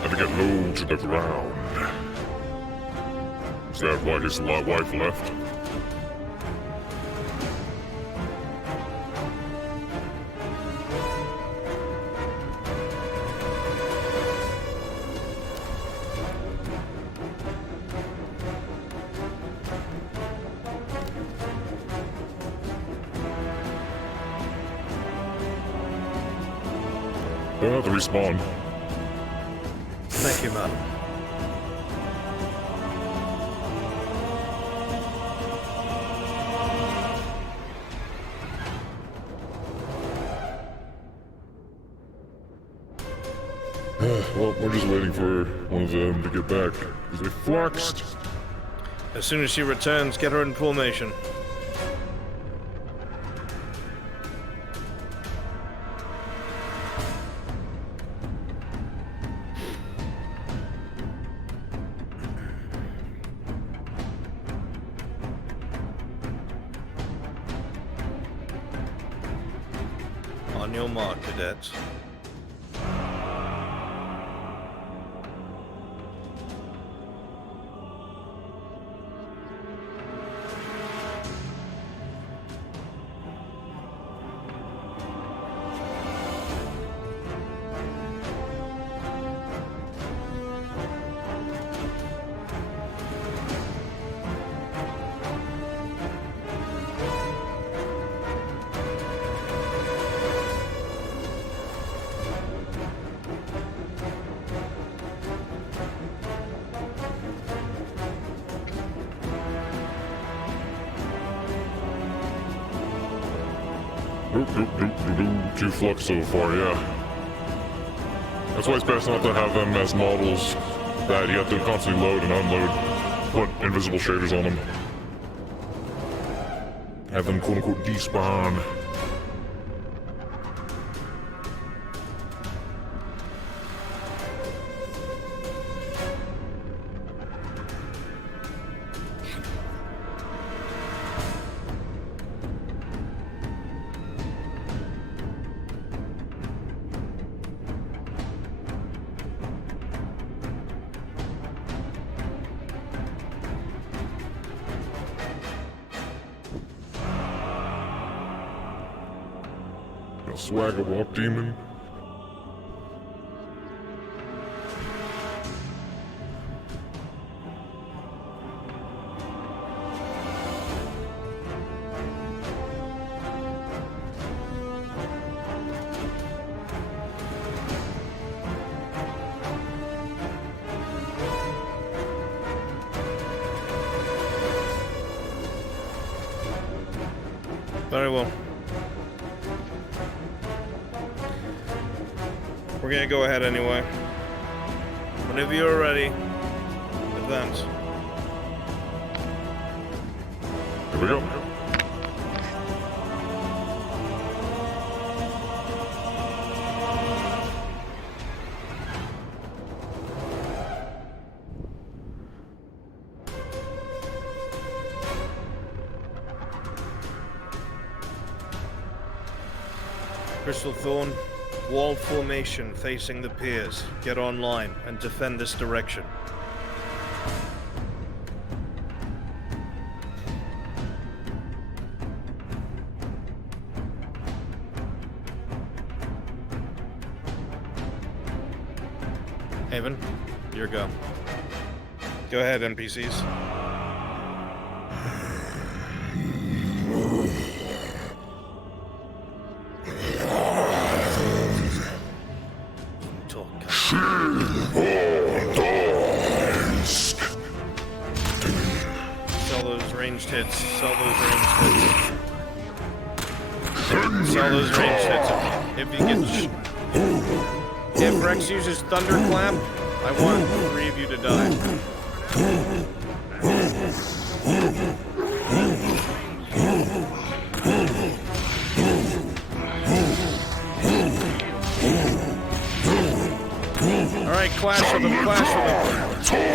Have to get low to the ground. Is that why his wife left? They'll have to respawn. Thank you, madam. Well, we're just waiting for one of them to get back. Because they fluxed. As soon as she returns, get her in formation. On your mark, cadets. Too flux so far, yeah. That's why it's best not to have them as models that you have to constantly load and unload. Put invisible shaders on them. Have them quote-unquote despawn. Swagger walk demon. Very well. We're gonna go ahead anyway. Whenever you're ready, advance. Here we go. Crystal Thorn, wall formation facing the piers. Get online and defend this direction. Haven, your go. Go ahead, NPCs. Sell those ranged hits. Sell those ranged hits. Sell those ranged hits. If he gets... If Rex uses Thunderclap, I want 3 of you to die. Alright, clash with him, clash with him.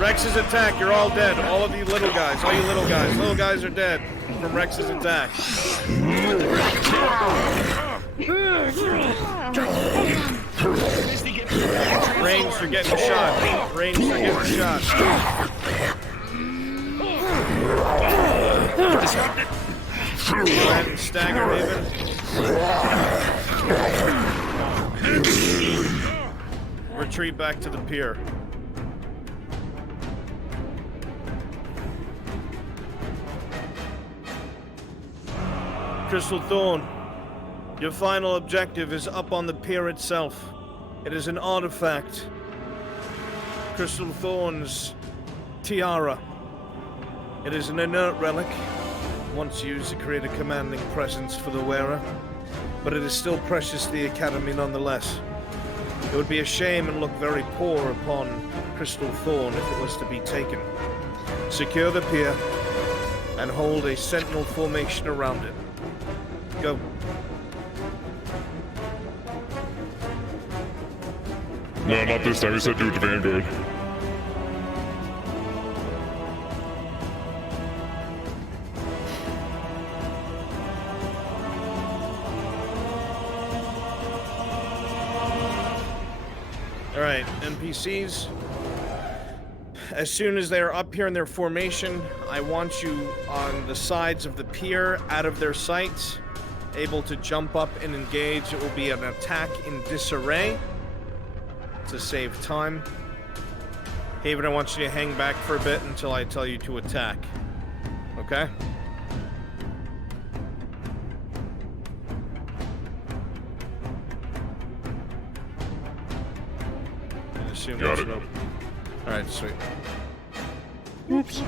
Rex's attack, you're all dead. All of you little guys, all you little guys. Little guys are dead from Rex's attack. Range, you're getting shot. Range, you're getting shot. Go ahead and stagger, Haven. Retreat back to the pier. Crystal Thorn, your final objective is up on the pier itself. It is an artifact. Crystal Thorn's Tiara. It is an inert relic. Once used to create a commanding presence for the wearer, but it is still precious to the Academy nonetheless. It would be a shame and look very poor upon Crystal Thorn if it was to be taken. Secure the pier and hold a Sentinel Formation around it. Go. No, not this time. You said do it to Vanguard. Alright, NPCs. As soon as they're up here in their formation, I want you on the sides of the pier, out of their sight, able to jump up and engage. It will be an attack in disarray to save time. Haven, I want you to hang back for a bit until I tell you to attack. Okay? Got it. Alright, sweet. Oops.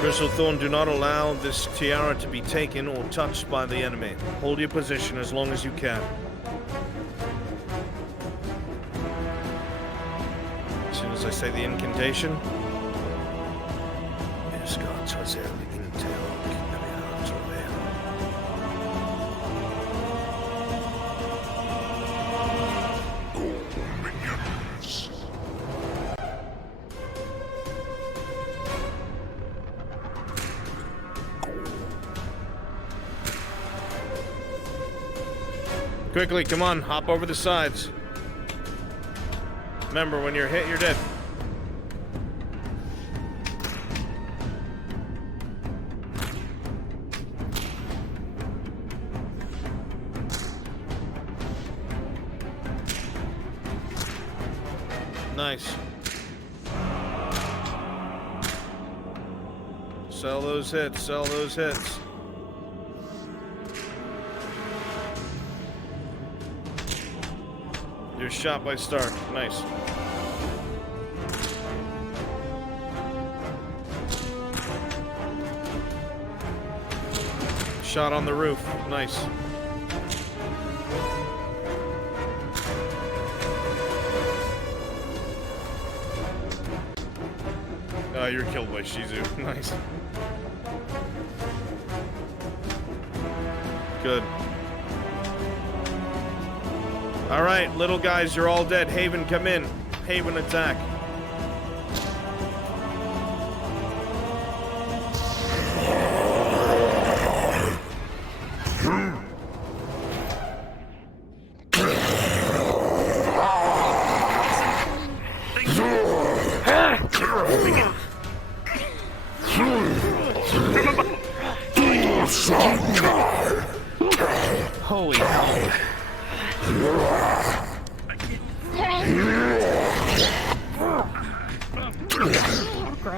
Crystal Thorn, do not allow this tiara to be taken or touched by the enemy. Hold your position as long as you can. As soon as I say the incantation. Quickly, come on, hop over the sides. Remember, when you're hit, you're dead. Nice. Sell those hits, sell those hits. You're shot by Stark. Nice. Shot on the roof. Nice. Oh, you're killed by Shizu. Nice. Good. All right, little guys, you're all dead. Haven, come in. Haven, attack.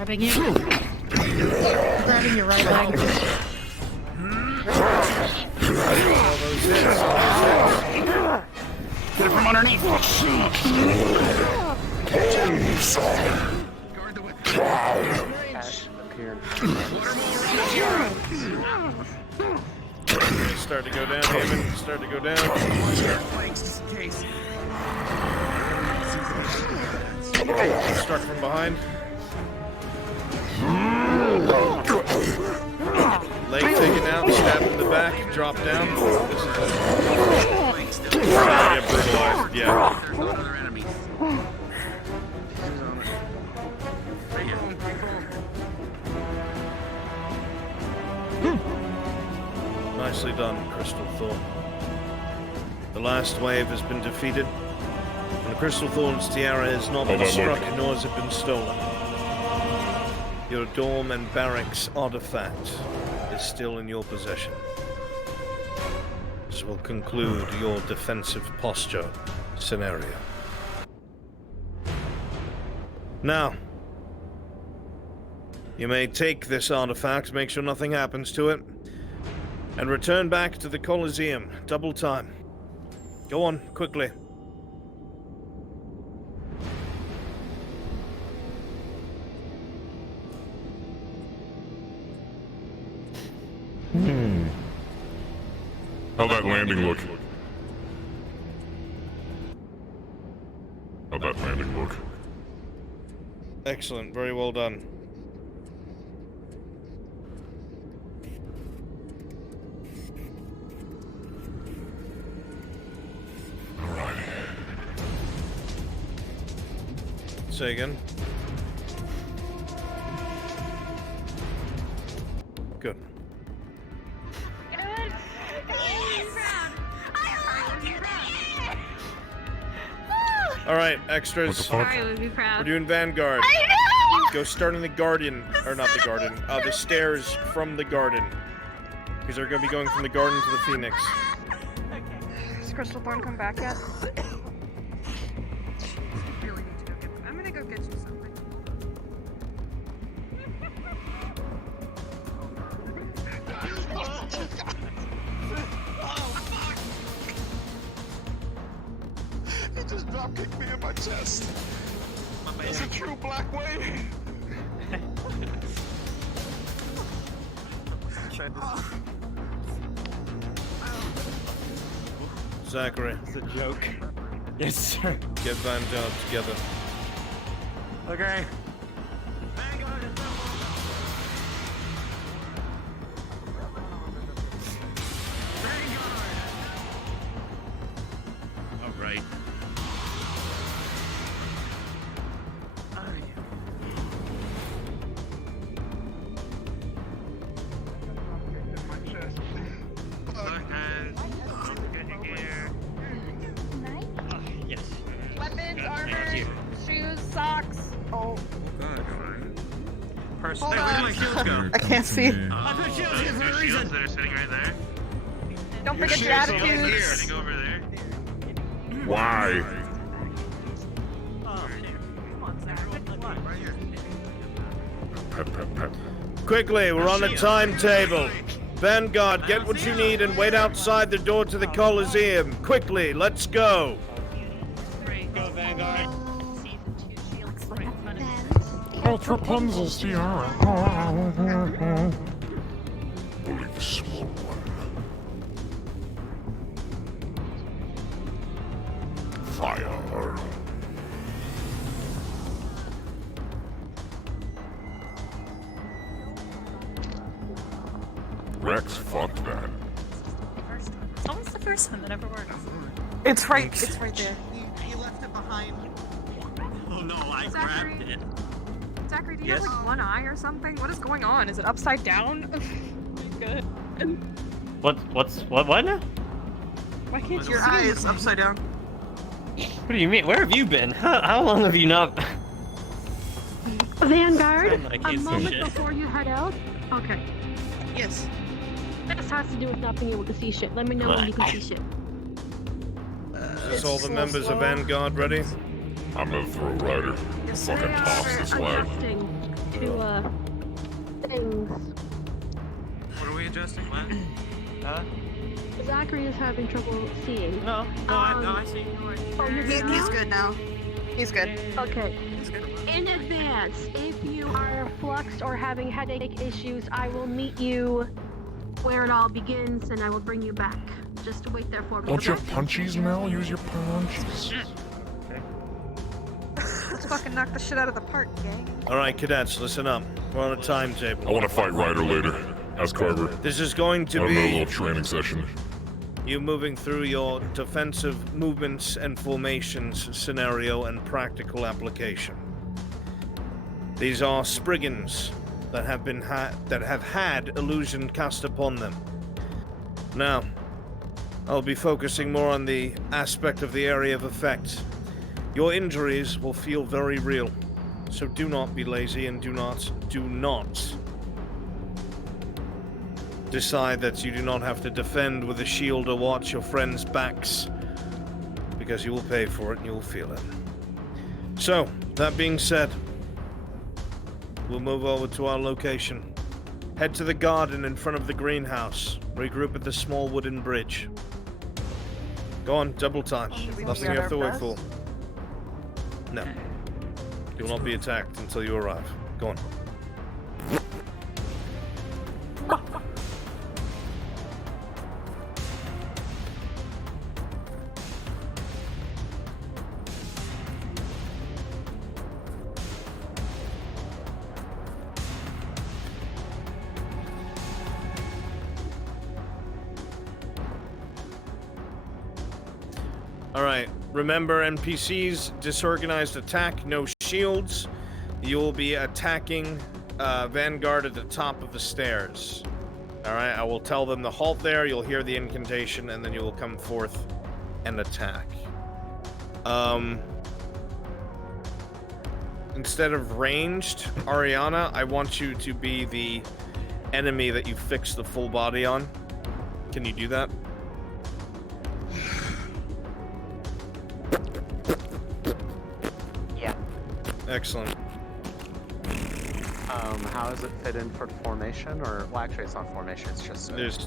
grabbing you. Grabbing your right leg. Get it from underneath. Start to go down, Hammond. Start to go down. Start from behind. Leg taken out, stabbed in the back, drop down. This is get brutalized, yeah. Nicely done, Crystal Thorn. The last wave has been defeated, and the Crystal Thorn's tiara has not been struck, nor has it been stolen. Your dorm and barracks artifact is still in your possession. This will conclude your defensive posture scenario. Now, you may take this artifact, make sure nothing happens to it, and return back to the Colosseum. Double time. Go on, quickly. How'd that landing look? How'd that landing look? Excellent, very well done. Alright. Say again. Good. All right, extras. We're doing Vanguard. Go starting the Guardian, or not the Garden, the stairs from the Garden, because they're gonna be going from the Garden to the Phoenix. Has Crystal Thorn come back yet? I'm gonna go get you something. He just drop kicked me in my chest. That's a true black wave. Zachary. It's a joke. Yes, sir. Get Vanguard together. Okay. All right. Yes. Weapons, armor, shoes, socks. Oh. Person. Hold Where on. do my shields go? I can't see. I put shields here for a reason. that are sitting right there. Don't forget your attitudes. Sitting over there. Why? Pep, pep, pep. Quickly, we're on a timetable. Vanguard, get what you need and wait outside the door to the Colosseum. Quickly, let's go. Go, Vanguard. It's Rapunzel's tiara. Only the small one. Fire. Rex, fuck that. It's always the first one that ever works. It's right there. He left it behind. Oh no, I grabbed it. Zachary, do you Yes? have like one eye or something? What is going on? Is it upside down? Good. What now? Why can't Your eye is upside down. What do you mean? Where have you been? How long have you not? Vanguard, I a can't see moment shit. before you head out. Okay. Yes. This has to do with not being able to see shit. Let me know when you can see shit. Is all the members of Vanguard ready? I'm gonna throw rider. Fucking toss this flag. Adjusting. to things. What are we adjusting? What? Huh? Zachary is having trouble seeing. No, I see. Oh, you're good now? He's good now. He's good. Okay. In advance, if you are fluxed or having headache issues, I will meet you where it all begins and I will bring you back. Just wait there for me. Don't you okay? have punchies, Mel? Use your punchies. Let's fucking knock the shit out of the park, gang. Alright, cadets, listen up. We're on a timetable. I want to fight Ryder later. Ask Carver. This is going to I be a little training session. you moving through your defensive movements and formations scenario and practical application. These are Spriggans that have had illusion cast upon them. Now, I'll be focusing more on the aspect of the area of effect. Your injuries will feel very real, so do not be lazy and do not decide that you do not have to defend with a shield or watch your friends' backs, because you will pay for it and you will feel it. So, that being said, we'll move over to our location. Head to the garden in front of the greenhouse. Regroup at the small wooden bridge. Go on, double time. Nothing you have to wait for. No. You will not be attacked until you arrive. Go on. Alright, remember NPCs, disorganized attack, no shields. You will be attacking Vanguard at the top of the stairs. Alright, I will tell them to halt there, you'll hear the incantation, and then you will come forth and attack. Instead of ranged, Ariana, I want you to be the enemy that you fix the full body on. Can you do that? Excellent. How does it fit in for formation? Or, well, actually, it's not formation, it's just... This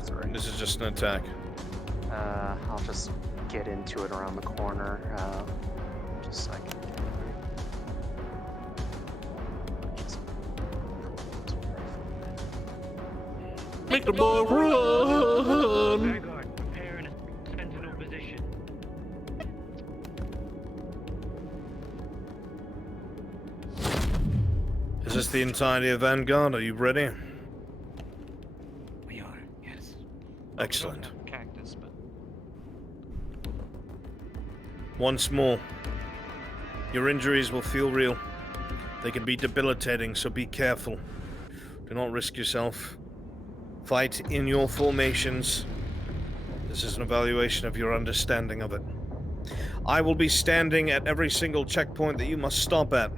is just an attack. I'll just get into it around the corner. Just a second. Make the ball run! Vanguard, prepare in a sentinel position. Is this the entirety of Vanguard? Are you ready? We are, yes. Excellent. Cactus, but Once more, your injuries will feel real. They can be debilitating, so be careful. Do not risk yourself. Fight in your formations. This is an evaluation of your understanding of it. I will be standing at every single checkpoint that you must stop at.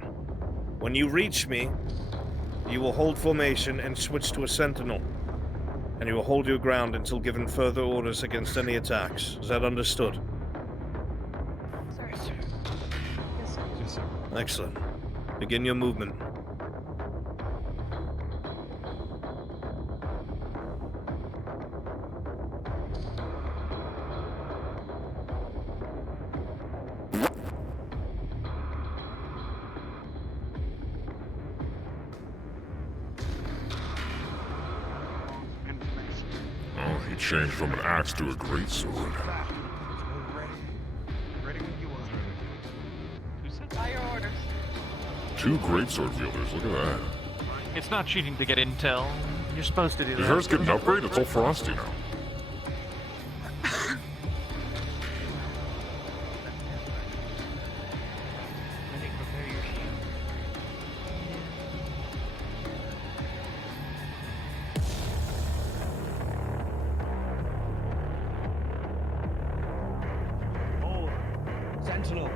When you reach me, you will hold formation and switch to a sentinel. And you will hold your ground until given further orders against any attacks. Is that understood? yes, sir. Yes, sir. Excellent. Begin your movement. Oh, he changed from an axe to a greatsword. Ready when you are. By your orders. 2 greatsword wielders, look at that. It's not cheating to get intel. You're supposed to do Did that. hers get an upgrade? It's all frosty now. Medic, prepare your shield. Sentinel.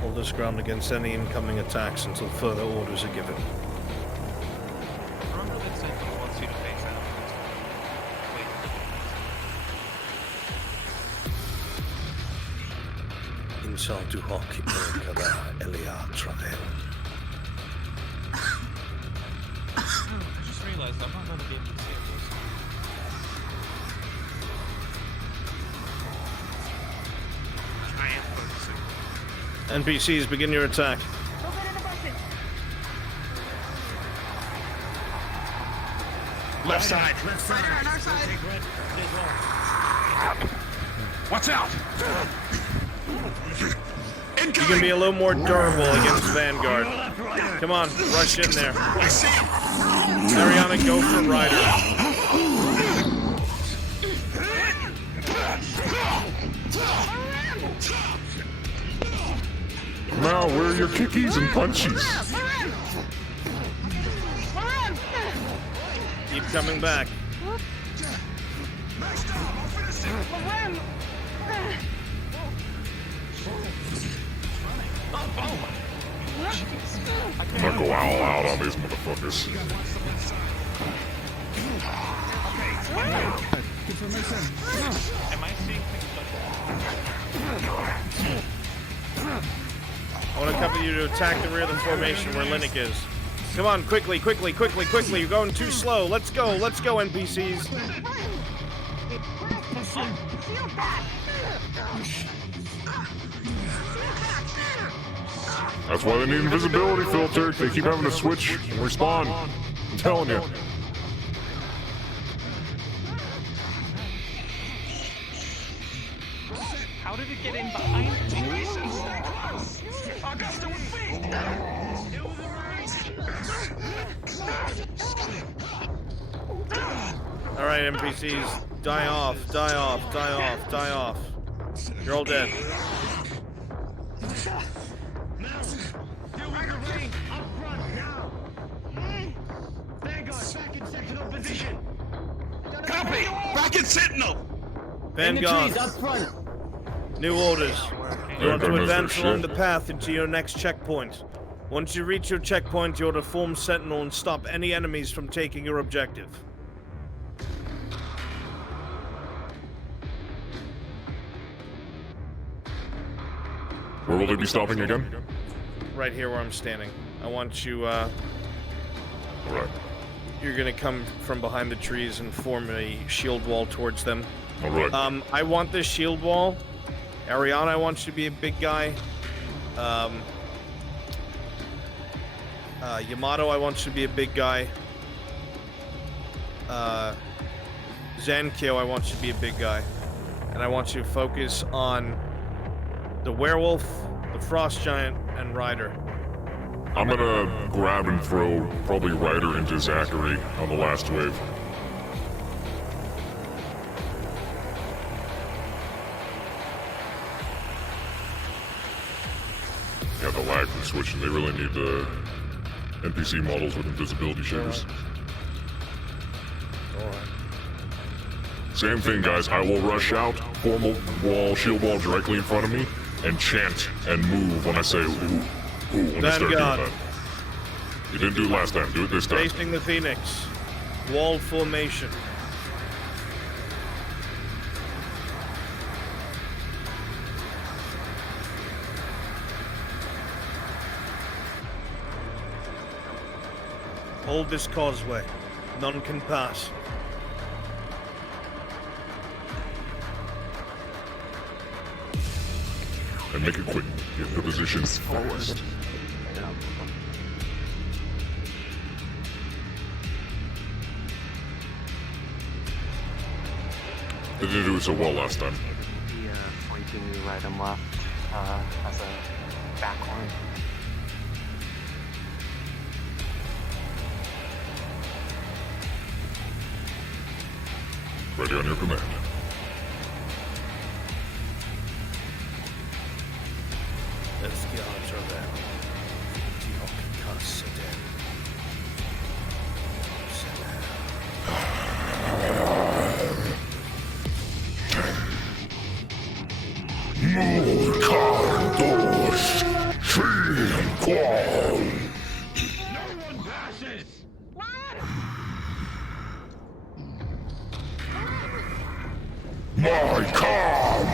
Hold this ground against any incoming attacks until further orders are given. Remember that Sentinel wants you to face out. Wait. Insal du hoc in cada elia travel. NPCs, begin your attack. Left side. Right on our side. Watch out! You can be a little more durable against Vanguard. Come on, rush in there. Ariana, go for Ryder. Now, where are your kickies and punchies? Keep coming back. I'm gonna go all out on these motherfuckers. Am I seeing things I want to cover you to attack the rear of the formation where Linux is. Come on, quickly, quickly, quickly, quickly. You're going too slow. Let's go, NPCs. That's why they need invisibility filter. They keep having to switch and respawn. I'm telling you. How did it get in behind me? Alright, NPCs. Die off, die off, die off, die off. You're all dead. Copy! Back in Sentinel! Vanguard. up front. New orders. You want to goodness, advance they're along shit. the path into your next checkpoint. Once you reach your checkpoint, you are to form Sentinel and stop any enemies from taking your objective. Where will they be stopping again? Right here where I'm standing. I want you, Right. You're gonna come from behind the trees and form a shield wall towards them. Alright. I want this shield wall. Ariana, I want you to be a big guy. Yamato, I want you to be a big guy. Zankyo, I want you to be a big guy. And I want you to focus on the werewolf, the frost giant, and Ryder. I'm gonna grab and throw probably Ryder into Zachary on the last wave. Yeah, the lag from switching. They really need the NPC models with invisibility shivers. Same thing, guys. I will rush out, form a wall, shield wall directly in front of me, and chant and move when I say ooh, ooh, when I start doing Vanguard. that. You didn't do it last time. Do it this time. Facing the Phoenix. Wall formation. Hold this causeway. None can pass. And make it quick. Get the positions fast. They didn't do it so well last time. He pointing right and left as a backhorn. Ready on your command. Let's get on to that. My calm!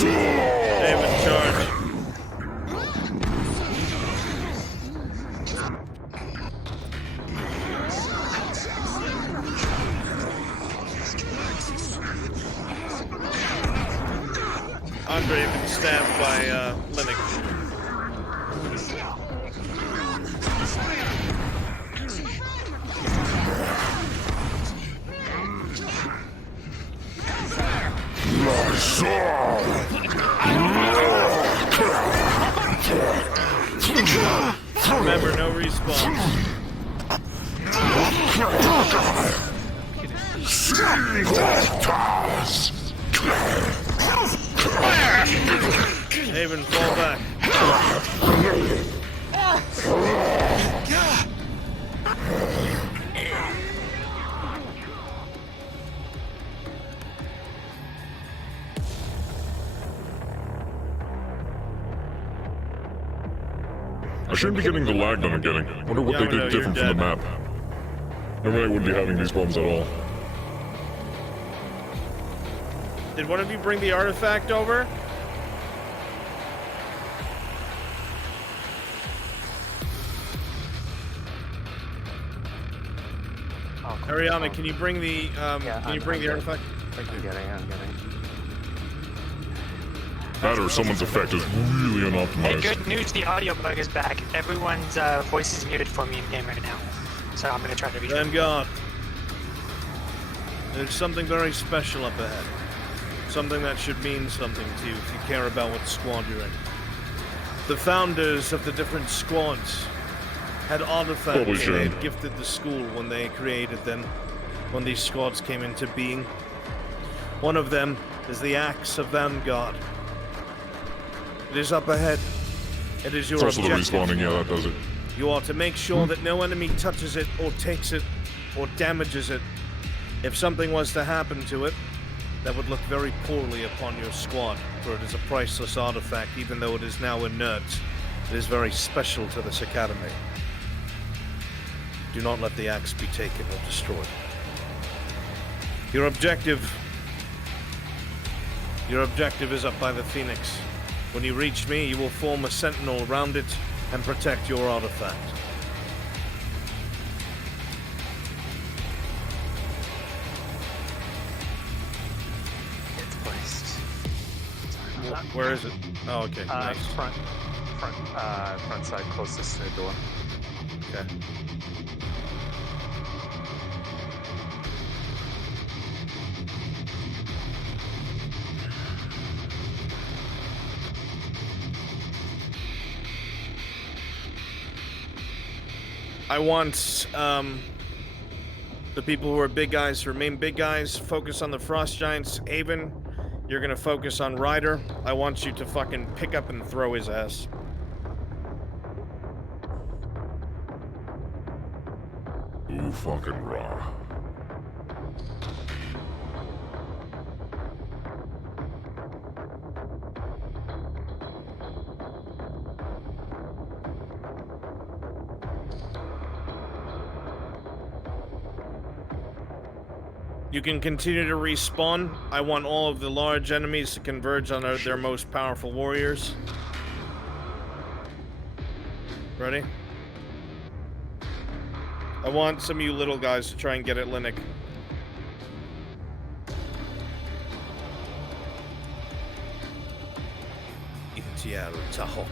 David, charge. Andre had been stabbed by Linux. My sword! Remember, no respawns. Haven, fall back. I shouldn't be getting the lag that I'm getting. Wonder what they did different from the map. Normally I wouldn't be having these problems at all. Did one of you bring the artifact over? Ariana, can you bring the the artifact? I'm getting. That or someone's effect is really Hey, unoptimized. good news, the audio bug is back. Everyone's voice is muted for me in game right now. So I'm gonna try to reach Thank God. There's something very special up ahead. Something that should mean something to you if you care about what squad you're in. The founders of the different squads had artifacts they had gifted the school when they created them, when these squads came into being. One of them is the Axe of Vanguard. It is up ahead. It is your It's also objective. the respawning, yeah, that does it. You are to make sure that no enemy touches it or takes it or damages it. If something was to happen to it, that would look very poorly upon your squad, for it is a priceless artifact, even though it is now inert. It is very special to this academy. Do not let the axe be taken or destroyed. Your objective is up by the Phoenix. When you reach me, you will form a sentinel around it and protect your artifact. It's placed. Where is it? Oh, okay. Nice. Front side, closest to the door. Okay. I want the people who are big guys to remain big guys. Focus on the frost giants. Haven, you're gonna focus on Ryder. I want you to fucking pick up and throw his ass. Ooh, fucking raw. You can continue to respawn. I want all of the large enemies to converge on their most powerful warriors. Ready? I want some of you little guys to try and get at Linux. Tiara Tahok,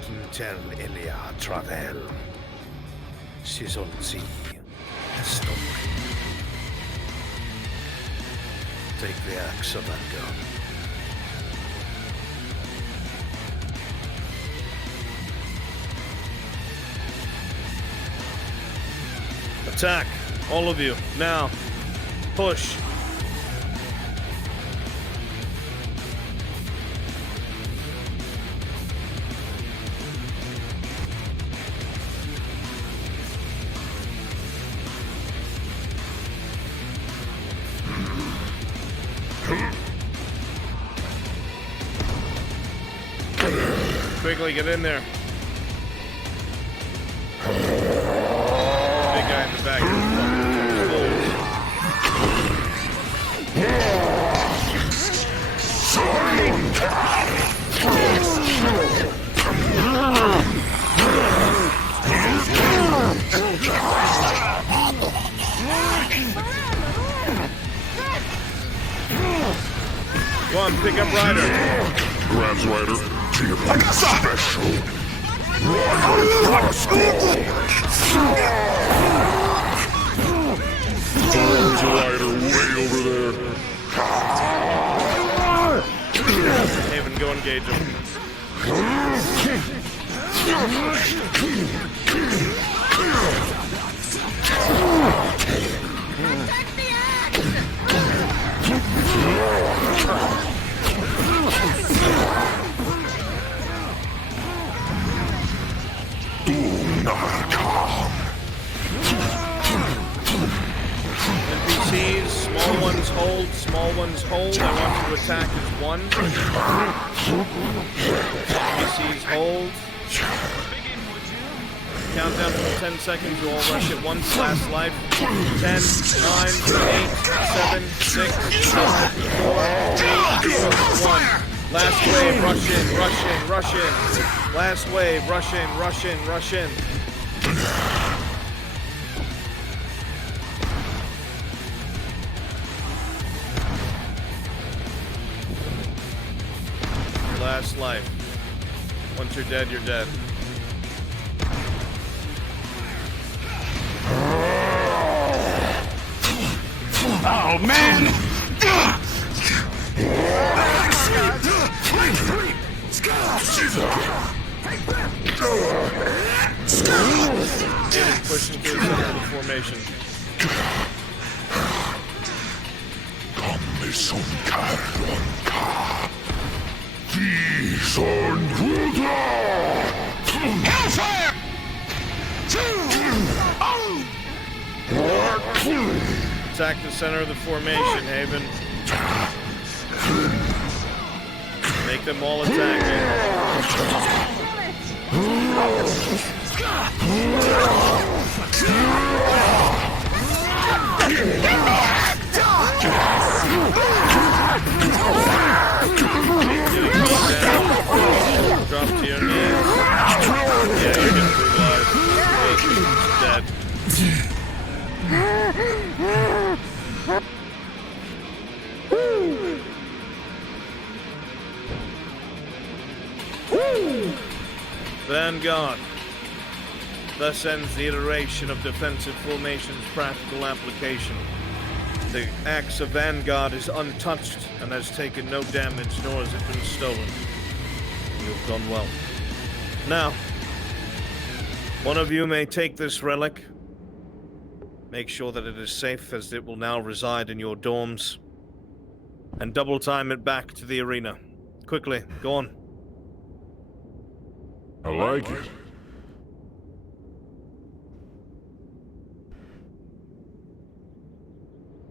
Quintel Elia Travel, Sizonzi, Stop. Take the axe of Vanguard. Attack, all of you, now. Push. Quickly, get in there. Big guy in the back. Go on, pick up Ryder. Grabs Ryder. Special. Thorns Ryder way over there. Haven, go engage him. NPCs, small ones hold, small ones hold. I want you to attack as one. NPCs hold. Countdown from 10 seconds, you all rush at once. Last life. 10, 9, 8, 7, 6, 5, 4, 3, 2, 1. Last wave, rush in, rush in, rush in. Last wave, rush in, rush in, rush in. Last life. Once you're dead, you're dead. Oh, man! Pushing through the Sentinel Formation. Hellfire! Attack the center of the formation, Haven. Make them all attack Drop to your knees. Yeah, you're getting brutalized. Dead. Vanguard. Thus ends the iteration of defensive formation's practical application. The axe of Vanguard is untouched and has taken no damage, nor has it been stolen. You've done well. Now, one of you may take this relic. Make sure that it is safe, as it will now reside in your dorms. And double time it back to the arena. Quickly, go on. I like it.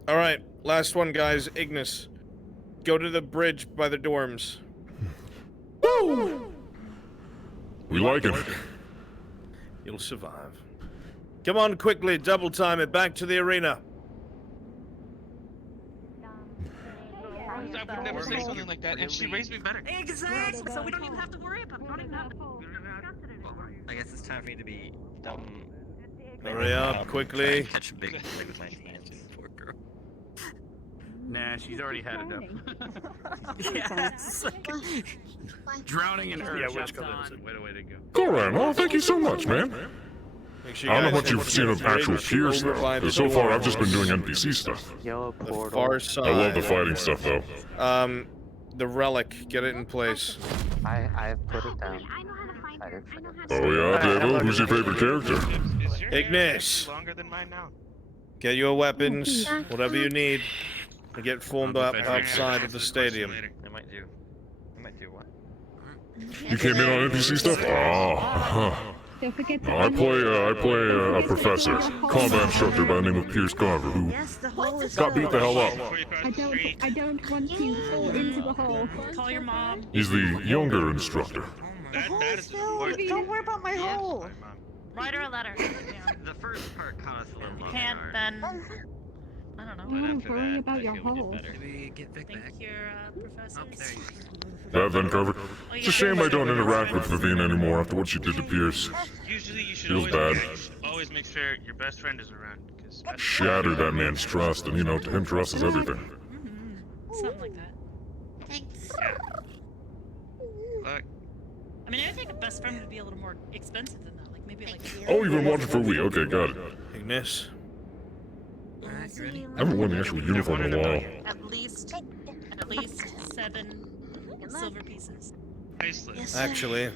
Alright, last one, guys. Ignis. Go to the bridge by the dorms. Woo! We like it. You'll survive. Come on, quickly, double time it back to the arena. I would never say something like that, and she raised me better. Exactly. So we don't even have to worry about it. Not even have to. I guess it's time for me to be dumb. Hurry up, quickly. Catch a big leg with my hands. Poor girl. Nah, she's already had enough. Yes. Drowning in her. Yeah, What a way to go. Alright, well, thank you so much, man. I don't know what you've seen of actual peers, though, because so far I've just been doing NPC stuff. Yellow portal. The far side. I love the fighting stuff, though. The relic, get it in place. I've put it down. Oh yeah, Davo? Who's your favorite character? Ignis! Longer than mine now. Get your weapons, whatever you need, and get formed up outside of the stadium. I might do what? You came in on NPC stuff? Oh. Don't forget to I play a professor, combat instructor by the name of Pierce Carver, who got beat the hell up. I don't want you to fall into the hole. Call your mom. He's the younger instructor. Don't worry about my hole. Write her a letter. Yeah. The first part caught us a little longer. Can't then. I don't know. Don't worry about your hole. Did we get Vic back? Think your professors. That then, Carver? It's a shame I don't interact with Vivian anymore after what she did to Pierce. Usually you should Feels bad. always make sure your best friend is around. Shattered that man's trust, and you know, to him trust is everything. Something like that. I mean, I think a best friend would be a little more expensive than that. Like maybe like. Oh, you've been watching for a week. Okay, got it. Ignis. I haven't worn the actual uniform in a while. At least 7 silver pieces. Actually,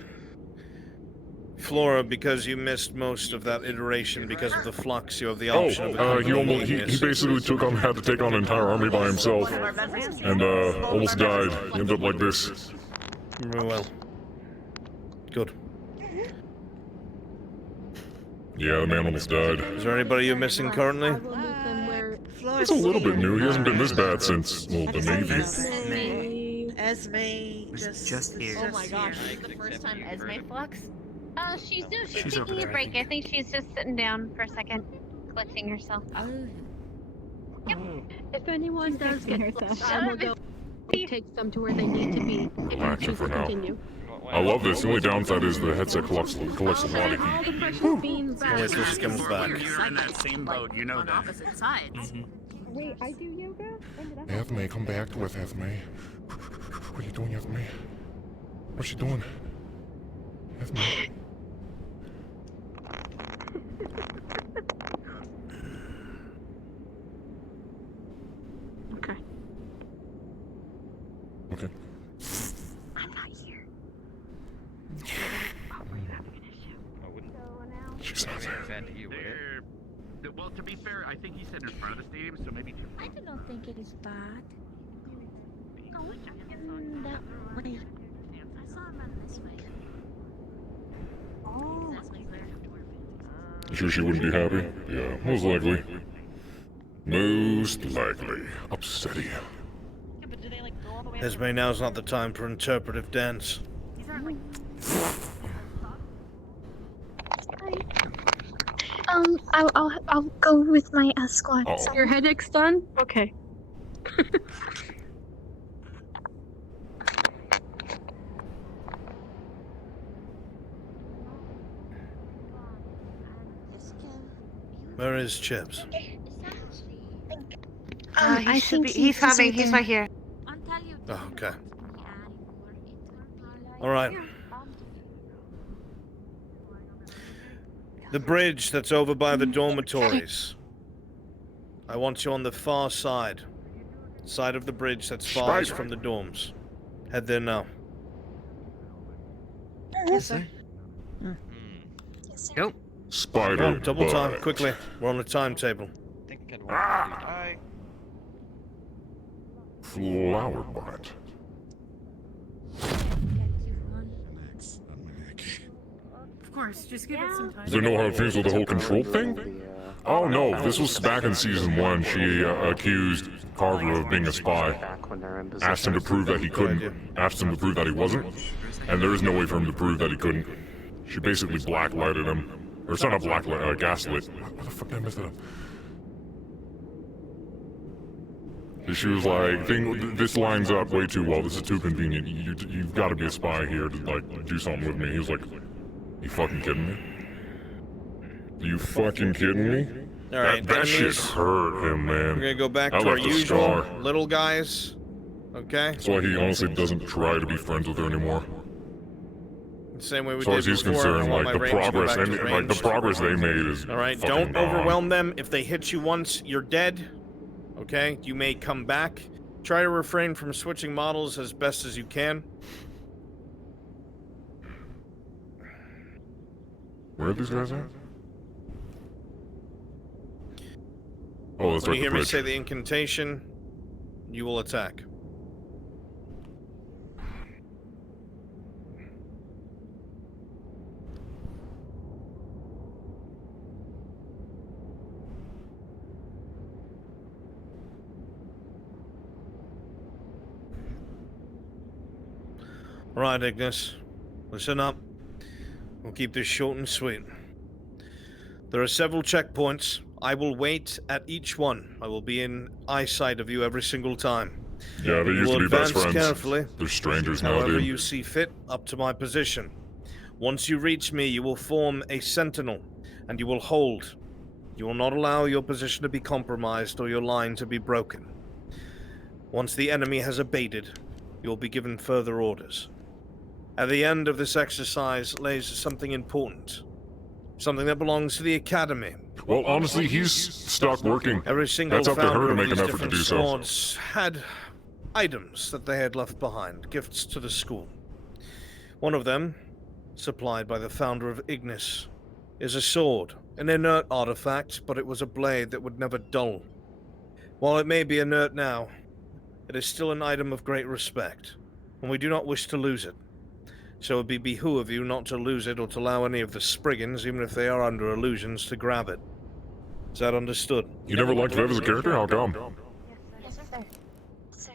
Flora, because you missed most of that iteration because of the flux, you have the option of he basically had to take on an entire army by himself, and almost died. Ended up like this. Very well. Good. Yeah, the man almost died. Is there anybody you're missing currently? It's a little bit new. He hasn't been this bad since, well, the Navy. Esme just here. Oh my gosh, this is the first time Esme flux? She's She's over taking there, a I break. think. I think she's just sitting down for a second, collecting herself. If anyone does get flushed, I will go take them to where they need to be. If you Action choose for to now. continue. I love this. The only downside is the headset collects a lot of All heat. the precious beans back. Wait till she comes back. You're in that same boat, you know On that. opposite sides. Wait, I do yoga? Esme, come back to us, Esme. What are you doing, Esme? What's she doing? Esme. Okay. Okay. I'm not here. She's not there. Well, to be fair, I think he said in front of the stadium, so maybe. I do not think it is bad. Oh, that way. I saw him run this way. Oh. You sure she wouldn't be happy? Yeah, most likely. Most likely. Upsetting. Esme, now's not the time for interpretive dance. I'll go with my squad. Oh. Your headache's done? Okay. Where is Chips? I think He's coming. He's right here. Oh, okay. Alright. The bridge that's over by the dormitories. I want you on the far side. Side of the bridge that's farthest from the dorms. Head there now. Yes, sir. Go. Come Spider. on, double time, bite. quickly. We're on the timetable. Flower bite. Of course, just give it some time. Does they know how it feels with the whole control thing? Oh no, this was back in season 1. She accused Carver of being a spy. Asked him to prove that he couldn't. Asked him to prove that he wasn't. And there is no way for him to prove that he couldn't. She basically blacklighted him. Or it's not a blacklight, gaslit. What the fuck did I mess that up? She was like, this lines up way too well. This is too convenient. You've got to be a spy here to, like, do something with me. He was like, you fucking kidding me? Are you fucking kidding me? Alright, that shit enemies. hurt him, man. We're gonna go back I to our left a usual scar. little guys. Okay? That's why he honestly doesn't try to be friends with her anymore. Same way we As far did as he's before. concerned, I want like my the range to go progress, back to like the range. progress they made is. Alright, fucking don't bomb. overwhelm them. If they hit you once, you're dead. Okay? You may come back. Try to refrain from switching models as best as you can. Where are these guys at? Oh, that's When right. you hear The me bridge. say the incantation, you will attack. Right, Ignis. Listen up. We'll keep this short and sweet. There are several checkpoints. I will wait at each one. I will be in eyesight of you every single time. Yeah, they You used will to be best advance friends. carefully, They're strangers now, however dude. you see fit, up to my position. Once you reach me, you will form a sentinel, and you will hold. You will not allow your position to be compromised or your line to be broken. Once the enemy has abated, you will be given further orders. At the end of this exercise lays something important. Something that belongs to the Academy. Well, honestly, he's stuck working. Every single That's up to founder her to of make an these effort to different do so. squads had items that they had left behind, gifts to the school. One of them, supplied by the founder of Ignis, is a sword, an inert artifact, but it was a blade that would never dull. While it may be inert now, it is still an item of great respect, and we do not wish to lose it. So it would behoove of you not to lose it or to allow any of the Spriggans, even if they are under illusions, to grab it. Is that understood? You never liked Viv as a character? How come? Yes, sir.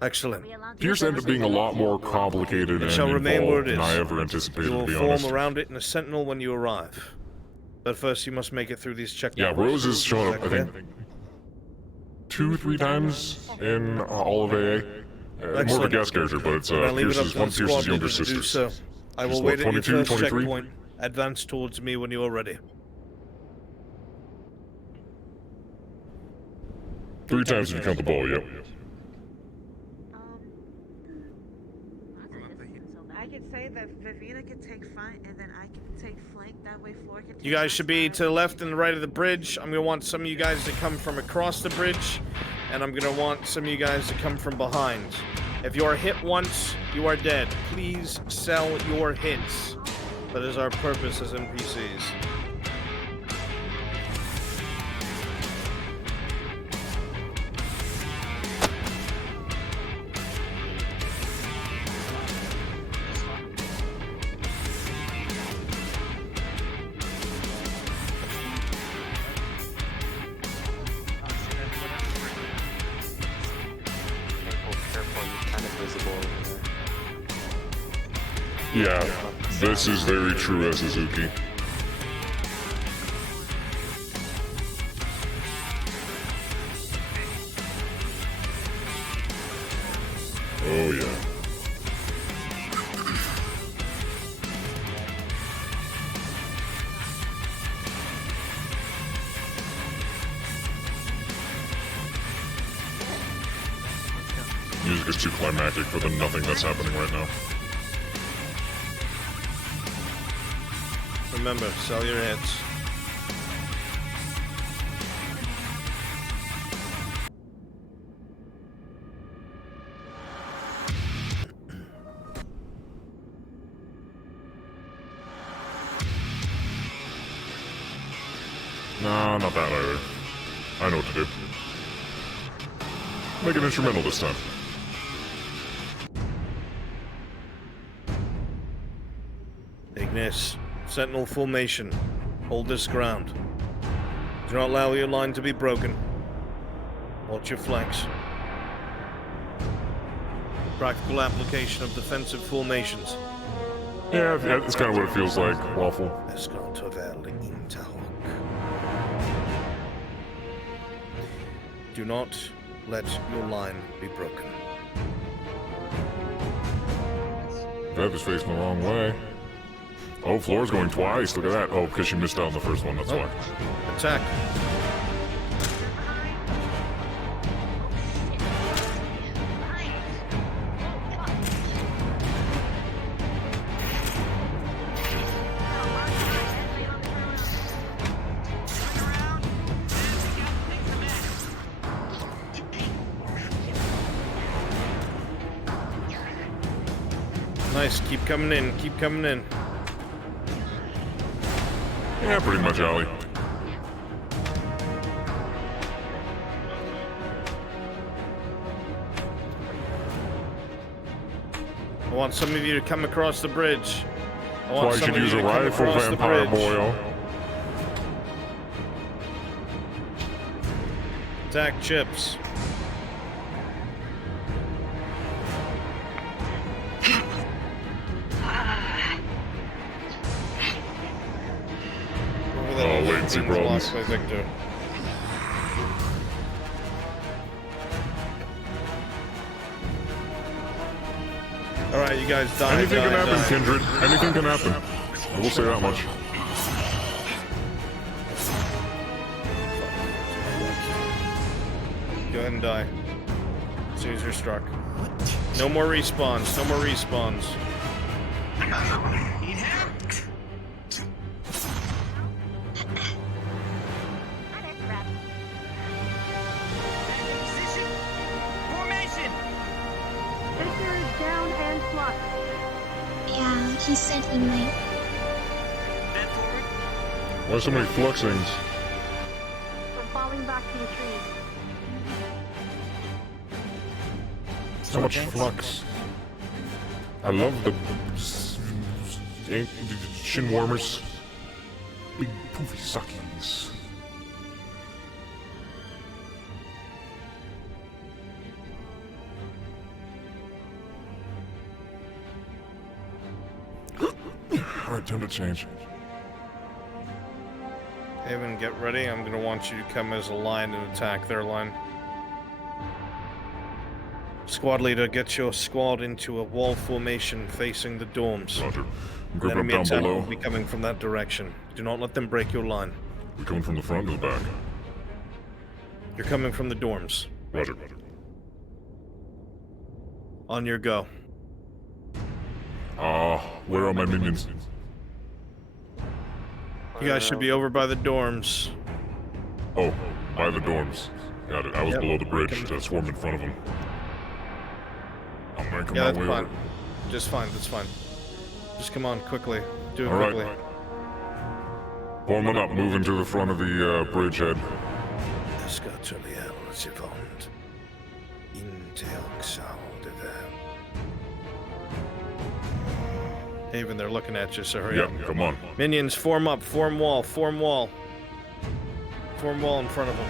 Excellent. Pierce ended up being a lot more complicated and shall remain where involved it than is. I ever anticipated, You will to be form honest. around it in a sentinel when you arrive. But first you must make it through these checkpoints. Yeah, Rose has shown up, I think, 2-3 times in all of AA. More of a Excellent. guest character, but it's Then I leave it up Pierce's, to one the of Pierce's squad younger leader to do sisters. so. I She's will what, wait at your 22, first 23? checkpoint. Advance towards me when you are ready. 3 times if you count the ball, yep. I could say that Vivina could take front and then I can take flank. That way Floor can take You guys should be to the left and the right of the bridge. I'm going to want some of you guys to come from across the bridge, and I'm going to want some of you guys to come from behind. If you are hit once, you are dead. Please sell your hits. That is our purpose as NPCs. Yeah, this is very true as Suzuki. Oh yeah. Music is too climactic for the nothing that's happening right now. Remember, sell your hits. No, not that either. I know what to do. Make it instrumental this time. Ignis, Sentinel Formation. Hold this ground. Do not allow your line to be broken. Watch your flanks. Practical application of defensive formations. Yeah, that's kind of what it feels like. Waffle. Do not let your line be broken. Bev is facing the wrong way. Oh, Floor's going twice. Look at that. Oh, because she missed out on the first one. That's why. Attack. Nice. Keep coming in. Keep coming in. Yeah, pretty much, Allie. I want some of you to come across the bridge. I That's want why you some should of use you a to come rifle, across the vampire bridge. boyo. Attack chips. Oh, latency problems. Lost by Victor. Alright, you guys die. Anything die, can happen, die. Kindred. Anything can happen. I will say that much. Go ahead and die. As soon as you're struck. No more respawns. No more respawns. Need help? Position. Formation. Victor is down and flux. Yeah, he said he might. Bend forward. Why so many fluxings? We're falling back to the trees. So much flux. I love the shin warmers. Big poofy suckies. Alright, time to change. Haven, get ready. I'm gonna want you to come as a line and attack their line. Squad leader, get your squad into a wall formation facing the dorms. Roger. An Grip up enemy down attack below. will be coming from that direction. Do not let them break your line. We coming from the front or the back? You're coming from the dorms. Roger. On your go. Where are my minions? You guys should be over by the dorms. Oh, by the dorms. Got it. I was Yep. below the bridge. That swarmed in front of them. I'm making Yeah, my that's way fine. over. Just fine, that's fine. Just come on, quickly. Do it All right. quickly. Forming up, moving to the front of the bridgehead. Haven, they're looking at you, so hurry Yep, up. come on. Minions, form up, form wall, form wall. Form wall in front of them.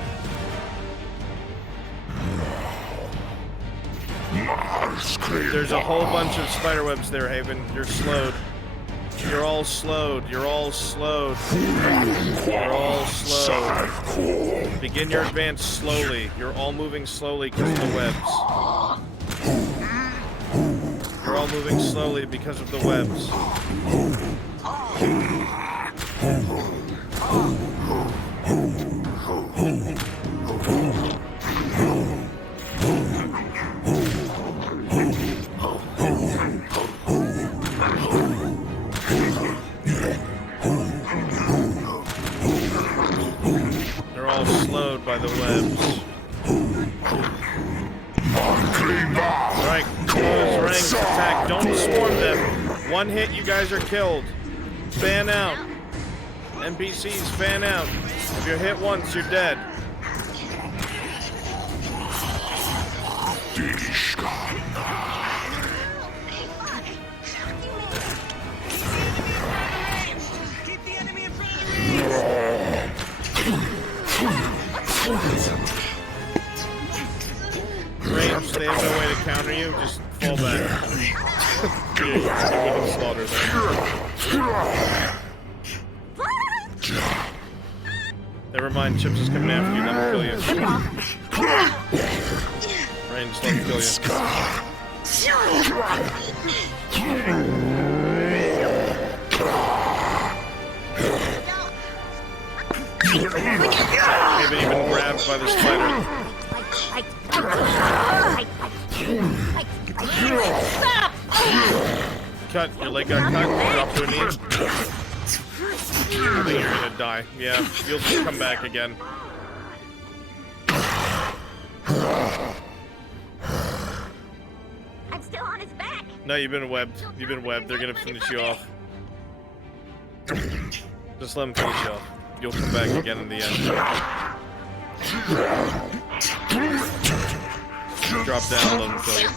There's a whole bunch of spiderwebs there, Haven. You're slowed. You're all slowed. You're all slowed. You're all slowed. Begin your advance slowly. You're all moving slowly because of the webs. You're all moving slowly because of the webs. They're all slowed by the webs. Alright, close ranks, attack. Don't swarm them. One hit, you guys are killed. Fan out. NPCs, fan out. If you're hit once, you're dead. Keep the enemy in front of Range, they have no way to counter you, just fall back. You're gonna slaughter them. Never mind, Chips is coming after you, let him kill you. Range, let him kill you. Haven't even grabbed by the spider. Cut, your leg got cut, drop to a knee. I think you're gonna die. Yeah, you'll come back again. I'm still on his back. No, you've been webbed. You've been webbed. They're gonna finish you off. Just let them finish you off. You'll come back again in the end. Drop down, let them kill you.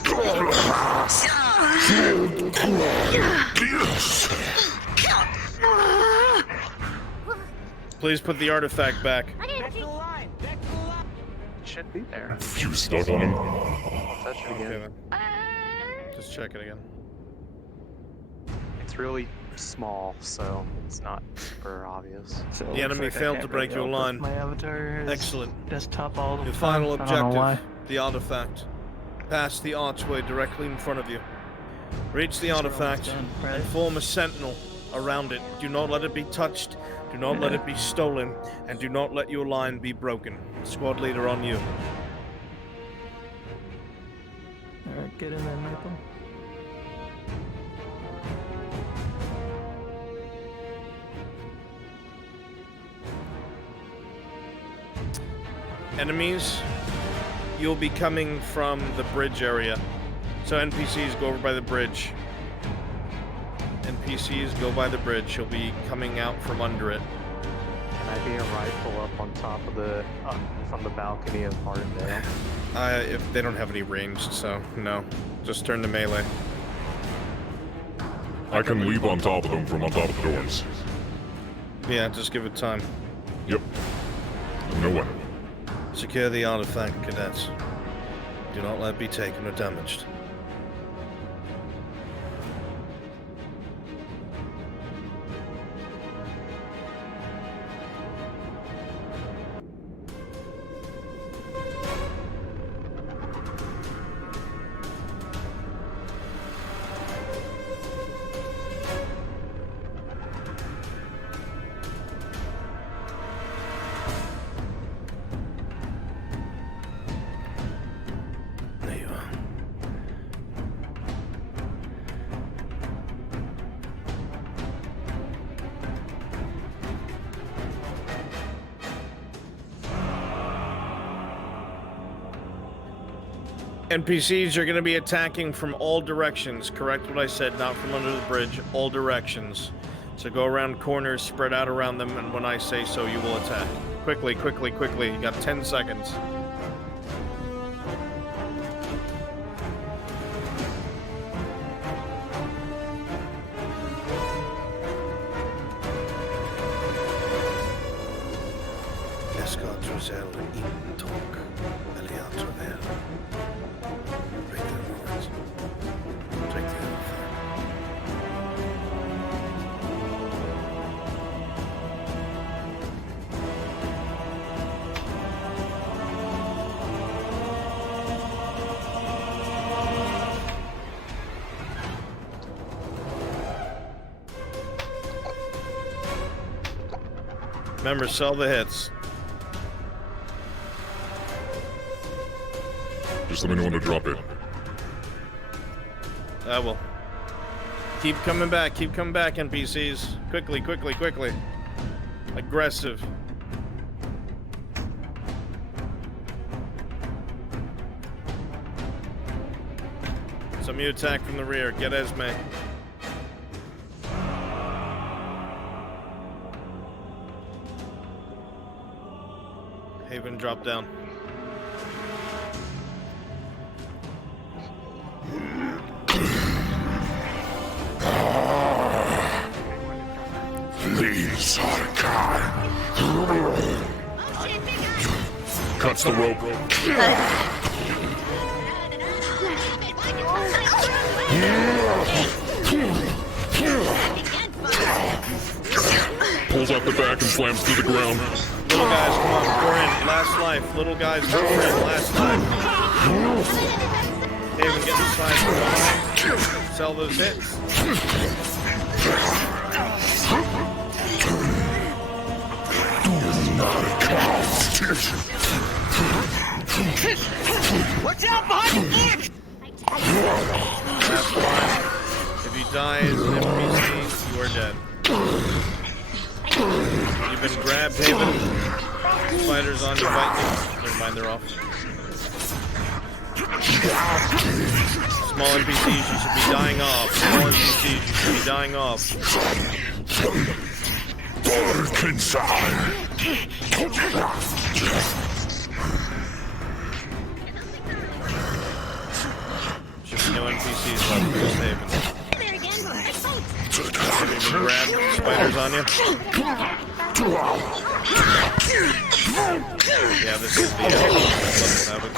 Please put the artifact back. Should be there. You stuck on him? Touch it Okay, again. then. Just check it again. It's really small, so it's not super obvious. The enemy failed to break your line. My avatar is Excellent. desktop all the Your time. final I don't know why. objective, the artifact. Pass the archway directly in front of you. Reach the artifact and form a sentinel around it. Do not let it be touched. Do not let it be stolen. And do not let your line be broken. Squad leader on you. Alright, get in there, Maple. enemies, you'll be coming from the bridge area. So NPCs go over by the bridge. NPCs go by the bridge. You'll be coming out from under it. Can I be a rifle up on top of the from the balcony of Martindale? If they don't have any ranged, so no. Just turn to melee. I can leap on top of them from on top of the doors. Yeah, just give it time. Yep. No one. Secure the artifact, cadets. Do not let it be taken or damaged. NPCs are going to be attacking from all directions. Correct what I said, not from under the bridge, all directions. So go around corners, spread out around them, and when I say so, you will attack. Quickly, quickly, quickly. You got 10 seconds. Escort Roselle in talk. Eliat Travel. Break their lines. Take the artifact. Remember, sell the hits. Just let me know when to drop it. I will. Keep coming back, NPCs. Quickly, quickly, quickly. Aggressive. Some of you attack from the rear. Get Esme. Haven, drop down. These are kind. Cuts the rope. Pulls out the back and slams to the ground. Little guys, come on, pour in. Last life. Little guys, pour in. Last life. Haven, get inside. Sell those hits. Watch out behind the flank! If you die as an NPC, you are dead. You've been grabbed, Haven. Spiders on you, bite you. Never mind, they're off. Small NPCs, you should be dying off. Small NPCs, you should be dying off. Dark inside. Should be no NPCs left in this Haven. Have you been grabbed? Spiders on you? Yeah, this is the level havoc.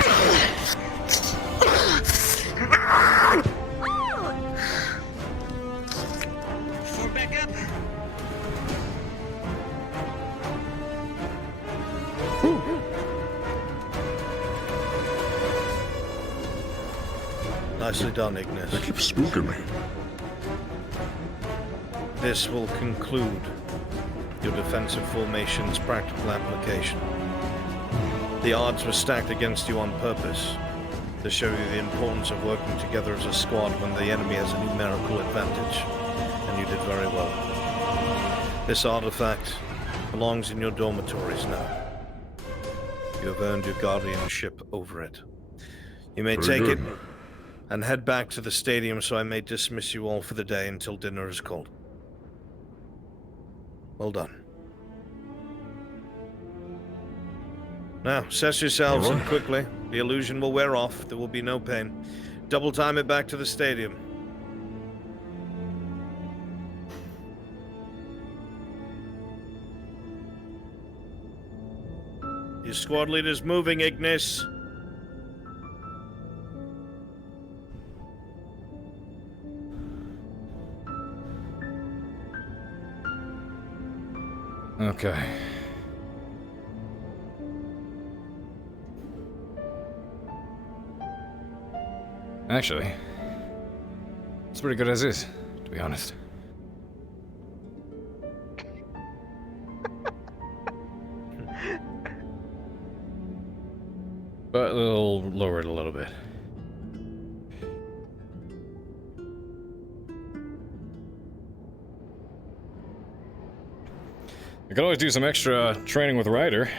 We're back up. Nicely done, Ignis. They keep spooking me. This will conclude your defensive formation's practical application. The odds were stacked against you on purpose to show you the importance of working together as a squad when the enemy has a numerical advantage, and you did very well. This artifact belongs in your dormitories now. You have earned your guardianship over it. You may Very take good. it and head back to the stadium so I may dismiss you all for the day until dinner is called. Well done. Now, set yourselves All in right. quickly. The illusion will wear off. There will be no pain. Double time it back to the stadium. Your squad leader's moving, Ignis. Okay. Actually, it's pretty good as is, to be honest. But we'll lower it a little bit. I could always do some extra training with Ryder.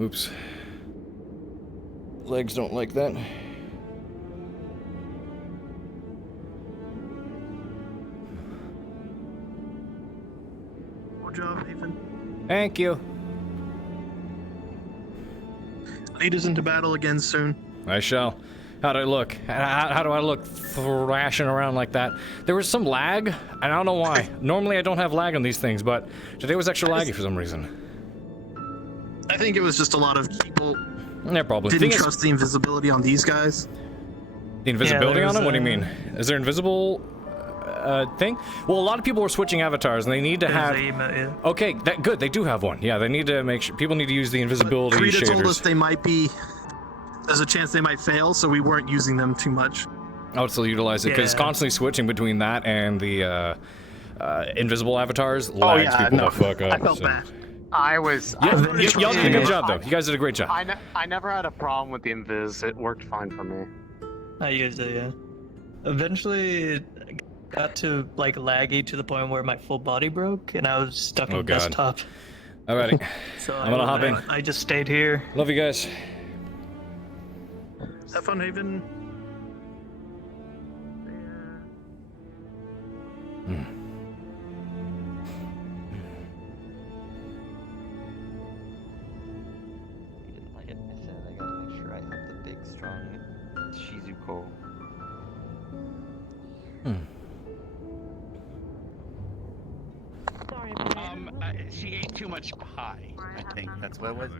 Oops. Legs don't like that. Good job, Nathan. Thank you. Lead us into battle again soon. I shall. How'd I look? How do I look thrashing around like that? There was some lag, and I don't know why. Normally I don't have lag on these things, but today was extra laggy for some reason. I think it was just a lot of people Yeah, probably. didn't trust the invisibility on these guys. The invisibility on them? What do you mean? Is there invisible thing? Well, a lot of people were switching avatars, and they need to have. Okay, good. They do have one. Yeah, they need to make sure people need to use the invisibility Krita shaders. told us they might be. There's a chance they might fail, so we weren't using them too much. I would still utilize it because Yeah. constantly switching between that and the invisible avatars lags people the fuck up. I felt so. bad. I was. Y'all did a good job, though. You guys did a great job. I never had a problem with the invis. It worked fine for me. I used it, yeah. Eventually, it got to like laggy to the point where my full body broke, and I was stuck in Oh, God. desktop. Alrighty. So I'm gonna hop in. I just stayed here. Love you guys. Have fun, Haven. He didn't like it. I said I gotta make sure I have the big, strong Shizuko. She ate too much pie. I think that's what it was.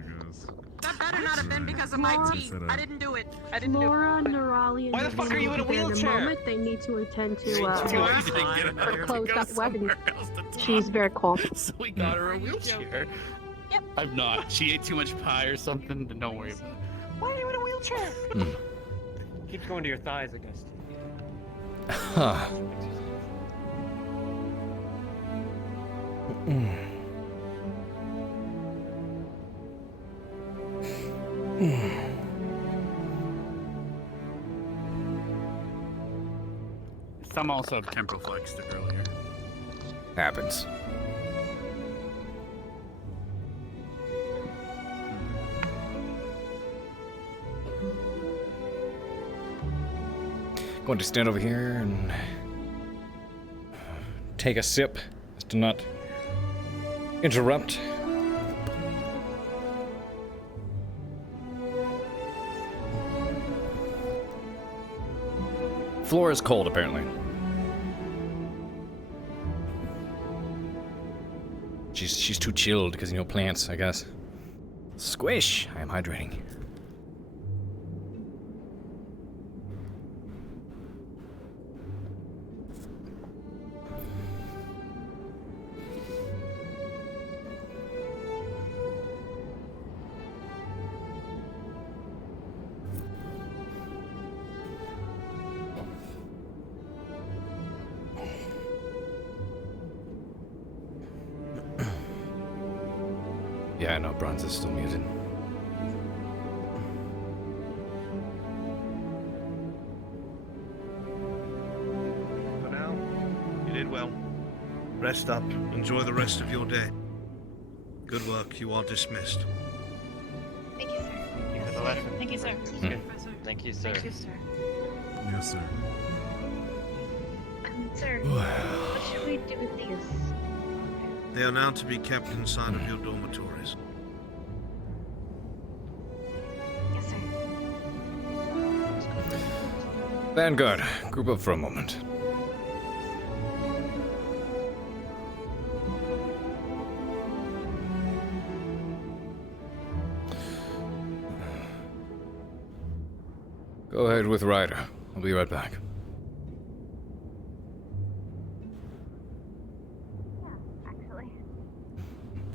That better not have been because of my teeth. I didn't do it. I didn't do it. Laura, Nerali, and Why the fuck are you in a Naveen will be there wheelchair? In a moment, they need to attend to Her closed up weddings. She's very cold. So we got her a wheelchair. Yep. I'm not. She ate too much pie or something. Don't worry about it. Why are you in a wheelchair? Keeps going to your thighs, I guess. Huh. Some also have temporal flexed earlier. Happens. Going to stand over here and take a sip as to not interrupt. Floor is cold, apparently. She's too chilled because, you know, plants, I guess. Squish! I am hydrating. Yeah, I know, Bronze is still muted. For now, you did well. Rest up. Enjoy the rest of your day. Good work. You are dismissed. Thank you, sir. Thank you for the lesson. Thank you, sir. Thank you, sir. Thank you, sir. Yes, sir. Sir, what should we do with these? They are now to be kept inside of your dormitories. Yes, sir. Vanguard, group up for a moment. Go ahead with Ryder. I'll be right back.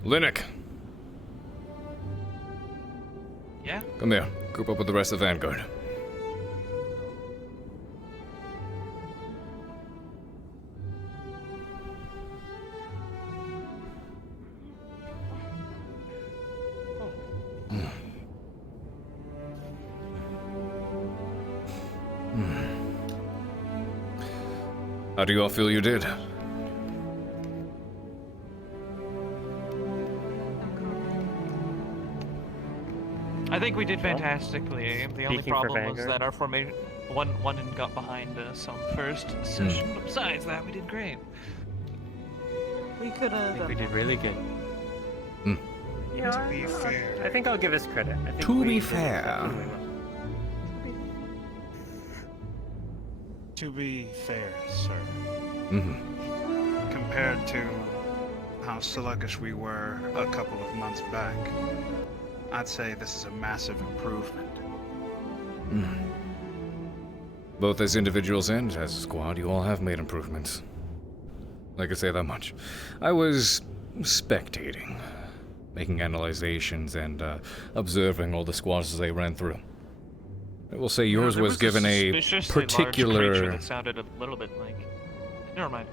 Linux. Yeah? Come here. Group up with the rest of Vanguard. How do you all feel you did? I think we did fantastically. The only Speaking for problem was Vanguard. that our formation one got behind us on first session. But besides that, we did great. We could I think we did really good. Yeah, To be fair, I think I'll give us credit. I think To we be did fair. exceptionally well. To be fair, sir. Mm-hmm. Compared to how sluggish we were a couple of months back, I'd say this is a massive improvement. Both as individuals and as a squad, you all have made improvements. I can say that much. I was spectating, making analyzations and observing all the squads as they ran through. I will say yours There was given a suspiciously large creature particular... that sounded a little bit like. Never mind.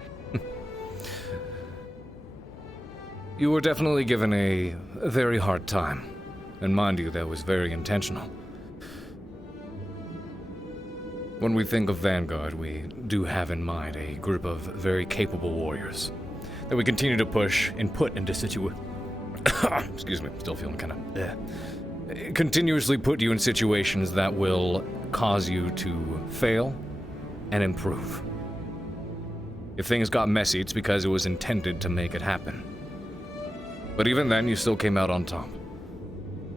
You were definitely given a very hard time. And mind you, that was very intentional. When we think of Vanguard, we do have in mind a group of very capable warriors that we continue to push and put into excuse me, still feeling kind of... Continuously put you in situations that will cause you to fail and improve. If things got messy, it's because it was intended to make it happen. But even then, you still came out on top.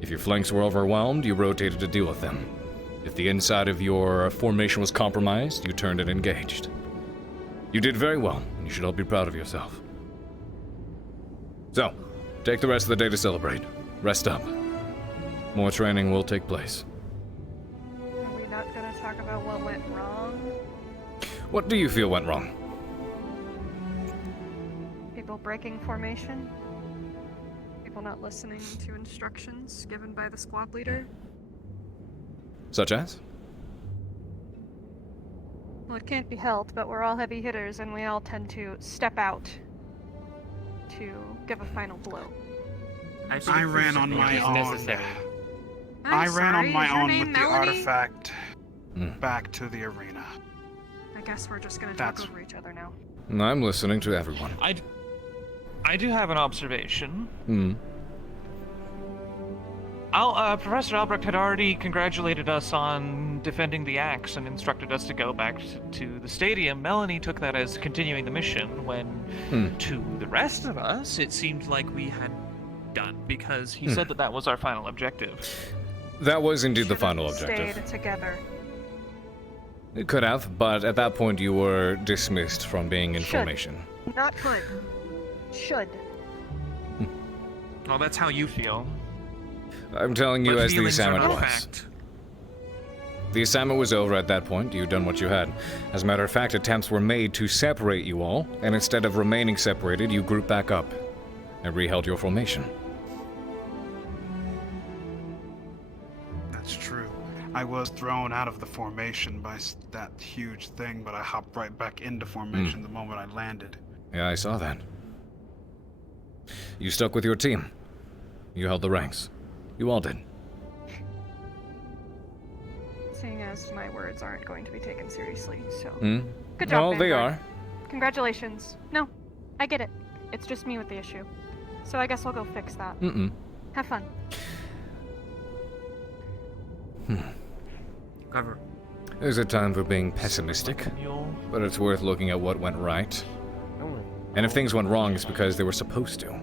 If your flanks were overwhelmed, you rotated to deal with them. If the inside of your formation was compromised, you turned and engaged. You did very well, and you should all be proud of yourself. So, take the rest of the day to celebrate. Rest up. More training will take place. Are we not gonna talk about what went wrong? What do you feel went wrong? People breaking formation? People not listening to instructions given by the squad leader? Such as? Well, it can't be helped, but we're all heavy hitters and we all tend to step out to give a final blow. I ran on my own. I'm sorry, is your name with the Melody? artifact back to the arena. I guess we're just gonna talk That's- over each other now. I'm listening to everyone. I do have an observation. Hmm. Professor Albrecht had already congratulated us on defending the axe and instructed us to go back to the stadium. Melanie took that as continuing the mission, when to the rest of us, it seemed like we had done, because he said that was our final objective. That was indeed the final objective. Stayed together. It could have, but at that point you were dismissed from being in Should. formation. Not could. Should. Well, that's how you feel. I'm telling you But as the feelings are assignment not was. fact. The assignment was over at that point. You'd done what you had. As a matter of fact, attempts were made to separate you all, and instead of remaining separated, you grouped back up and reheld your formation. That's true. I was thrown out of the formation by that huge thing, but I hopped right back into formation the moment I landed. Yeah, I saw that. You stuck with your team. You held the ranks. You all did. Seeing as my words aren't going to be taken seriously, so. Hmm? Good job, Well, they Vanguard. are. Congratulations. No. I get it. It's just me with the issue. So I guess I'll go fix that. Have fun. Carver. There's a time for being pessimistic, but it's worth looking at what went right. And if things went wrong, it's because they were supposed to.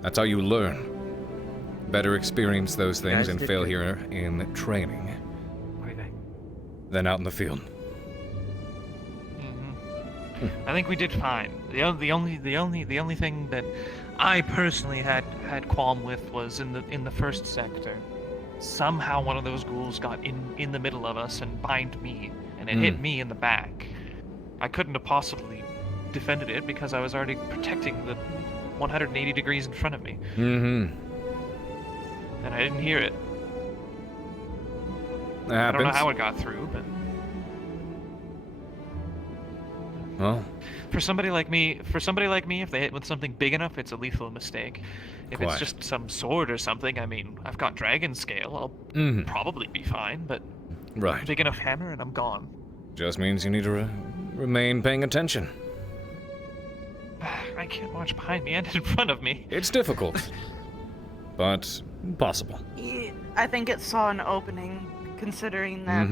That's how you learn. Better experience those things and failure in training than out in the field. I think we did fine. The only thing that I personally had qualm with was in the first sector. Somehow one of those ghouls got in the middle of us and behind me, and it hit me in the back. I couldn't have possibly defended it because I was already protecting the 180 degrees in front of me. And I didn't hear it. I don't know how it got through, but well, for somebody like me, if they hit with something big enough, it's a lethal mistake. If it's just some sword or something, I mean, I've got dragon scale. I'll probably be fine, but big enough hammer and I'm gone. Just means you need to remain paying attention. I can't watch behind me and in front of me. It's difficult, but possible. I think it saw an opening, considering that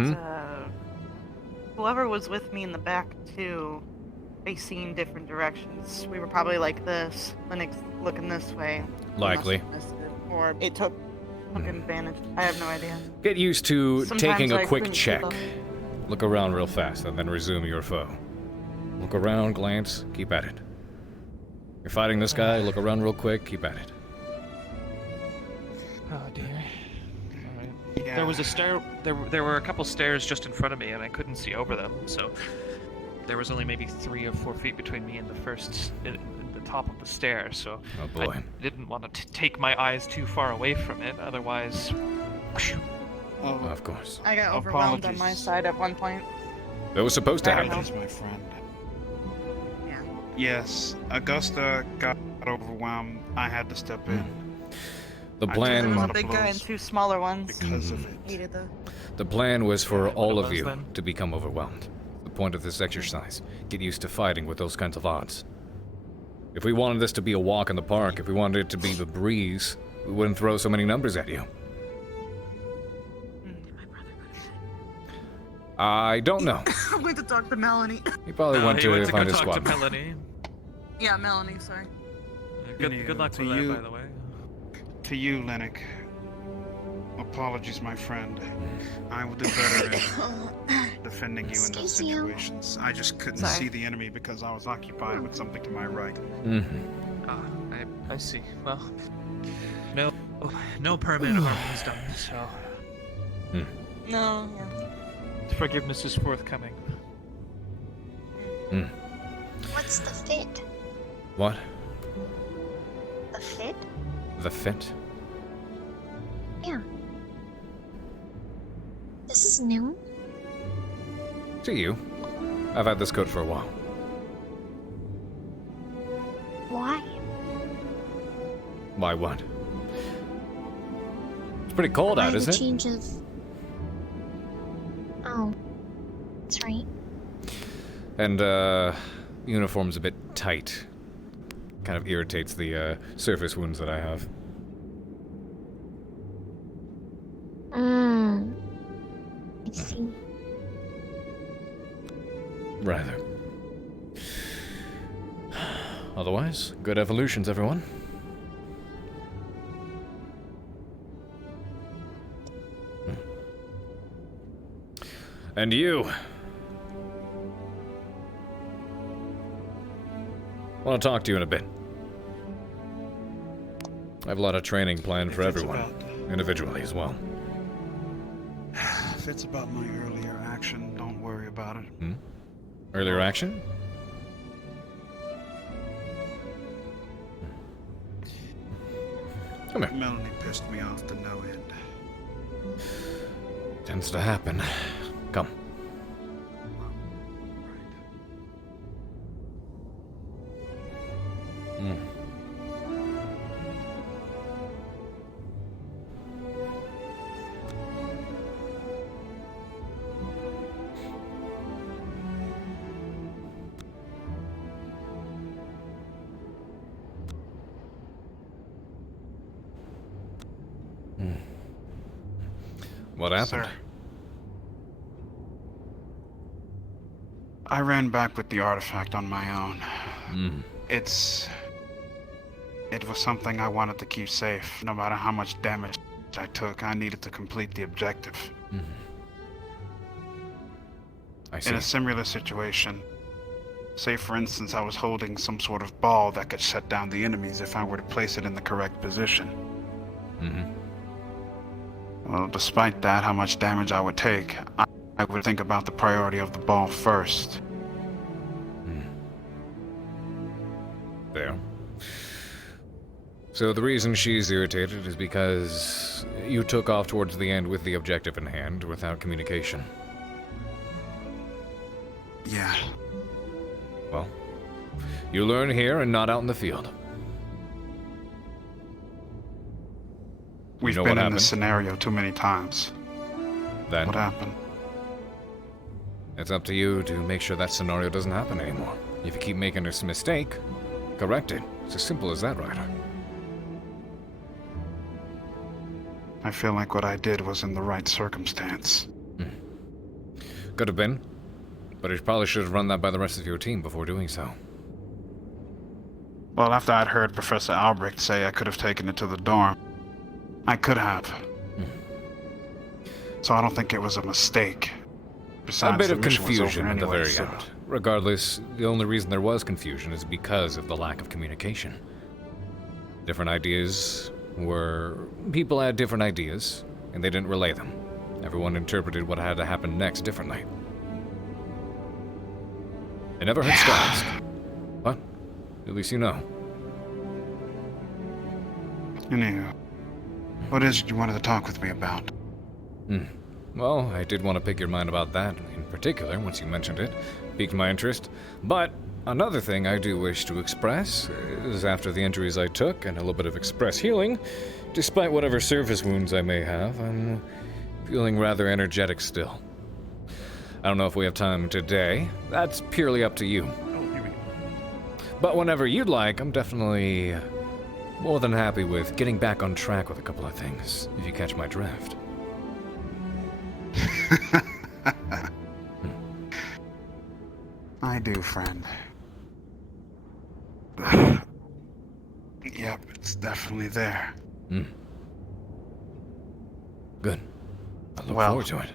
whoever was with me in the back too, facing different directions. We were probably like this, Linux looking this way. Likely. Or it took advantage. I have no idea. Get used to Sometimes taking a I quick couldn't check. keep up. Look around real fast and then resume your foe. Look around, glance, keep at it. You're fighting this guy, look around real quick, keep at it. Oh dear. Yeah. There was a stair. There were a couple stairs just in front of me, and I couldn't see over them. So there was only maybe 3 or 4 feet between me and the top of the stair. So I didn't want to take my eyes too far away from it. Otherwise, of course. I got overwhelmed on my side at one point. That was supposed to happen. Apologies, my friend. Yes, Augusta got overwhelmed. I had to step in. The plan. There was a big guy and 2 smaller ones. Because of it. Hated the. The plan was for all of you to become overwhelmed. The point of this exercise: get used to fighting with those kinds of odds. If we wanted this to be a walk in the park, if we wanted it to be the breeze, we wouldn't throw so many numbers at you. I don't know. I went to talk to Melanie. He probably went to find his squad. To Melanie. Yeah, Melanie. Sorry. Good luck to with you, that, by the way. To you, Lennox. Apologies, my friend. I will do better in defending you in those situations. I just couldn't see the enemy because I was occupied with something to my right. I see. Well, no permanent harm was done, so. No. Yeah. Forgiveness is forthcoming. What's the fit? What? The fit? The fit? Yeah. This is new. To you. I've had this coat for a while. Why? Why what? It's pretty cold out, isn't it? Change of... Oh. That's right. And, uniform's a bit tight. Kind of irritates the, surface wounds that I have. I see. Rather. Otherwise, good evolutions, everyone. And you. I want to talk to you in a bit. I have a lot of training planned for everyone, individually as well. If it's about my earlier action, don't worry about it. Earlier action? Come here. Melanie pissed me off to no end. Tends to happen. Come. What happened? Sir, I ran back with the artifact on my own. It was something I wanted to keep safe. No matter how much damage I took, I needed to complete the objective. I see. In a similar situation, say for instance I was holding some sort of ball that could shut down the enemies if I were to place it in the correct position. Well, despite that, how much damage I would take, I would think about the priority of the ball first. There. So the reason she's irritated is because you took off towards the end with the objective in hand without communication. Yeah. Well, you learn here and not out in the field. We've You know been what in happened? this scenario too many times. Then What happened? it's up to you to make sure that scenario doesn't happen anymore. If you keep making this mistake, correct it. It's as simple as that, Ryder. I feel like what I did was in the right circumstance. Could have been, but you probably should have run that by the rest of your team before doing so. Well, after I'd heard Professor Albrecht say I could have taken it to the dorm, I could have. So I don't think it was a mistake. Besides, A bit the of mission was over confusion at the anyway, very so- end. Regardless, the only reason there was confusion is because of the lack of communication. Different ideas were... People had different ideas, and they didn't relay them. Everyone interpreted what had to happen next differently. It never hurts to ask. But, at least you know. Anywho, what is it you wanted to talk with me about? Well, I did want to pick your mind about that in particular once you mentioned it. Piqued my interest. But another thing I do wish to express is after the injuries I took and a little bit of express healing, despite whatever surface wounds I may have, I'm feeling rather energetic still. I don't know if we have time today. That's purely up to you. But whenever you'd like, I'm definitely more than happy with getting back on track with a couple of things, if you catch my drift. I do, friend. Yep, it's definitely there. Good. I look Well, forward to it.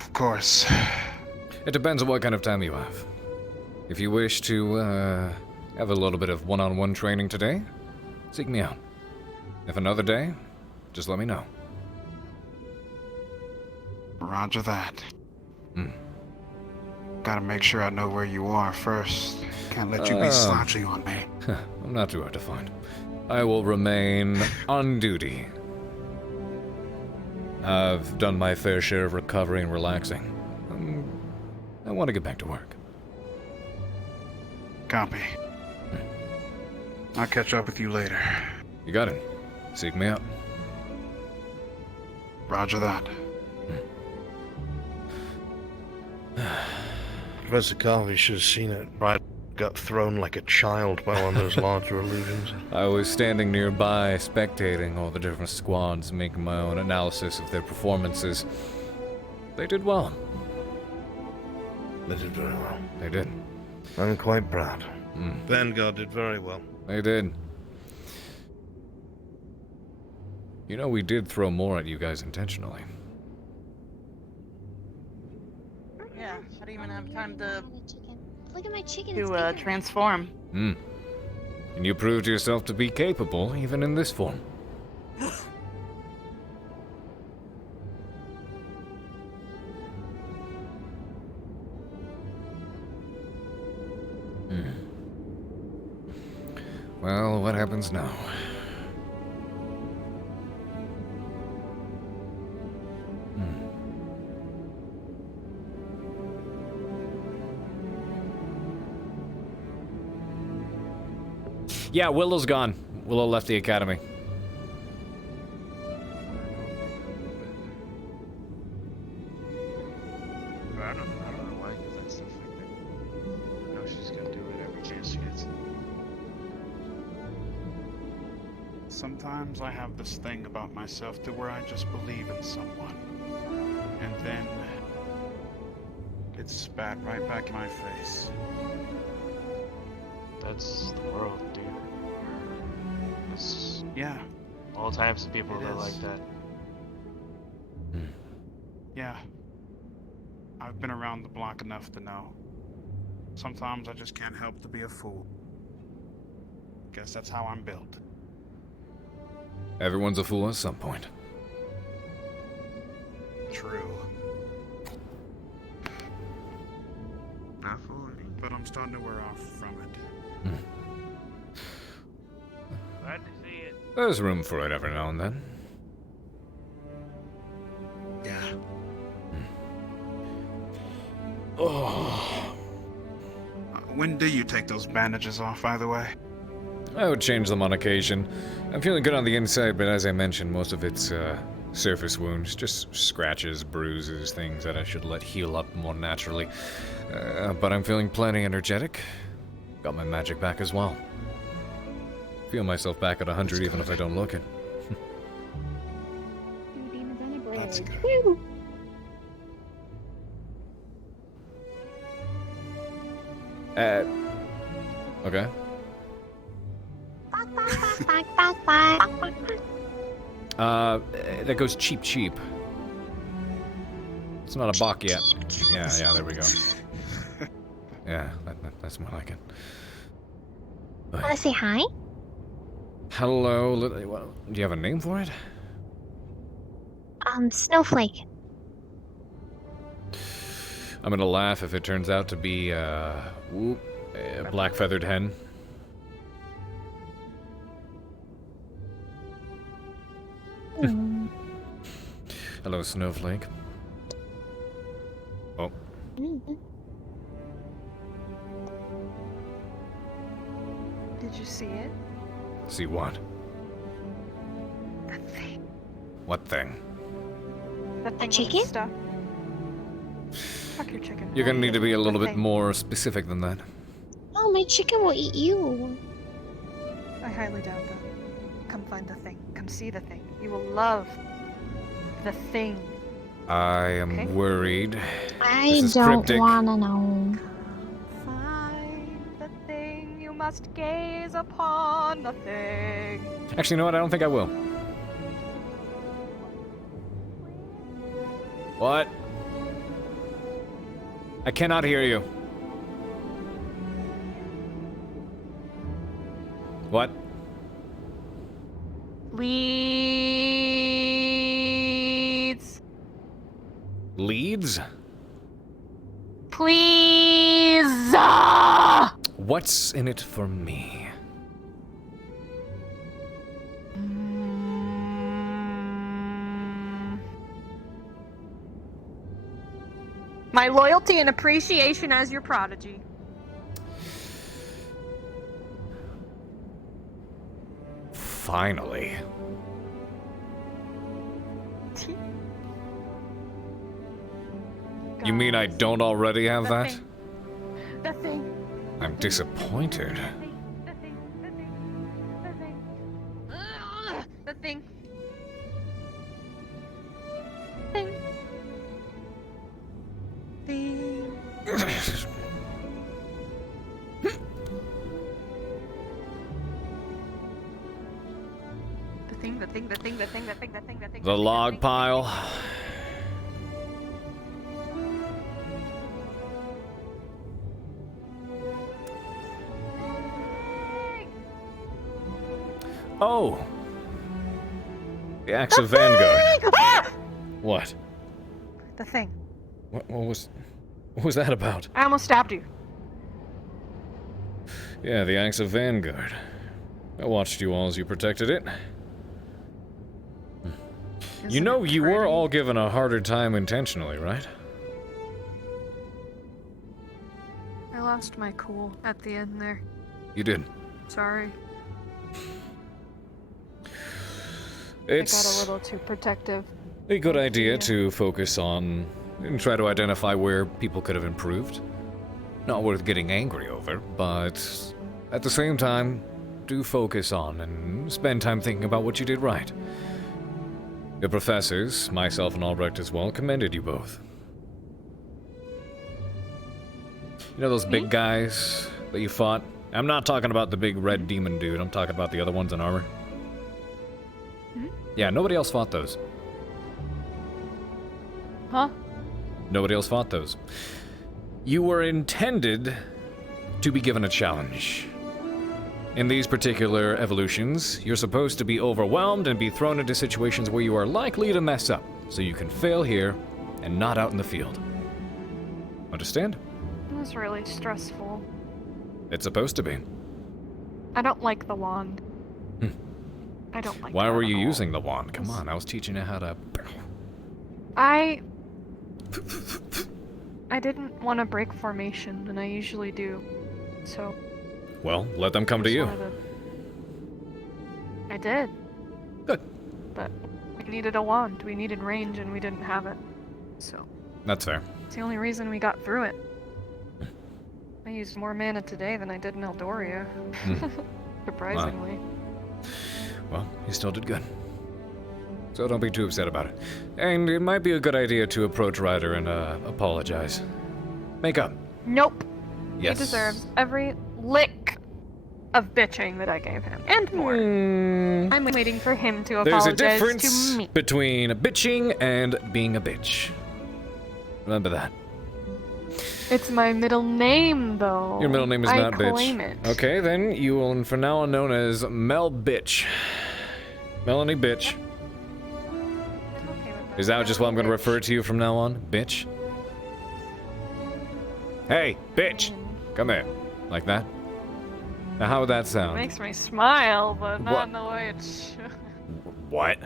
Of course. It depends on what kind of time you have. If you wish to have a little bit of one-on-one training today, seek me out. If another day, just let me know. Roger that. Gotta make sure I know where you are first. Can't let you be slouchy on me. I'm not too hard to find. I will remain on duty. I've done my fair share of recovery and relaxing. I want to get back to work. Copy. I'll catch up with you later. You got it. Seek me out. Roger that. Professor Carver should have seen it. Right, got thrown like a child by one of those larger illusions. I was standing nearby, spectating all the different squads, making my own analysis of their performances. They did well. They did very well. They did. I'm quite proud. Vanguard did very well. They did. You know, we did throw more at you guys intentionally. Yeah, I didn't even have time to Look at my chicken. to transform. And you proved yourself to be capable, even in this form. Well, what happens now? Yeah, Willow's gone. Willow left the academy. I don't know why he does that stuff like that. I know she's gonna do it every chance she gets. Sometimes I have this thing about myself to where I just believe in someone. And then it's spat right back in my face. That's the world, dude. There's Yeah. all types of people It that are is. like that. Yeah. I've been around the block enough to know. Sometimes I just can't help to be a fool. Guess that's how I'm built. Everyone's a fool at some point. True. Not fully. But I'm starting to wear off from it. Glad to see it. There's room for it every now and then. Yeah. Oh. When do you take those bandages off, by the way? I would change them on occasion. I'm feeling good on the inside, but as I mentioned, most of it's surface wounds, just scratches, bruises, things that I should let heal up more naturally. But I'm feeling plenty energetic. Got my magic back as well. Feel myself back at 100 even if I don't look it. That's good. Okay. That goes cheap, cheap. It's not a bok yet. Yeah, there we go. Yeah, that's more like it. Wanna say hi? Hello, do you have a name for it? Snowflake. I'm gonna laugh if it turns out to be, a black-feathered hen. Hello, Snowflake. Oh. Did you see it? See what? The thing. What thing? The thing chicken? with stuff. Fuck your chicken. You're gonna need to be a little The bit thing. more specific than that. Oh, my chicken will eat you. I highly doubt that. Come find the thing. Come see the thing. You will love the thing. I am Okay. worried. I This is don't cryptic. wanna know. Find the thing. You must gaze upon the thing. Actually, you know what? I don't think I will. What? I cannot hear you. What? Leads. Leads? Please. What's in it for me? My loyalty and appreciation as your prodigy. Finally. You mean I don't already have that? The thing. I'm disappointed. The thing. The thing. Thing. The thing. The log pile. Oh. The Axe of Vanguard. What? The thing. What was that about? I almost stabbed you. Yeah, the Axe of Vanguard. I watched you all as you protected it. You know, you were all given a harder time intentionally, right? I lost my cool at the end there. You did. Sorry. I got It's a little too protective. a good idea to focus on and try to identify where people could have improved. Not worth getting angry over, but at the same time, to focus on and spend time thinking about what you did right. The professors, myself and Albrecht as well, commended you both. You know those big guys that you fought? I'm not talking about the big red demon dude, I'm talking about the other ones in armor. Yeah, nobody else fought those. Huh? Nobody else fought those. You were intended to be given a challenge. In these particular evolutions, you're supposed to be overwhelmed and be thrown into situations where you are likely to mess up, so you can fail here and not out in the field. Understand? It was really stressful. It's supposed to be. I don't like the wand. I don't like Why that were at you all. using the wand? Come on, I was teaching you how to... I didn't want to break formation, and I usually do. So... Well, let them come to you. I did. Good. But we needed a wand. We needed range, and we didn't have it. So... That's fair. It's the only reason we got through it. I used more mana today than I did in Eldoria. Surprisingly. Well, you still did good. So don't be too upset about it. And it might be a good idea to approach Ryder and apologize. Make up. Nope. Yes. He deserves every lick of bitching that I gave him. And more. I'm waiting for him to There's apologize a difference to me. between bitching and being a bitch. Remember that. It's my middle name, though. Your middle name is I not bitch. claim it. Okay, then you will from now on known as Mel Bitch. Melanie Bitch. Is that just what I'm going to refer to you from now on? Bitch? Hey, bitch! Come here. Like that? Now how would that It sound? makes me smile, but not What? in the way it should. What?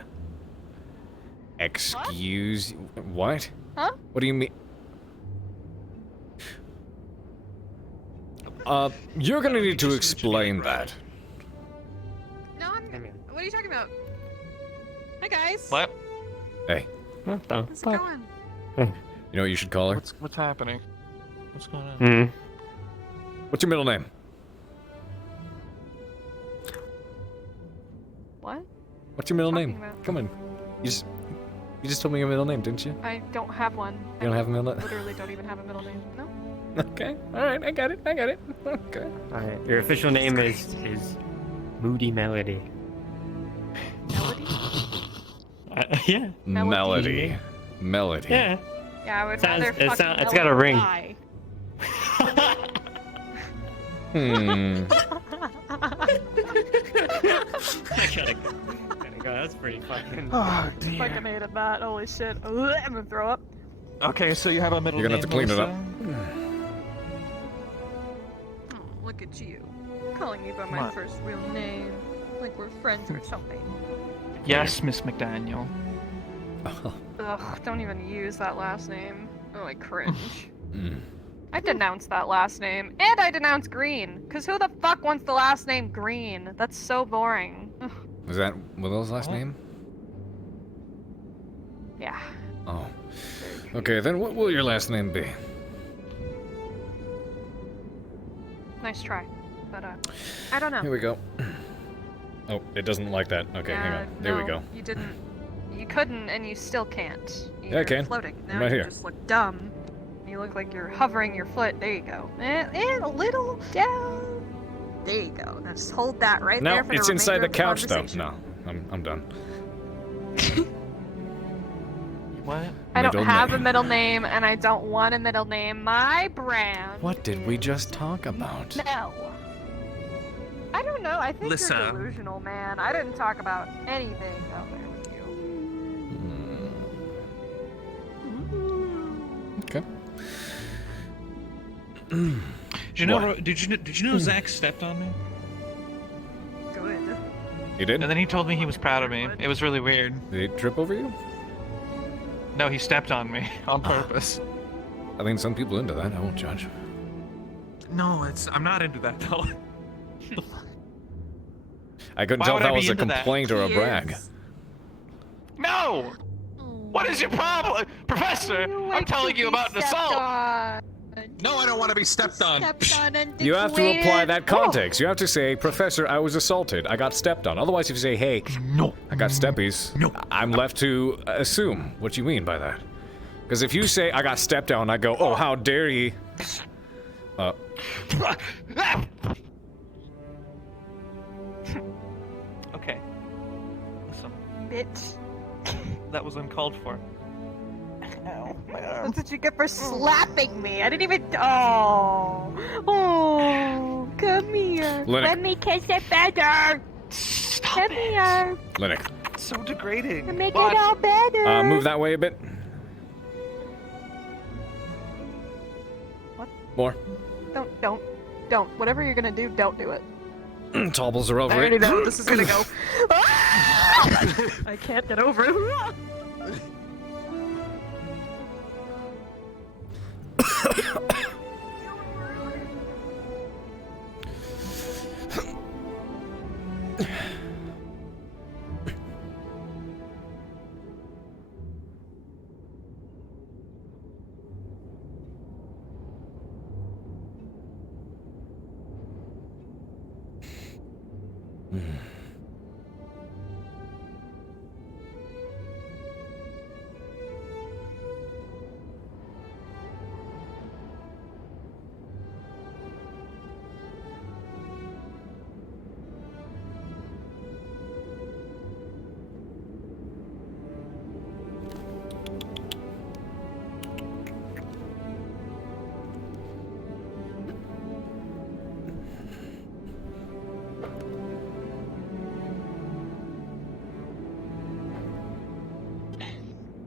Excuse... What? Huh? What do you mean? You're gonna need to explain that. No, what are you talking about? Hi guys. What? Hey. What the How's it going? You know what you should call her? What's happening? What's going on? What's your middle name? What? What's your middle Talking name? about? Come on. You just told me your middle name, didn't you? I don't have one. You don't have a middle I name? literally don't even have a middle name. No. Okay. Alright, I got it. Okay. Alright, your official name is Moody Melody. Melody? Yeah. Melody. Melody. Yeah. Yeah, I would Sounds- rather it fucking sound- it's got a ring. die. I gotta go. That's pretty fucking. Oh, dear. Fucking hated that. Holy shit. I'm gonna throw up. Okay, so you have a middle You're name. gonna have to clean it up. Oh, look at you. Calling me by my What? first real name. Like we're friends or something. Yes, Miss McDaniel. Ugh, don't even use that last name. Oh, I cringe. Hmm. I denounce that last name, and I denounce Green. Cause who the fuck wants the last name Green? That's so boring. Ugh. Was that Willow's last name? Yeah. Oh. Okay, then what will your last name be? Nice try. But I don't know. Here we go. Oh, it doesn't like that. Okay, hang on. There we no, go. You didn't. You couldn't, and you still can't. Yeah, I can. Floating. I'm Now right you here. just look dumb. You look like you're hovering your foot. There you go. And a little down. There you go. Now just hold that right No, there for it's the inside the remainder of couch though. conversation. No, I'm done. What? I don't Middle have name. a middle name, and I don't want a middle name. My brand. What did we just talk about? No. I don't know. I think Listen. you're delusional, man. I didn't talk about anything out there with you. Okay. Did you know? What? Did you know Zach stepped on me? Good. You did? And then he told me he was proud of me. It was really weird. Did he trip over you? No, he stepped on me on purpose. I mean, some people into that. I won't judge. No, I'm not into that though. I couldn't Why tell would if I that be was a into that? complaint or a He brag. is. No! What is your problem? Professor, I'm telling you about an assault! No, I don't want to be stepped on. Stepped on and You have to apply degraded. that context. You have to say, Professor, I was assaulted. I got stepped on. Otherwise, if you say, hey, no, I got steppies, no, I'm left to assume what you mean by that. Because if you say, I got stepped on, I go, oh, how dare ye? Okay. Listen, Bitch. that was uncalled for. That's what you get for slapping me. I didn't even. Oh. Oh. Come here. Linux. Let me kiss it better. Come here. Linux. So degrading. To make it all better. Move that way a bit. What? More. Don't. Whatever you're gonna do, don't do it. Tobbles are over I already it. know this is gonna go. I can't get over it.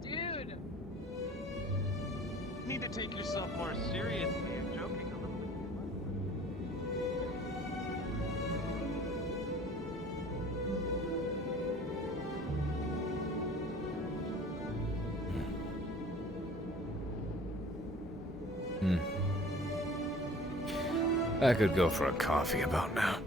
Dude! You need to take yourself more seriously. You're joking a little I could go for a coffee about now.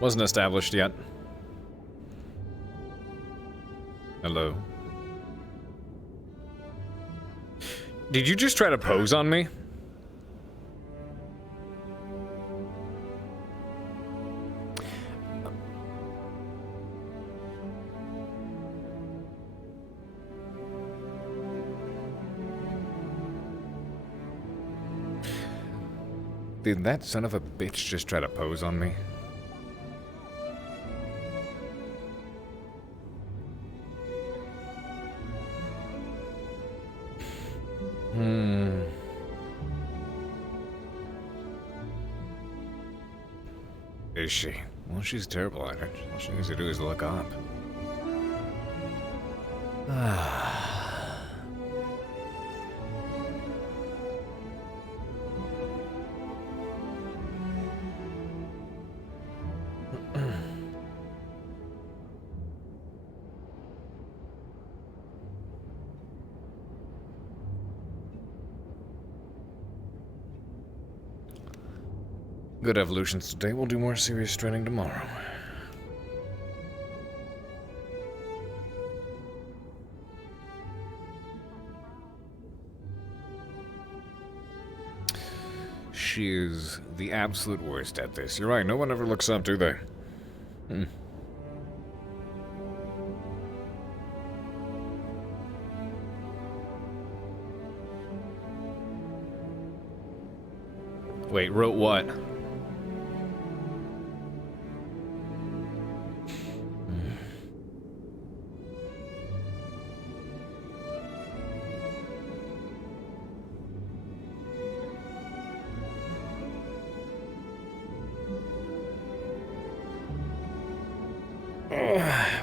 Wasn't established yet. Hello. Did you just try to pose on me? Did that son of a bitch just try to pose on me? Is she? Well, she's terrible at it. All she needs to do is look up. Good evolutions today. We'll do more serious training tomorrow. She is the absolute worst at this. You're right, no one ever looks up, do they? Wait, wrote what?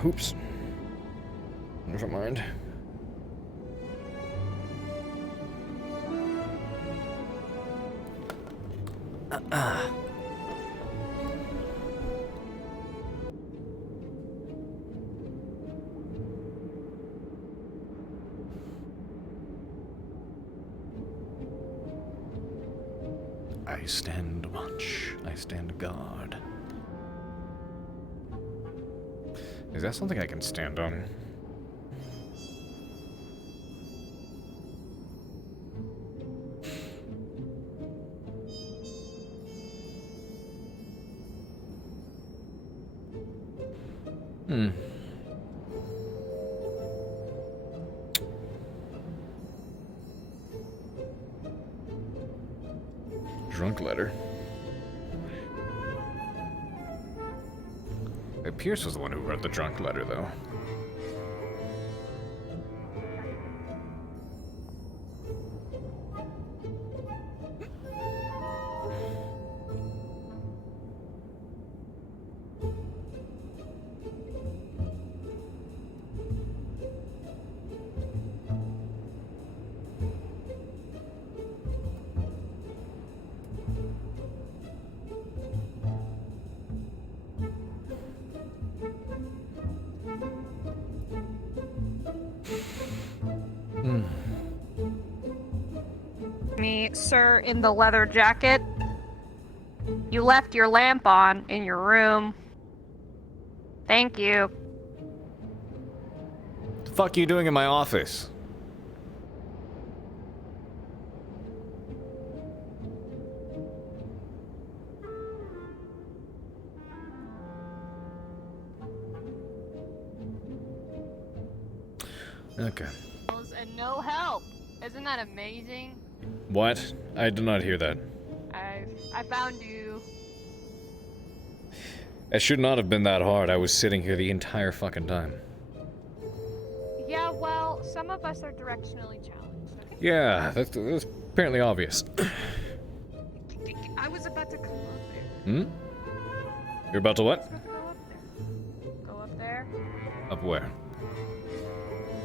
Oops. Never mind. Ah. I stand watch. I stand guard. Is that something I can stand on? Hmm. Drunk letter. Pierce was the one who wrote the drunk letter, though. Me, sir, in the leather jacket. You left your lamp on in your room. Thank you. What the fuck are you doing in my office? Okay. And no help. Isn't that amazing? What? I did not hear that. I found you. It should not have been that hard. I was sitting here the entire fucking time. Yeah, well, some of us are directionally challenged. Okay? Yeah, that's apparently obvious. I was about to come up there. Hmm? You're about to what? Go up there. Up where?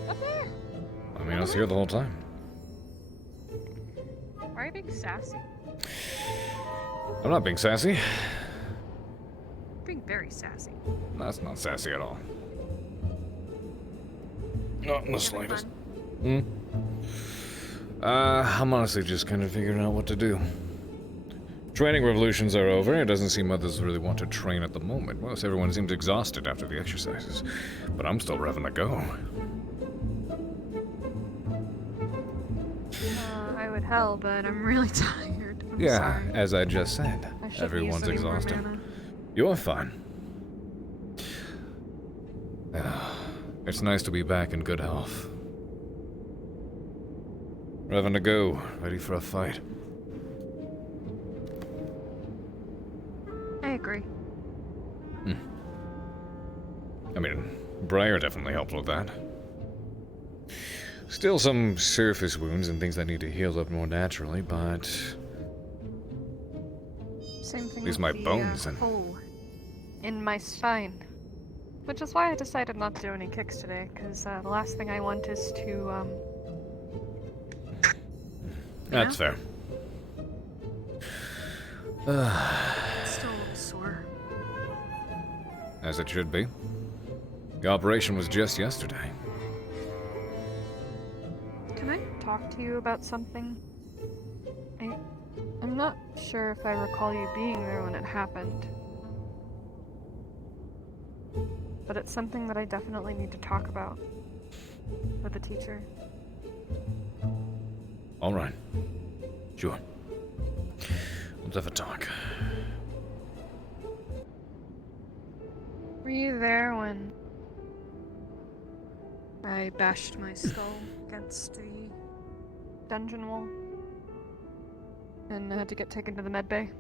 Up there. I mean, I was here the whole time. Why are you being sassy? I'm not being sassy. You're being very sassy. That's not sassy at all. Not in the slightest. Hmm? I'm honestly just kind of figuring out what to do. Training revolutions are over. It doesn't seem others really want to train at the moment. Most everyone seems exhausted after the exercises. But I'm still revving to go. I would hell, but I'm really tired. I'm Yeah, sorry. as I just said, I shouldn't everyone's use any more exhausted. mana. You're fine. It's nice to be back in good health. Revving to go, ready for a fight. I agree. I mean, Briar definitely helped with that. Still some surface wounds and things that need to heal up more naturally, but Same thing at least with my the, bones and hole in my spine. Which is why I decided not to do any kicks today, because the last thing I want is to, that's fair. It's still a little sore. As it should be. The operation was just yesterday. Can I talk to you about something? I'm not sure if I recall you being there when it happened. But it's something that I definitely need to talk about with the teacher. All right. Sure. Let's have a talk. Were you there when I bashed my skull against the dungeon wall and I had to get taken to the med bay?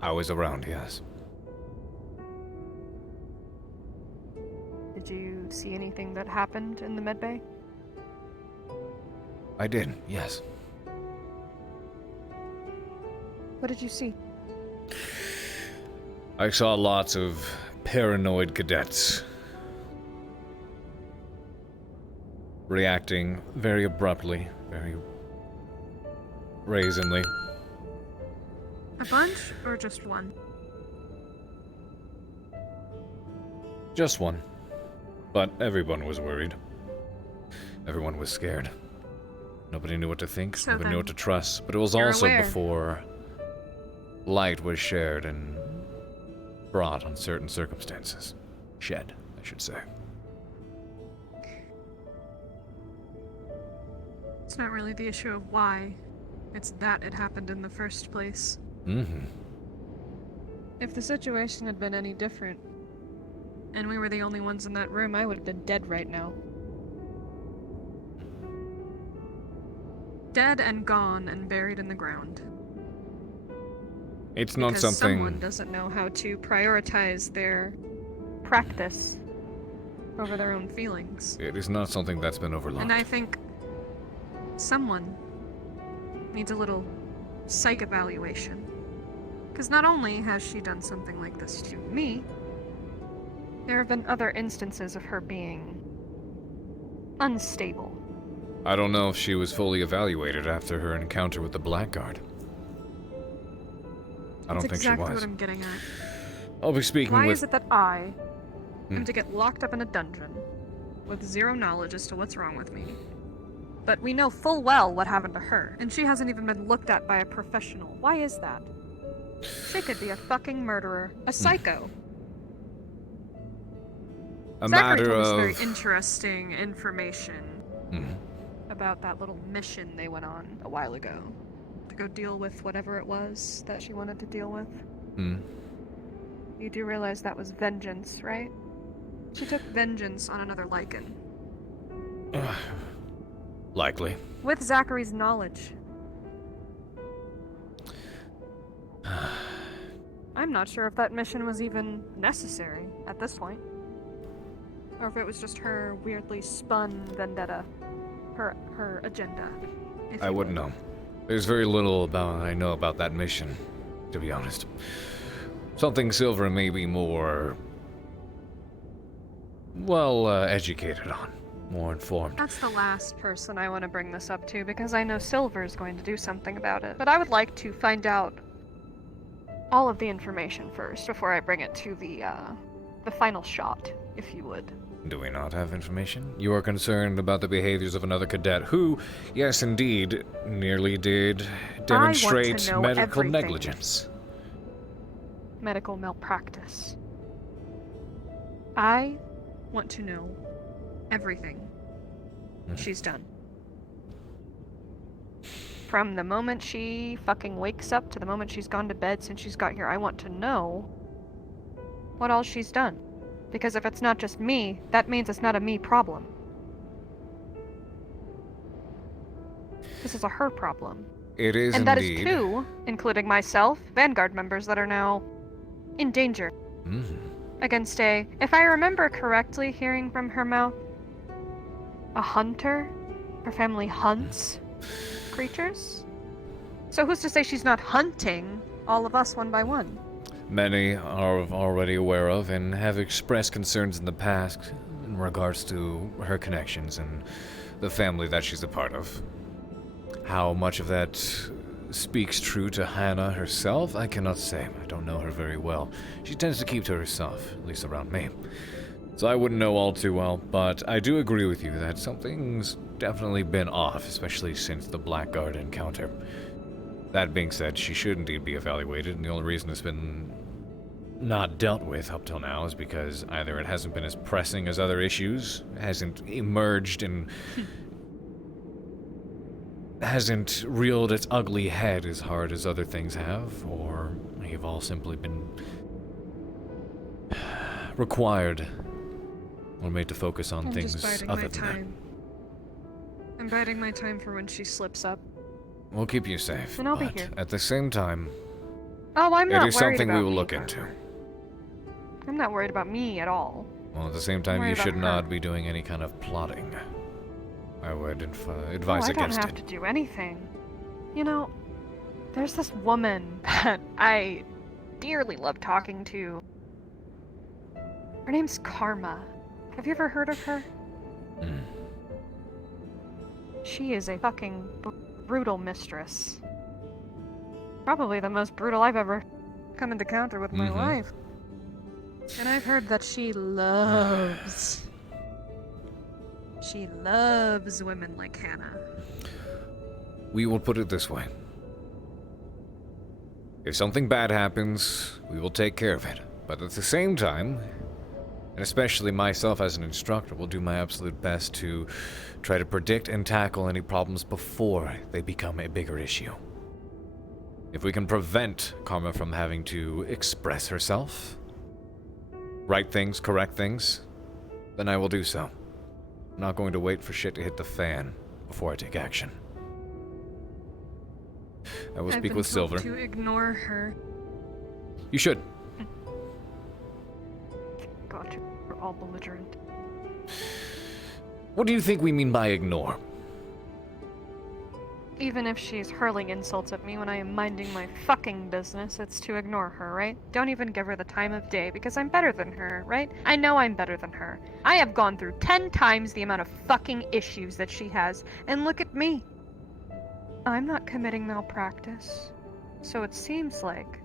I was around, yes. Did you see anything that happened in the med bay? I did, yes. What did you see? I saw lots of paranoid cadets reacting very abruptly, very brazenly. A bunch or just one? Just one. But everyone was worried. Everyone was scared. Nobody knew what to think, So nobody knew then, what to trust. But it was you're also aware. before light was shared and brought on certain circumstances. Shed, I should say. It's not really the issue of why. It's that it happened in the first place. Mm-hmm. If the situation had been any different, And we were the only ones in that room, I would have been dead right now. Dead and gone and buried in the ground. It's not Because something... someone doesn't know how to prioritize their Practice. over their own feelings. It is not something that's been overlooked. And I think someone needs a little psych evaluation. Because not only has she done something like this to me, There have been other instances of her being unstable. I don't know if she was fully evaluated after her encounter with the Blackguard. I don't that's think exactly she what was. I'm getting at. I'll be speaking Why with... is it that I Hmm. am to get locked up in a dungeon with zero knowledge as to what's wrong with me? But we know full well what happened to her, and she hasn't even been looked at by a professional. Why is that? She could be a fucking murderer, a psycho. A Zachary matter told us of... very interesting information Mhm. about that little mission they went on a while ago to go deal with whatever it was that she wanted to deal with. Hmm. You do realize that was vengeance, right? She took vengeance on another lichen. Likely. With Zachary's knowledge. I'm not sure if that mission was even necessary at this point. Or if it was just her weirdly spun vendetta. Her agenda. if I you wouldn't will. know. There's very little I know about that mission, to be honest. Something Silver may be more... well, educated on. More informed. That's the last person I want to bring this up to because I know Silver's going to do something about it. But I would like to find out all of the information first before I bring it to the final shot, if you would. Do we not have information? You are concerned about the behaviors of another cadet who, yes indeed, nearly did demonstrate know medical everything. negligence. Medical malpractice. I want to know everything she's done. From the moment she fucking wakes up to the moment she's gone to bed since she's got here, I want to know what all she's done. Because if it's not just me, that means it's not a me problem. This is a her problem. It is and that is indeed. two, including myself, Vanguard members that are now in danger. Against a, if I remember correctly hearing from her mouth, a hunter? Her family hunts creatures? So who's to say she's not hunting all of us one by one? Many are already aware of and have expressed concerns in the past in regards to her connections and the family that she's a part of. How much of that speaks true to Hannah herself, I cannot say. I don't know her very well. She tends to keep to herself, at least around me. So I wouldn't know all too well, but I do agree with you that something's definitely been off, especially since the Blackguard encounter. That being said, she should indeed be evaluated, and the only reason it's been not dealt with up till now is because either it hasn't been as pressing as other issues, hasn't emerged and hasn't reeled its ugly head as hard as other things have, or they've all simply been required or made to focus on I'm things just biding other my than that. time. I'm biding my time for when she slips up. We'll keep you safe, And I'll be but here. at the same time, Oh, I'm it not is worried something we about will me. look into. I'm not worried about me at all. Well, at the same I'm time, you worried should about not her. be doing any kind of plotting. I would advise I don't against have it. to do anything. You know, there's this woman that I dearly love talking to. Her name's Karma. Have you ever heard of her? She is a fucking brutal mistress. Probably the most brutal I've ever come into encounter with my Mhm. life. And I've heard that she loves women like Hannah. We will put it this way. If something bad happens, we will take care of it. But at the same time, and especially myself as an instructor, will do my absolute best to try to predict and tackle any problems before they become a bigger issue. If we can prevent Karma from having to express herself, right things, correct things, then I will do so. I'm not going to wait for shit to hit the fan before I take action. I will speak with Silver. To ignore her. You should. God, you're all belligerent. What do you think we mean by ignore? Even if she's hurling insults at me when I am minding my fucking business, it's to ignore her, right? Don't even give her the time of day, because I'm better than her, right? I know I'm better than her. I have gone through 10 times the amount of fucking issues that she has, and look at me. I'm not committing malpractice. So it seems like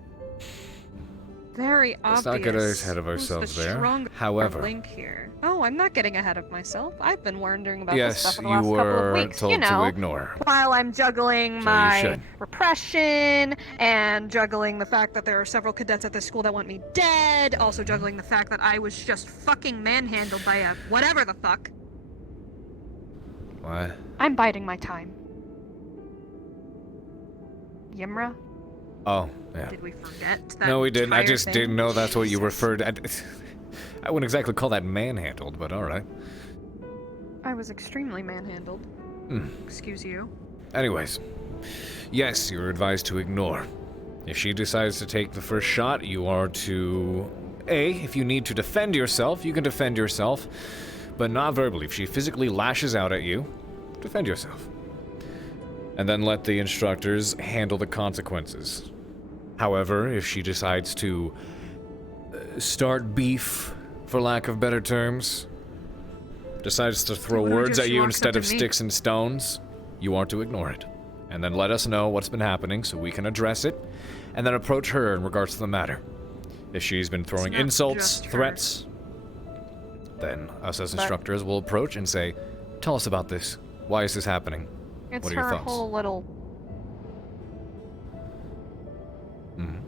very obvious. Let's not get ahead of ourselves there. However, link here. Oh, I'm not getting ahead of myself. I've been wondering about this yes, stuff for the last you couple of were weeks. told You know, to ignore. while I'm juggling So my you should. repression and juggling the fact that there are several cadets at this school that want me dead. Also juggling the fact that I was just fucking manhandled by a whatever the fuck. What? I'm biding my time. Yimra? Oh, yeah. Did we forget that? No, we didn't. I entire just thing? didn't know that's what you referred to. I wouldn't exactly call that manhandled, but alright. I was extremely manhandled. Hmm. Excuse you. Anyways, yes, you're advised to ignore. If she decides to take the first shot, you are to... if you need to defend yourself, you can defend yourself, but not verbally. If she physically lashes out at you, defend yourself. And then let the instructors handle the consequences. However, if she decides to start beef, for lack of better terms, decides to throw words at you instead of sticks and stones, you are to ignore it. And then let us know what's been happening so we can address it, and then approach her in regards to the matter. If she's been throwing insults, threats, then us as instructors will approach and say, tell us about this. Why is this happening? It's what are your her thoughts? whole little... Mhm.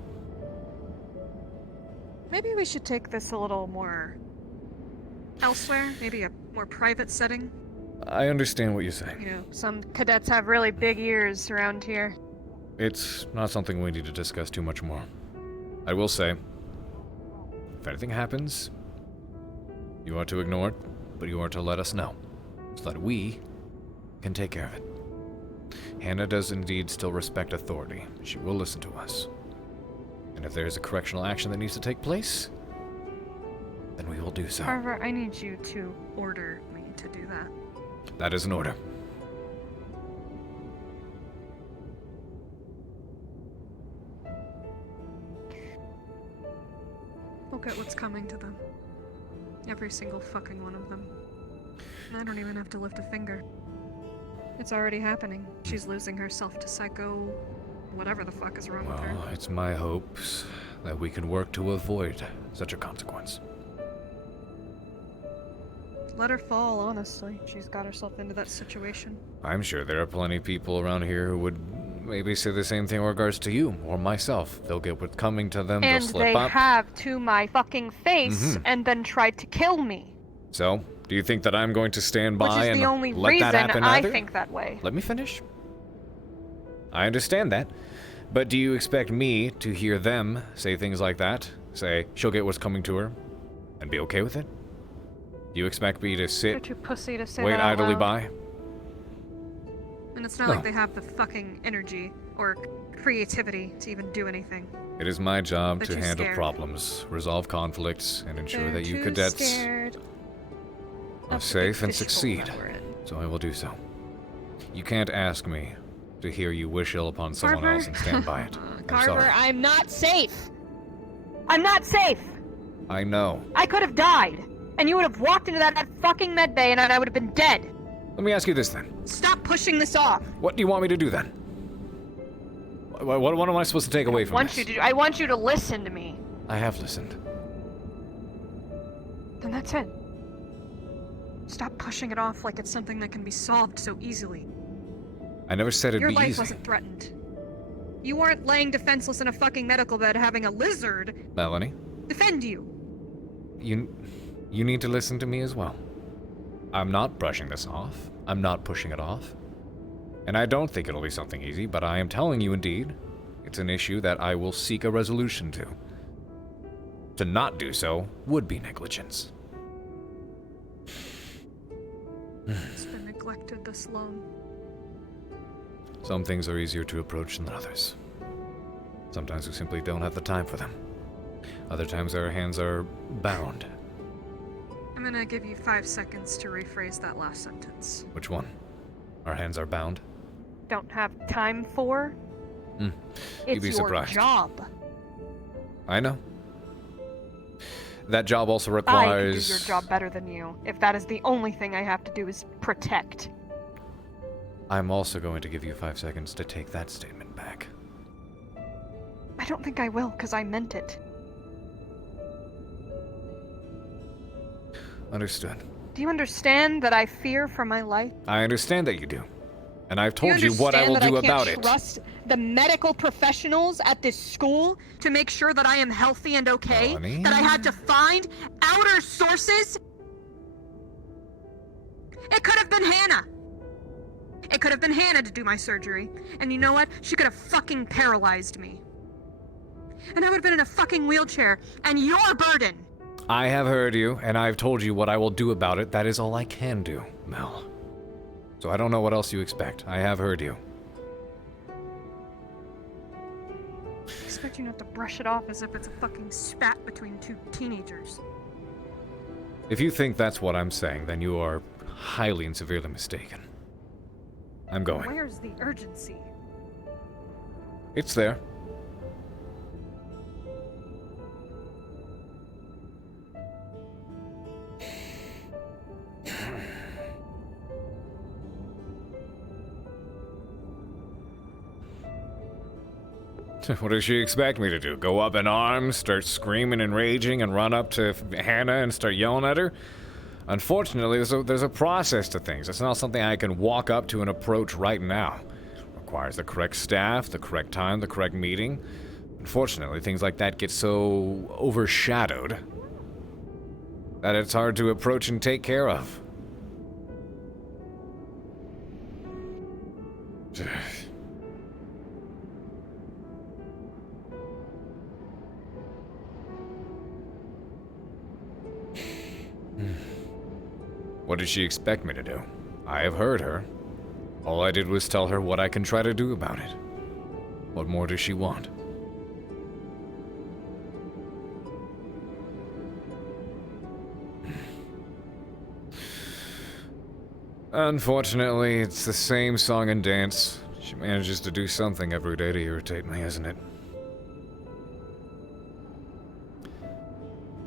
Maybe we should take this a little more elsewhere, maybe a more private setting. I understand what you're saying. You know, some cadets have really big ears around here. It's not something we need to discuss too much more. I will say, if anything happens, you are to ignore it, but you are to let us know, so that we can take care of it. Hannah does indeed still respect authority. She will listen to us. And if there is a correctional action that needs to take place, then we will do so. Carver, I need you to order me to do that. That is an order. Look at what's coming to them. Every single fucking one of them. And I don't even have to lift a finger. It's already happening. She's losing herself to psycho... whatever the fuck is wrong with her. Well, it's my hopes that we can work to avoid such a consequence. Let her fall, honestly. She's got herself into that situation. I'm sure there are plenty of people around here who would maybe say the same thing in regards to you or myself. They'll get what's coming to them, And they'll slip they up. have to my fucking face Mhm. and then tried to kill me. So, do you think that I'm going to stand by Which is and the only let reason that happen I either? think that way. Let me finish. I understand that. But do you expect me to hear them say things like that? Say, she'll get what's coming to her, and be okay with it? Do you expect me to You're sit, too pussy to say wait that out idly loud. by? And it's not No. like they have the fucking energy or creativity to even do anything. It is my job They're to too handle scared. problems, resolve conflicts, and ensure They're that you too cadets scared are of the safe and fishbowl succeed. that we're in. So I will do so. You can't ask me to hear you wish ill upon someone Carver? else and stand by it. I'm Carver, sorry. I'm not safe. I'm not safe. I know. I could have died. And you would have walked into that fucking med bay and I would have been dead. Let me ask you this then. Stop pushing this off. What do you want me to do then? What am I supposed to take away from this? I want you to listen to me. I have listened. Then that's it. Stop pushing it off like it's something that can be solved so easily. I never said it'd Your be life easy. wasn't threatened. You weren't laying defenseless in a fucking medical bed having a lizard Melanie, defend you. you need to listen to me as well. I'm not brushing this off. I'm not pushing it off. And I don't think it'll be something easy, but I am telling you indeed, it's an issue that I will seek a resolution to. To not do so would be negligence. It's been neglected this long. Some things are easier to approach than others. Sometimes we simply don't have the time for them. Other times our hands are bound. I'm gonna give you 5 seconds to rephrase that last sentence. Which one? Our hands are bound? Don't have time for? You'd It's be your surprised. job. I know. That job also I requires... could do your job better than you, if that is the only thing I have to do is protect. I'm also going to give you 5 seconds to take that statement back. I don't think I will, because I meant it. Understood. Do you understand that I fear for my life? I understand that you do. And I've told you you what I will understand do that I about can't it. trust the medical professionals at this school to make sure that I am healthy and okay? Melanie? That I had to find outer sources? It could have been Hannah. It could have been Hannah to do my surgery. And you know what? She could have fucking paralyzed me. And I would have been in a fucking wheelchair. And your burden. I have heard you, and I've told you what I will do about it. That is all I can do, Mel. So I don't know what else you expect. I have heard you. I expect you not to brush it off as if it's a fucking spat between two teenagers. If you think that's what I'm saying, then you are highly and severely mistaken. I'm going. Where's the urgency? It's there. What does she expect me to do? Go up in arms, start screaming and raging, and run up to Hannah and start yelling at her? Unfortunately, there's a process to things. It's not something I can walk up to and approach right now. It requires the correct staff, the correct time, the correct meeting. Unfortunately, things like that get so overshadowed that it's hard to approach and take care of. What did she expect me to do? I have heard her. All I did was tell her what I can try to do about it. What more does she want? Unfortunately, it's the same song and dance. She manages to do something every day to irritate me, isn't it?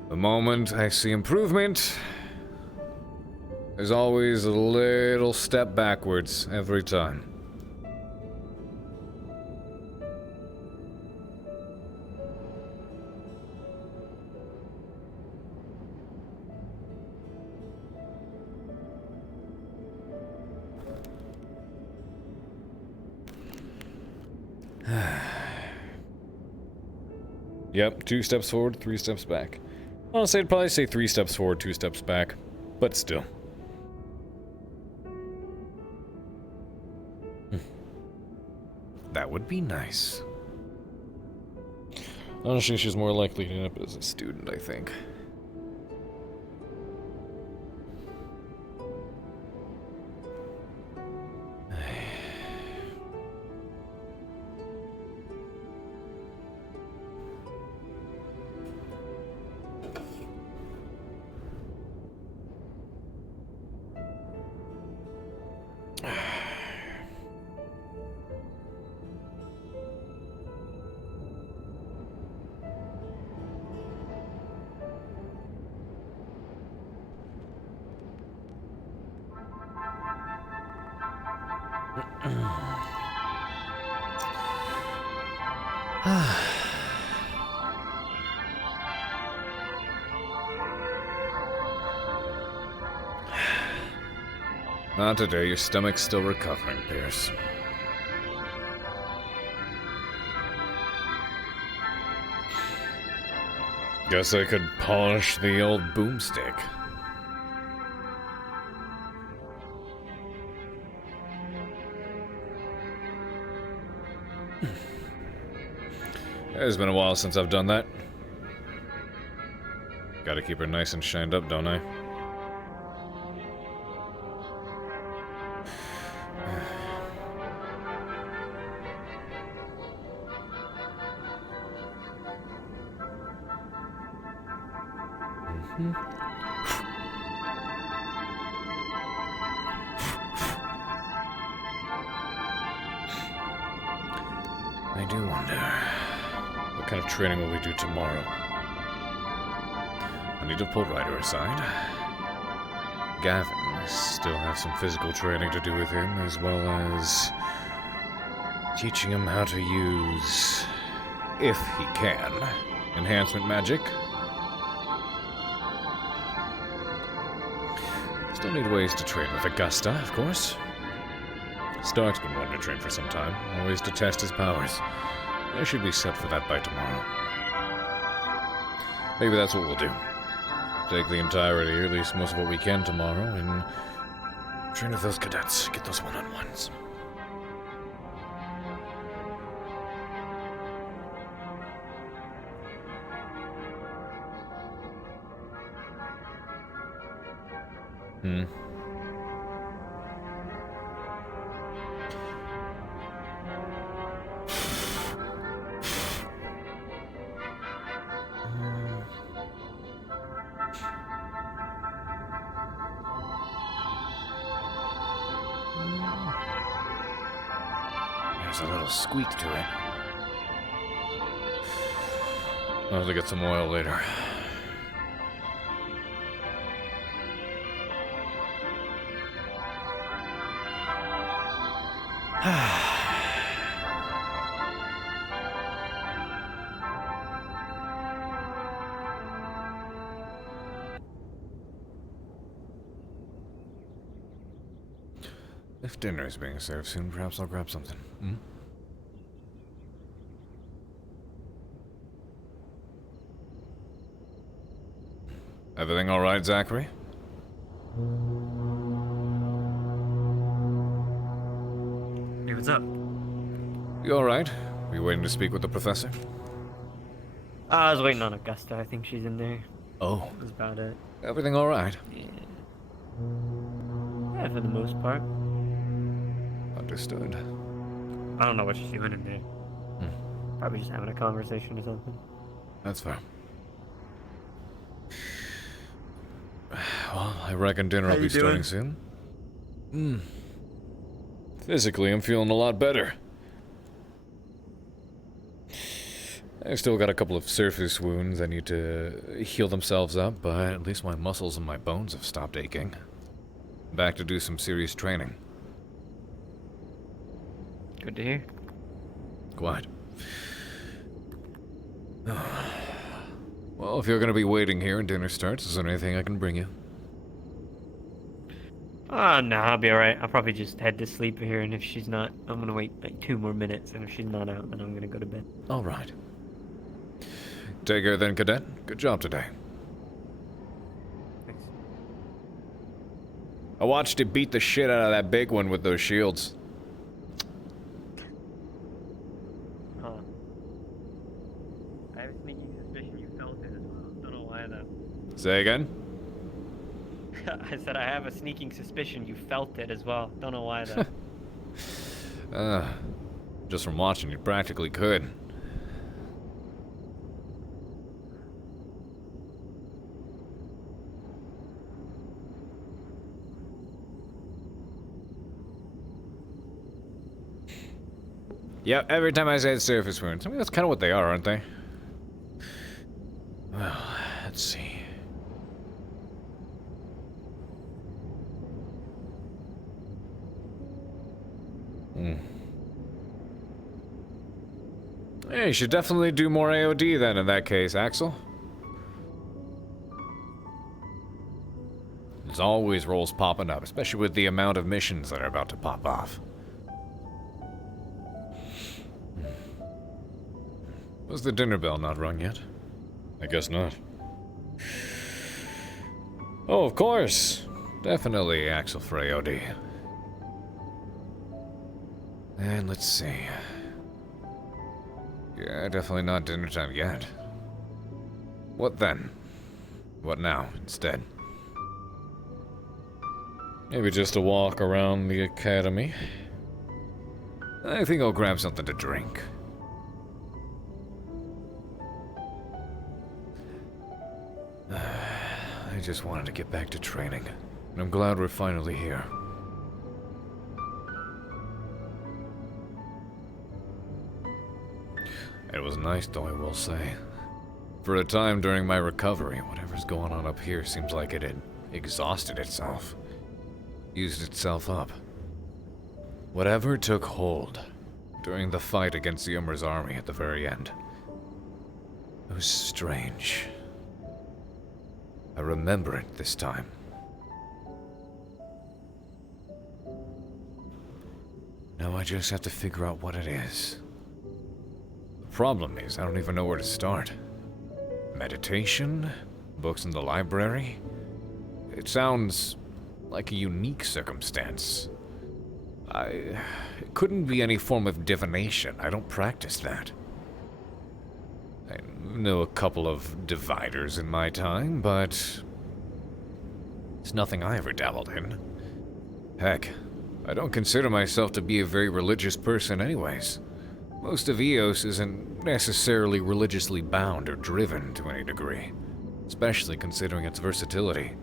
The moment I see improvement, there's always a little step backwards every time. Yep, 2 steps forward, 3 steps back. Honestly, I'd probably say 3 steps forward, 2 steps back, but still. That would be nice. Honestly, she's more likely to end up as a student, I think. Not today. Your stomach's still recovering, Pierce. Guess I could polish the old boomstick. It's been a while since I've done that. Gotta keep her nice and shined up, don't I? I do wonder, what kind of training will we do tomorrow? I need to pull Ryder aside. Gavin, I still have some physical training to do with him, as well as teaching him how to use, if he can, enhancement magic. Still need ways to train with Augusta, of course. Stark's been wanting to train for some time, always to test his powers. I should be set for that by tomorrow. Maybe that's what we'll do. Take the entirety, or at least most of what we can tomorrow, and train with those cadets, get those one-on-ones. There's a little squeak to it. I'll have to get some oil later. If dinner is being served soon, perhaps I'll grab something. Everything all right, Zachary? Hey, what's up? You all right? Were you waiting to speak with the professor? I was waiting on Augusta. I think she's in there. Oh. That's about it. Everything all right? Yeah, for the most part. Understood. I don't know what she's doing in there. Probably just having a conversation or something. That's fair. Well, I reckon dinner will be starting soon. Physically, I'm feeling a lot better. I've still got a couple of surface wounds that need to heal themselves up, but at least my muscles and my bones have stopped aching. Back to do some serious training. Good to hear. Quite. Well, if you're going to be waiting here and dinner starts, is there anything I can bring you? No, I'll be alright. I'll probably just head to sleep here, and if she's not, I'm gonna wait like 2 more minutes, and if she's not out, then I'm gonna go to bed. Alright. Take care then, Cadet. Good job today. Thanks. I watched you beat the shit out of that big one with those shields. I have a sneaking suspicion you felt it as well. Don't know why though. Say again? I said I have a sneaking suspicion you felt it as well. Don't know why though. Just from watching, you practically could. Yep, every time I say it's surface wounds. I mean, that's kind of what they are, aren't they? Well, let's see. Hey, you should definitely do more AOD then in that case, Axel. There's always roles popping up, especially with the amount of missions that are about to pop off. Was the dinner bell not rung yet? I guess not. Oh, of course. Definitely Axel Freyodi. And let's see. Yeah, definitely not dinner time yet. What then? What now, instead? Maybe just a walk around the academy. I think I'll grab something to drink. I just wanted to get back to training, and I'm glad we're finally here. It was nice, though, I will say. For a time during my recovery, whatever's going on up here seems like it had exhausted itself. Used itself up. Whatever took hold during the fight against the Umber's army at the very end. It was strange. I remember it this time. Now I just have to figure out what it is. The problem is, I don't even know where to start. Meditation? Books in the library? It sounds like a unique circumstance. It couldn't be any form of divination. I don't practice that. I know a couple of dividers in my time, but it's nothing I ever dabbled in. Heck, I don't consider myself to be a very religious person anyways. Most of EOS isn't necessarily religiously bound or driven to any degree, especially considering its versatility.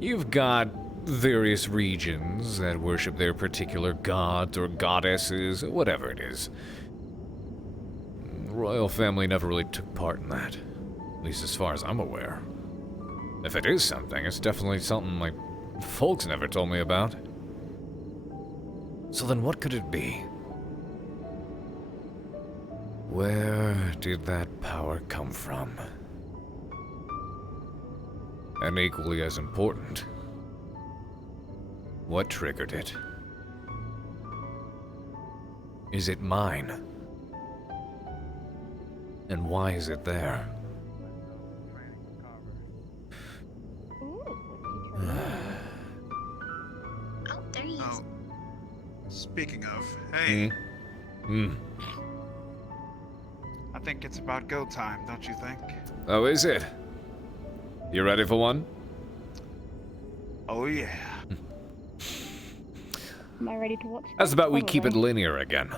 You've got various regions that worship their particular gods or goddesses, whatever it is. The royal family never really took part in that, at least as far as I'm aware. If it is something, it's definitely something my folks never told me about. So then what could it be? Where did that power come from? And equally as important, what triggered it? Is it mine? And why is it there? Oh, there he is. Speaking of, hey. I think it's about go time, don't you think? Oh, is it? You ready for one? Oh, yeah. Am I ready to watch? How's about we keep it linear again?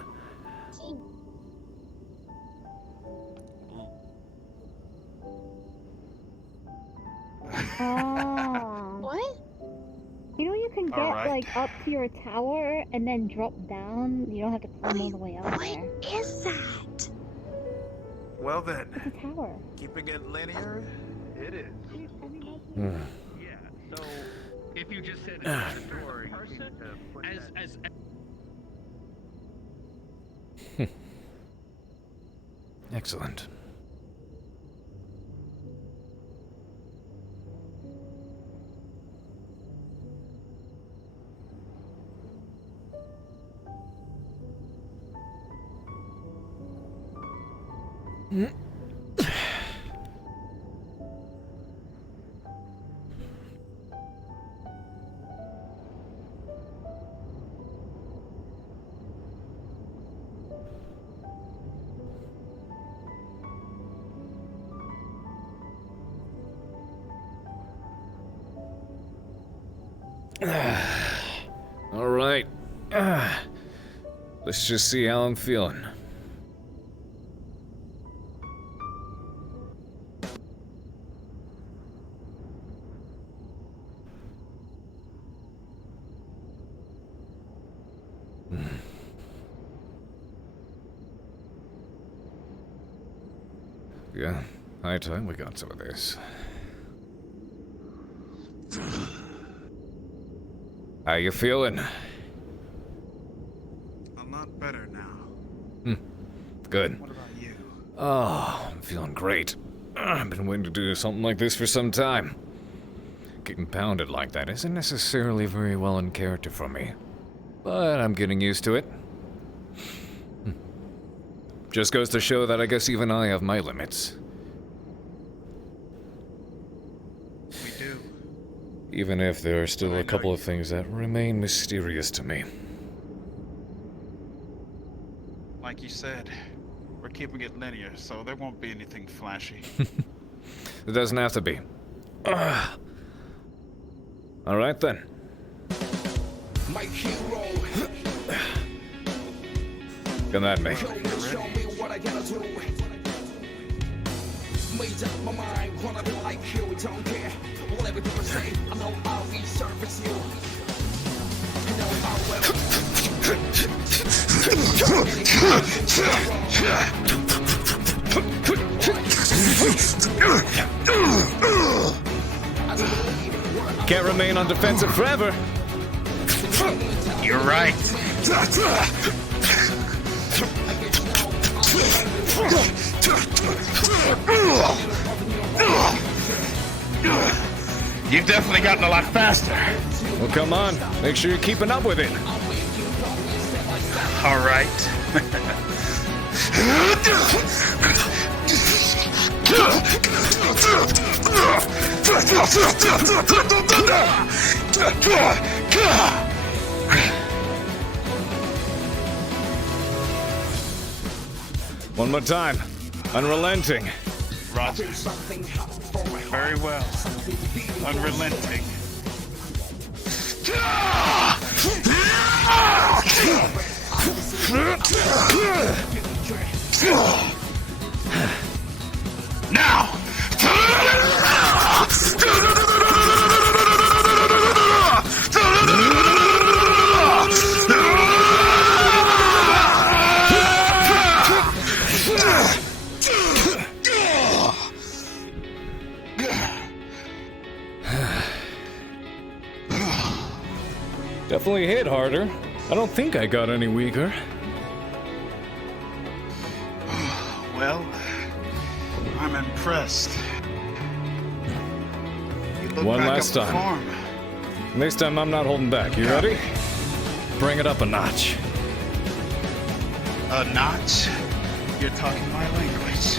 Oh. What? You know you can get like up to your tower and then drop down. You don't have to climb all the way up there. What is that? Well then, It's a tower. keeping it linear, it is. Yeah, so if you just said it's the door, you seem to put that... Excellent. All right. Let's just see how I'm feeling. Yeah, high time we got some of this. How you feeling? A lot better now. Good. What about you? Oh, I'm feeling great. I've been waiting to do something like this for some time. getting pounded like that isn't necessarily very well in character for me. But I'm getting used to it. Just goes to show that I guess even I have my limits. We do. Even if there are still a couple of things that remain mysterious to me. Like you said, we're keeping it linear, so there won't be anything flashy. It doesn't have to be. Alright then. Come at me. Made up my mind, wanna be like you, don't care what everything say. I know I'll resurface you. I know I will. Can't remain on defensive forever. You're right. You've definitely gotten a lot faster. Well, come on. Make sure you're keeping up with it. All right. One more time. Unrelenting. Roger. Very well. Unrelenting. Now! Definitely hit harder. I don't think I got any weaker. Well, I'm impressed. You look One back last up the time. farm. Next time I'm not holding back. You ready? Bring it up a notch. A notch? You're talking my language.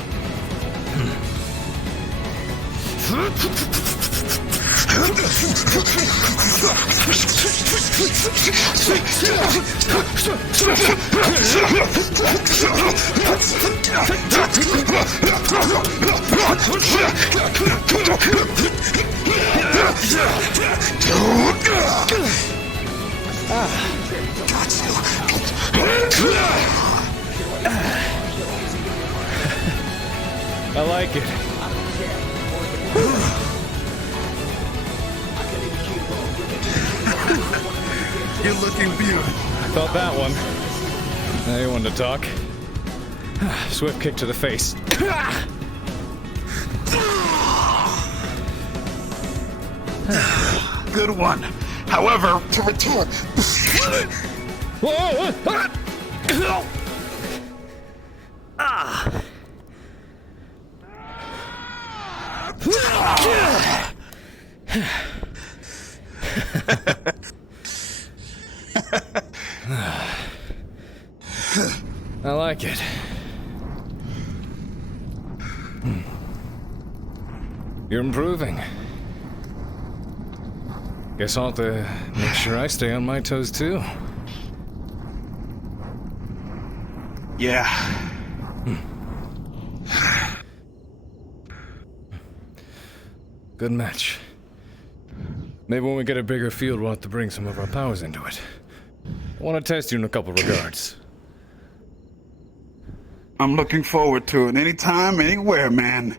I like it. You're looking beautiful. Felt that one. Now you want to talk? Swift kick to the face. Good one. However, to return. I like it. You're improving. Guess I'll have to make sure I stay on my toes too. Yeah. Good match. Maybe when we get a bigger field, we'll have to bring some of our powers into it. I want to test you in a couple regards. I'm looking forward to it. Anytime, anywhere, man.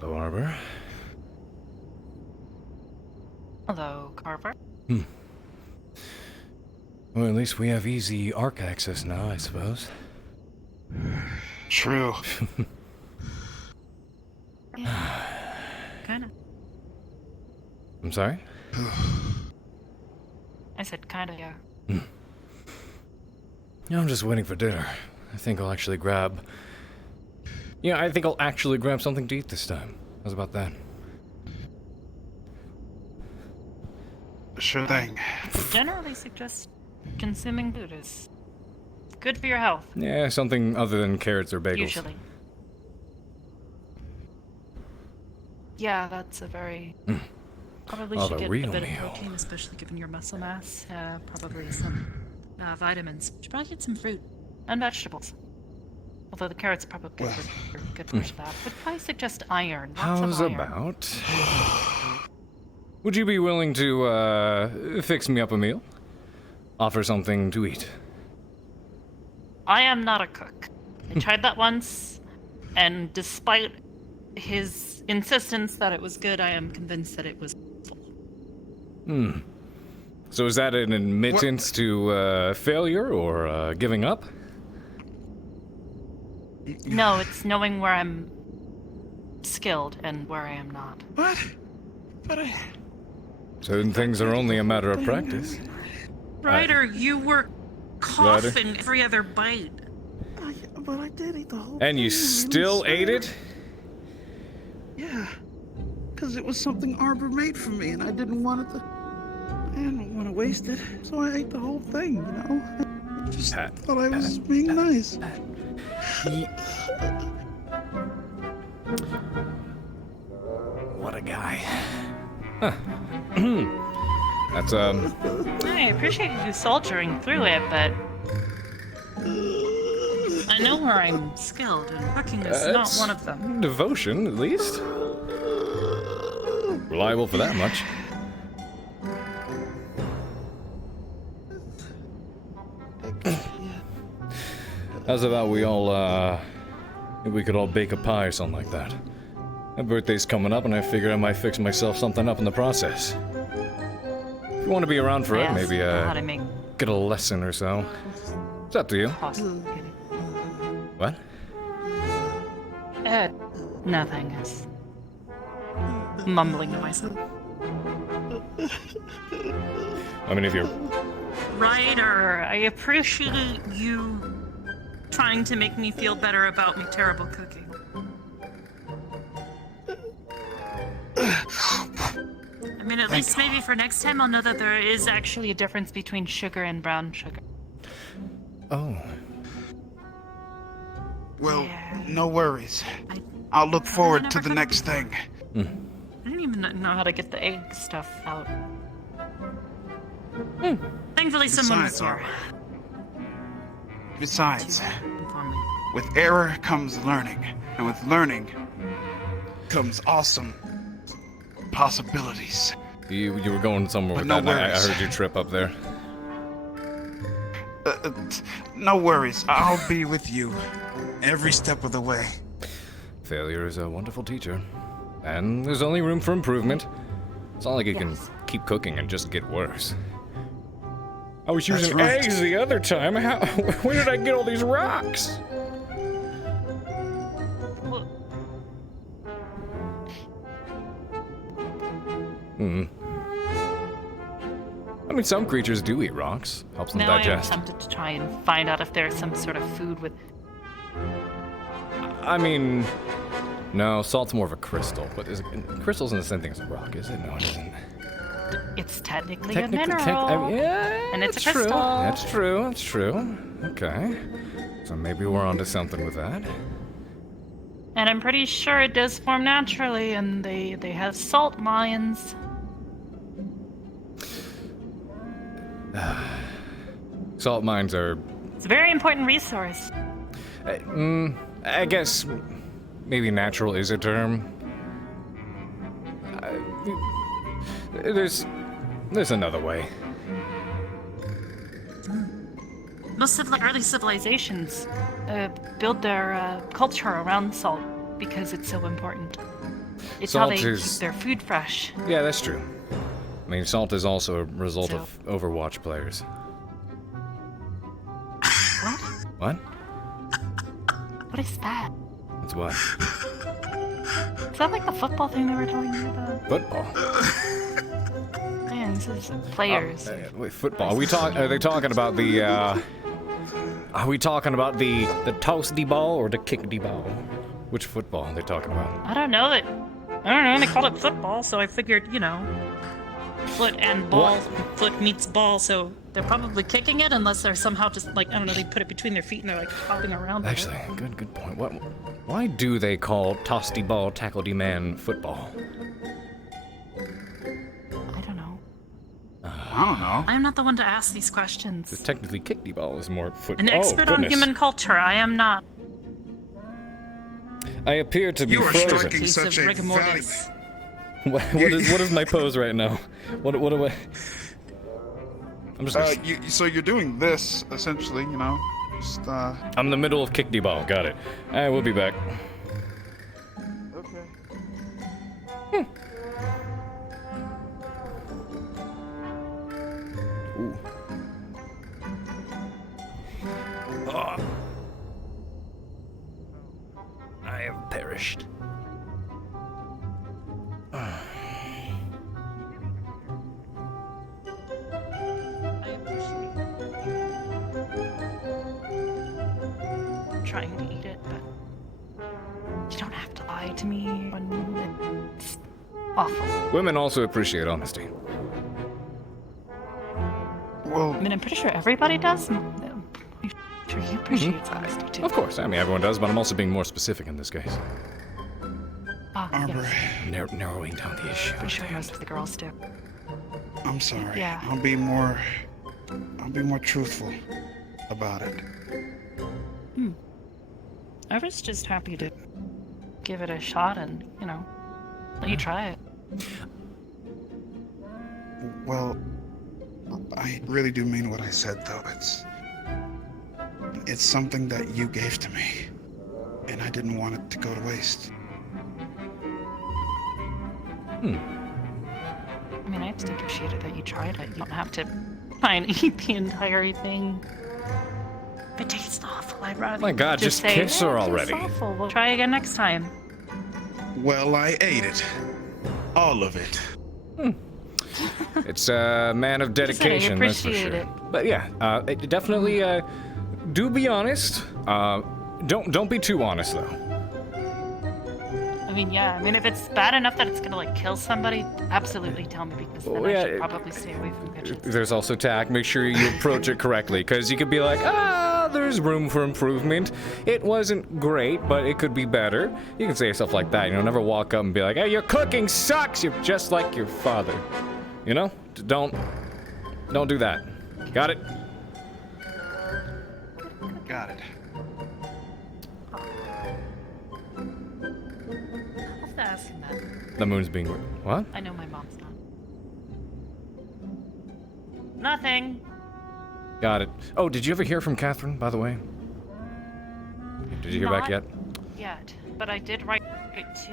Hello, Arbor. Hello, Carver. Well, at least we have easy arc access now, I suppose. True. Kinda. I'm sorry? I said kinda, yeah. Yeah, I'm just waiting for dinner. I think I'll actually grab... Yeah, I think I'll actually grab something to eat this time. How's about that? Sure thing. Generally suggest consuming food is good for your health. Yeah, something other than carrots or bagels. Usually. Yeah, that's a very... Probably Oh, should the get a real bit of meal. protein, especially given your muscle mass. Probably some vitamins. Should probably get some fruit and vegetables. Although the carrots are probably good for that. Would probably suggest iron. Lots How's of iron. about... Would you be willing to, fix me up a meal? Offer something to eat? I am not a cook. I tried that once, and despite his insistence that it was good, I am convinced that it was full. So is that an admittance to, failure or, giving up? No, it's knowing where I'm skilled and where I am not. What? But I... Certain things are only a matter of practice. Ryder, you were coughing every other bite. But I did eat the whole And you still ate it? Yeah. Because it was something Arbor made for me, and I didn't want to waste it. So I ate the whole thing, you know? I just thought I was being nice. What a guy. Huh. That's, I appreciate you soldiering through it, but I know where I'm skilled, and cooking is not one of them. Devotion, at least. Reliable for that much. How's about we all, we could all bake a pie or something like that? My birthday's coming up, and I figured I might fix myself something up in the process. If you want to be around for it, maybe, get a lesson or so. It's up to you. What? Nothing. Is mumbling to myself. I mean, if you're... Ryder, I appreciate you trying to make me feel better about my terrible cooking. I mean, at least maybe for next time I'll know that there is actually a difference between sugar and brown sugar. Oh. Well, no worries. I'll look forward to the next thing. I didn't even know how to get the egg stuff out. Thankfully someone was here. Besides, with error comes learning, and with learning comes awesome possibilities. You were going somewhere with no that, and I worries. heard you trip up there. No worries, I'll be with you every step of the way. Failure is a wonderful teacher. And there's only room for improvement. It's not like you can keep cooking and just get worse. I was That's using right. eggs the other time. Where did I get all these rocks? I mean, some creatures do eat rocks. Helps them Now digest. I'm tempted to try and find out if there's some sort of food with... I mean, no, salt's more of a crystal. But crystal's in the same thing as a rock, is it? No, it isn't. It's technically, Technically- a mineral. yeah, and it's a that's true. crystal. That's true. That's true. Okay. So maybe we're onto something with that. And I'm pretty sure it does form naturally, and they have salt mines. Salt mines are... It's a very important resource. I guess maybe natural is a term. There's another way. Most of the early civilizations build their culture around salt because it's so important. It's how Salt they is- keep their food fresh. Yeah, that's true. I mean, salt is also a result of Overwatch players. What? What? What is that? That's what? Is that like the football thing they were telling me about? Football. Man, this is players. Wait, football. Are they talking about the? Are we talking about the toss-y ball or the kick-y ball? Which football are they talking about? I don't know. They called it football, so I figured, foot and ball. Foot meets ball, so they're probably kicking it unless they're somehow just like, I don't know, they put it between their feet and they're like hopping around. Actually, good point. Why do they call toss-de ball, tackle-de man football? I don't know. I don't know. I'm not the one to ask these questions. Because technically kick-de ball is more foot. An expert on human culture, I am not. I appear to be You are frozen. striking such a valley. What is my pose right now? What do I? I'm just. So you're doing this essentially, Just I'm in the middle of kick-de ball. Got it. I will be back. Okay. Ooh. Oh. I have perished. Trying to eat it, but you don't have to lie to me when it's awful. Women also appreciate honesty. Well, I mean, I'm pretty sure everybody does. I'm sure he appreciates honesty too. Of course, I mean everyone does, but I'm also being more specific in this case. Yes. Narrowing down the issue. Pretty sure most of the girls do. I'm sorry. Yeah. I'll be more truthful about it. I was just happy to give it a shot and, let you try it. Well, I really do mean what I said, though. It's something that you gave to me, and I didn't want it to go to waste. I mean, I just appreciated that you tried it. You don't have to try and eat the entire thing. If it tastes awful, I'd rather My God, just say, kiss her already. It's awful. We'll try again next time. Well, I ate it. All of it. It's a man of dedication, that's for appreciate sure. it. But yeah, definitely do be honest. Don't be too honest though. I mean, yeah. I mean, if it's bad enough that it's gonna kill somebody, absolutely tell me because then I should probably stay away from bitches. There's also tact. Make sure you approach it correctly, because you could be like, there's room for improvement. It wasn't great, but it could be better. You can say stuff like that. Never walk up and be like, hey, your cooking sucks. You're just like your father. Don't do that. Got it? Got it. I'll have to ask him that. The moon's being what? I know my mom's not. Nothing. Got it. Oh, did you ever hear from Catherine, by the way? Did you hear back yet? Yet, but I did write it to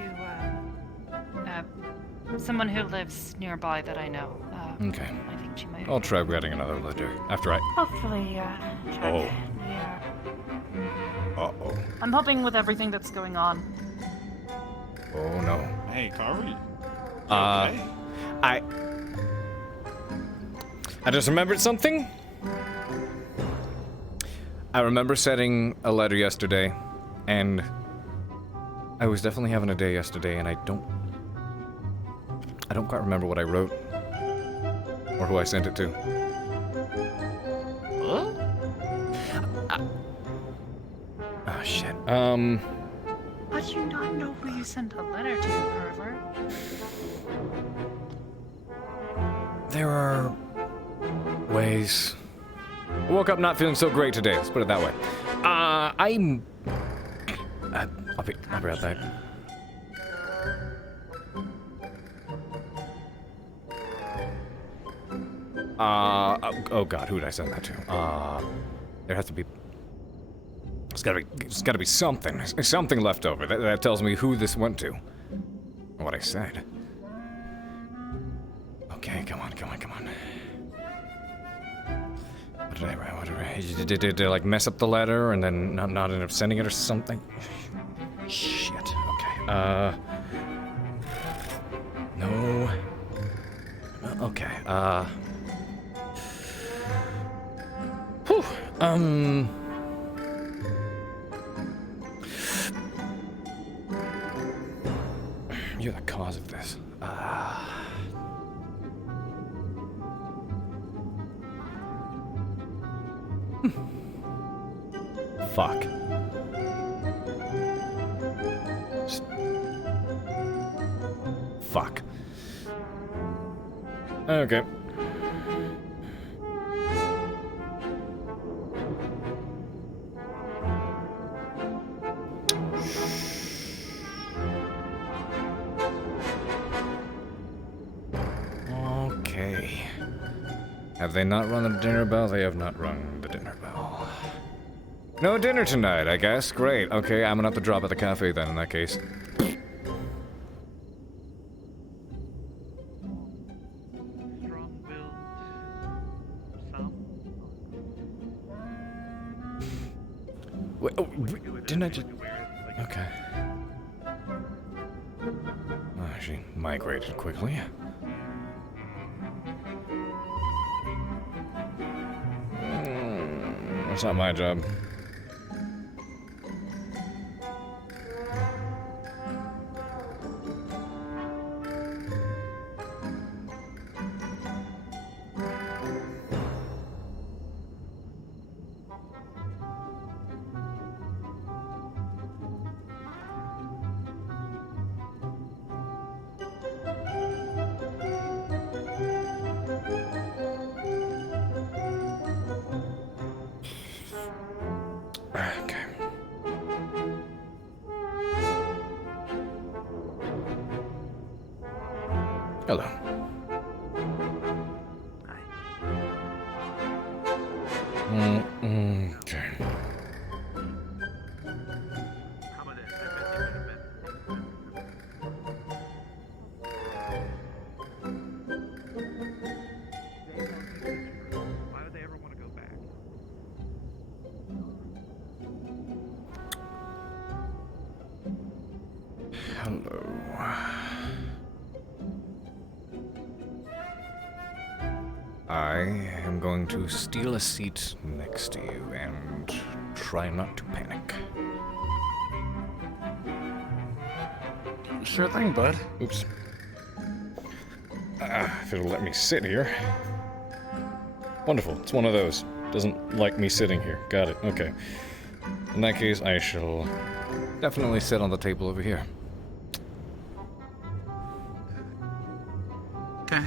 someone who lives nearby that I know. Okay. I think she might. I'll try writing another letter after I. Hopefully, check. Oh. Yeah. Uh-oh. I'm hoping with everything that's going on. Oh no. Hey, Carver. I just remembered something. I remember setting a letter yesterday, and I was definitely having a day yesterday, and I don't quite remember what I wrote or who I sent it to. What? Oh shit. How do you not know who you sent a letter to, Carver? There are ways. I woke up not feeling so great today. Let's put it that way. I'll be right back. Oh God, who did I send that to? There has to be. It's gotta be something. There's something left over that tells me who this went to. Or what I said. Okay, come on. What did I write? Did I like mess up the letter and then not end up sending it or something? Shit. Okay. No. Okay. Whew. You're the cause of this. Fuck. Fuck. Okay. Okay. Have they not rung the dinner bell? They have not rung the dinner bell. No dinner tonight, I guess. Great. Okay, I'm gonna have to drop at the cafe then in that case. Wait, oh, didn't I just... Okay. Oh, she migrated quickly. That's not my job. Okay. Hello. Okay. Why would they ever want to go back? Hello. I am going to steal a seat next to you and try not to panic. Sure thing, bud. Oops. If it'll let me sit here. Wonderful. It's one of those. Doesn't like me sitting here. Got it. Okay. In that case, I shall definitely sit on the table over here. Okay.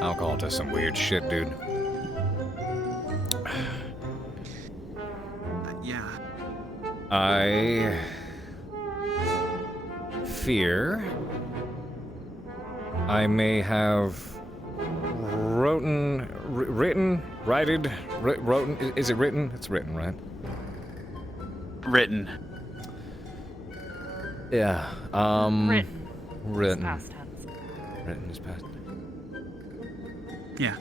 Alcohol does some weird shit, dude. Yeah. I fear I may have written, is it written? It's written, right? Written. Yeah, Written. Written. It's past tense. Written is past. Yeah.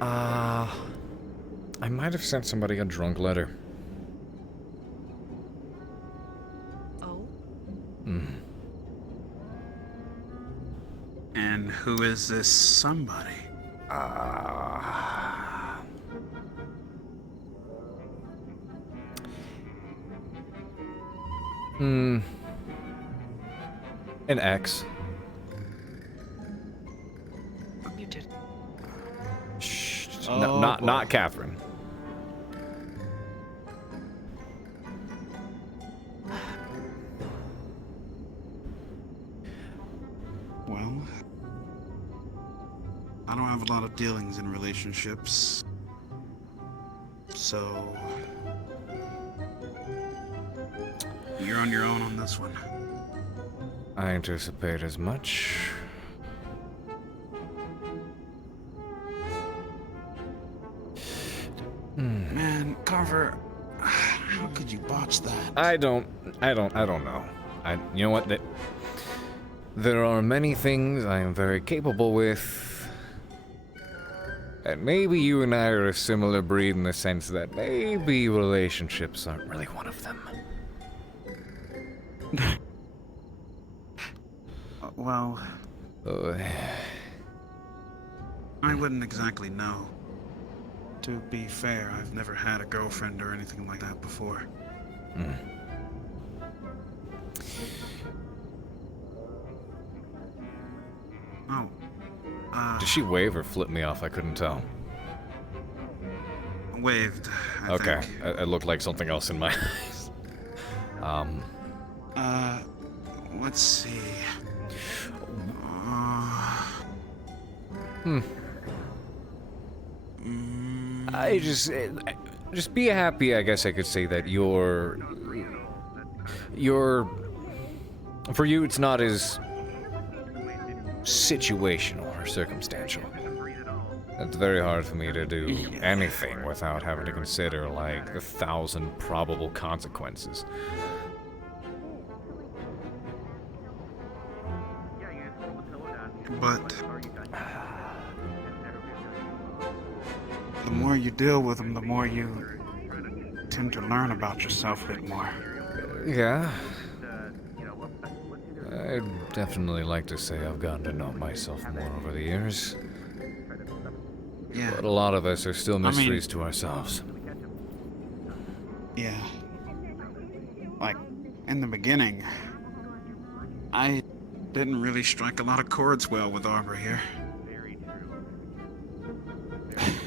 I might have sent somebody a drunk letter. Oh? And who is this somebody? An ex. You did. Shh. Oh, not Catherine. Well, I don't have a lot of dealings in relationships, so you're on your own on this one. I anticipate as much. Man, Carver, how could you botch that? I don't know. You know what? There are many things I am very capable with. And maybe you and I are a similar breed in the sense that maybe relationships aren't really one of them. Well, I wouldn't exactly know. To be fair, I've never had a girlfriend or anything like that before. Oh. Did she wave or flip me off? I couldn't tell. Waved, I Okay, think. it looked like something else in my eyes. Let's see. I just be happy, I guess I could say that you're, for you it's not as situational or circumstantial. It's very hard for me to do anything without having to consider, like, 1,000 probable consequences. But the more you deal with them, the more you tend to learn about yourself a bit more. Yeah. I'd definitely like to say I've gotten to know myself more over the years. Yeah. But a lot of us are still mysteries to ourselves. Yeah. Like, in the beginning, I didn't really strike a lot of chords well with Arbor here.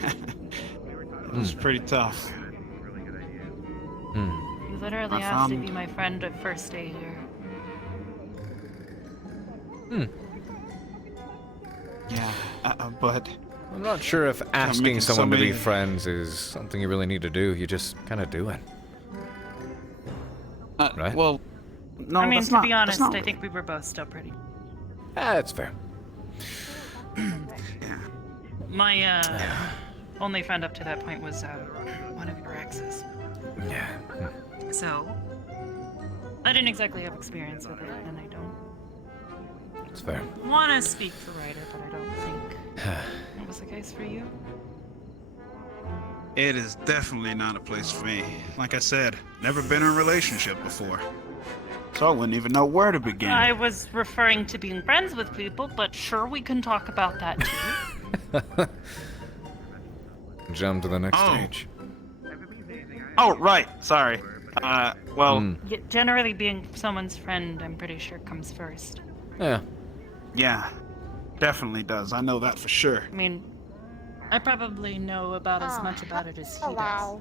It was pretty tough. You literally asked to be my friend at first day here. Yeah, but I'm not sure if asking someone to be friends is something you really need to do. You just kind of do it. Right? Well, no, I mean, that's to not, be honest, that's not... I think we were both still pretty. That's fair. My only friend up to that point was one of your exes. Yeah. So I didn't exactly have experience with it, and I don't. That's fair. Want to speak for Ryder, but I don't think that was the case for you. It is definitely not a place for me. Like I said, never been in a relationship before. So I wouldn't even know where to begin. I was referring to being friends with people, but sure, we can talk about that too. Jump to the next stage. Oh, right. Sorry. Well... Yeah, generally being someone's friend, I'm pretty sure, comes first. Yeah. Yeah. Definitely does. I know that for sure. I mean, I probably know about as much about it as he does.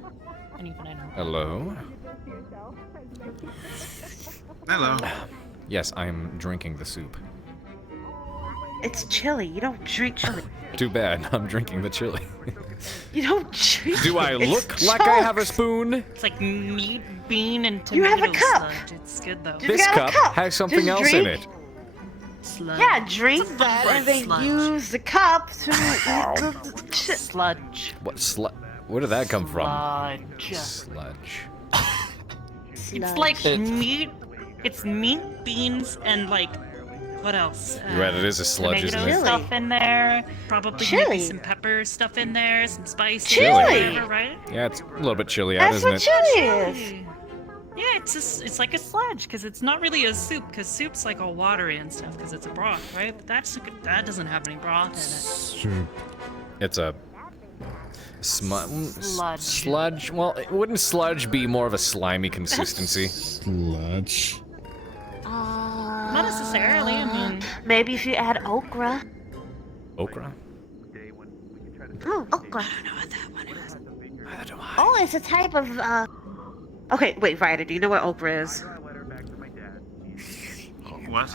And even I know. Hello? Hello. Yes, I'm drinking the soup. It's chili. You don't drink chili. Too bad, I'm drinking the chili. You don't drink. Do I look like I have a spoon? It's like meat, bean, and You tomato have a cup. sludge. It's good though. This cup has something Just else in drink. it. Sludge. Yeah, drink that and then sludge. use the cup to sludge. What where did that come from? Sludge. Sludge. It's like meat. It's meat, beans, and like what else? You're right, it is a sludge, isn't tomato it? stuff in there. Probably Chili. maybe some pepper stuff in there, some spices. Chili. Whatever, right? Yeah, it's a little bit chilly out, That's isn't what it? chili is. Yeah, it's like a sludge because it's not really a soup because soup's like all watery and stuff because it's a broth, right? But that doesn't have any broth in it. Soup. It's a Sludge. Sludge. Well, wouldn't sludge be more of a slimy consistency? Sludge. Not necessarily. I mean, maybe if you add okra. Okra? Oh, okra. I don't know what that one is. Neither do I. Oh, it's a type of Okay, wait, Ryder, do you know what okra is? What?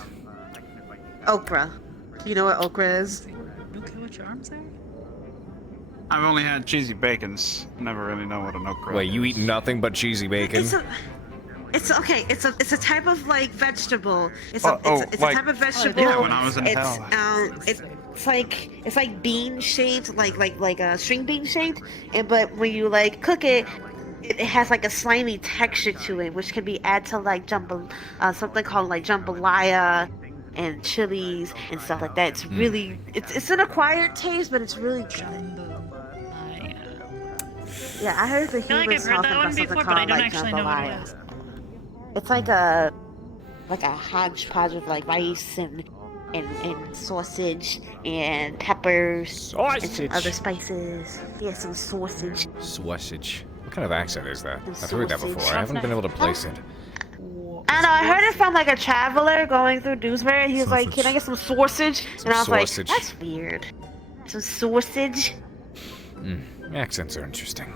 Okra. Do you know what okra is? You okay with your arms there? I've only had cheesy bacons. Never really know what an okra Wait, you eat nothing but cheesy bacon? It's okay. It's a type of like vegetable. It's like- a type of vegetable. Yeah, when I was in it's hell. it's like bean shaped, like a string bean shaped, but when you like cook it, it has like a slimy texture to it, which can be added to like something called like jambalaya and chilies and stuff like that. It's really it's an acquired taste, but it's really good. Yeah, I heard the feel like I've humans heard talking that one about something before, but I called don't like actually know what it jambalaya. is. It's like a hodgepodge of like rice and sausage and peppers and some other spices. Yeah, some sausage. Sausage. What kind of accent is that? Some I've heard that sausage. before. I haven't been able to place it. I know, I heard it from like a traveler going through Dewsbury. He was like, "Can I get some sausage?" And I was sausage. like, "That's weird." Some sausage. Accents are interesting.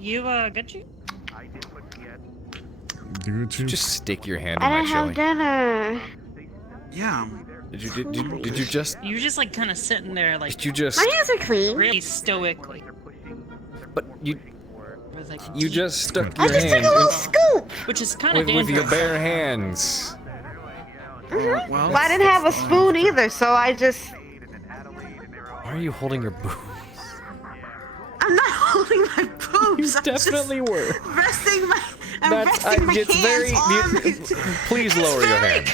You, got you? Just stick your hand in I my didn't have chili. dinner. Yeah. Did you just? You were just like kind of sitting there, like. Did you just? My hands are clean. Really stoically. But you. Was like, You just stuck I your just hand took a little scoop. Which is kind of with dangerous. your bare hands. Well, I didn't have a spoon either, so I just. Why are you holding your boobs? I'm not holding my boobs. You definitely were. Resting my. I'm resting my it's hands very. on my. Please lower your hands.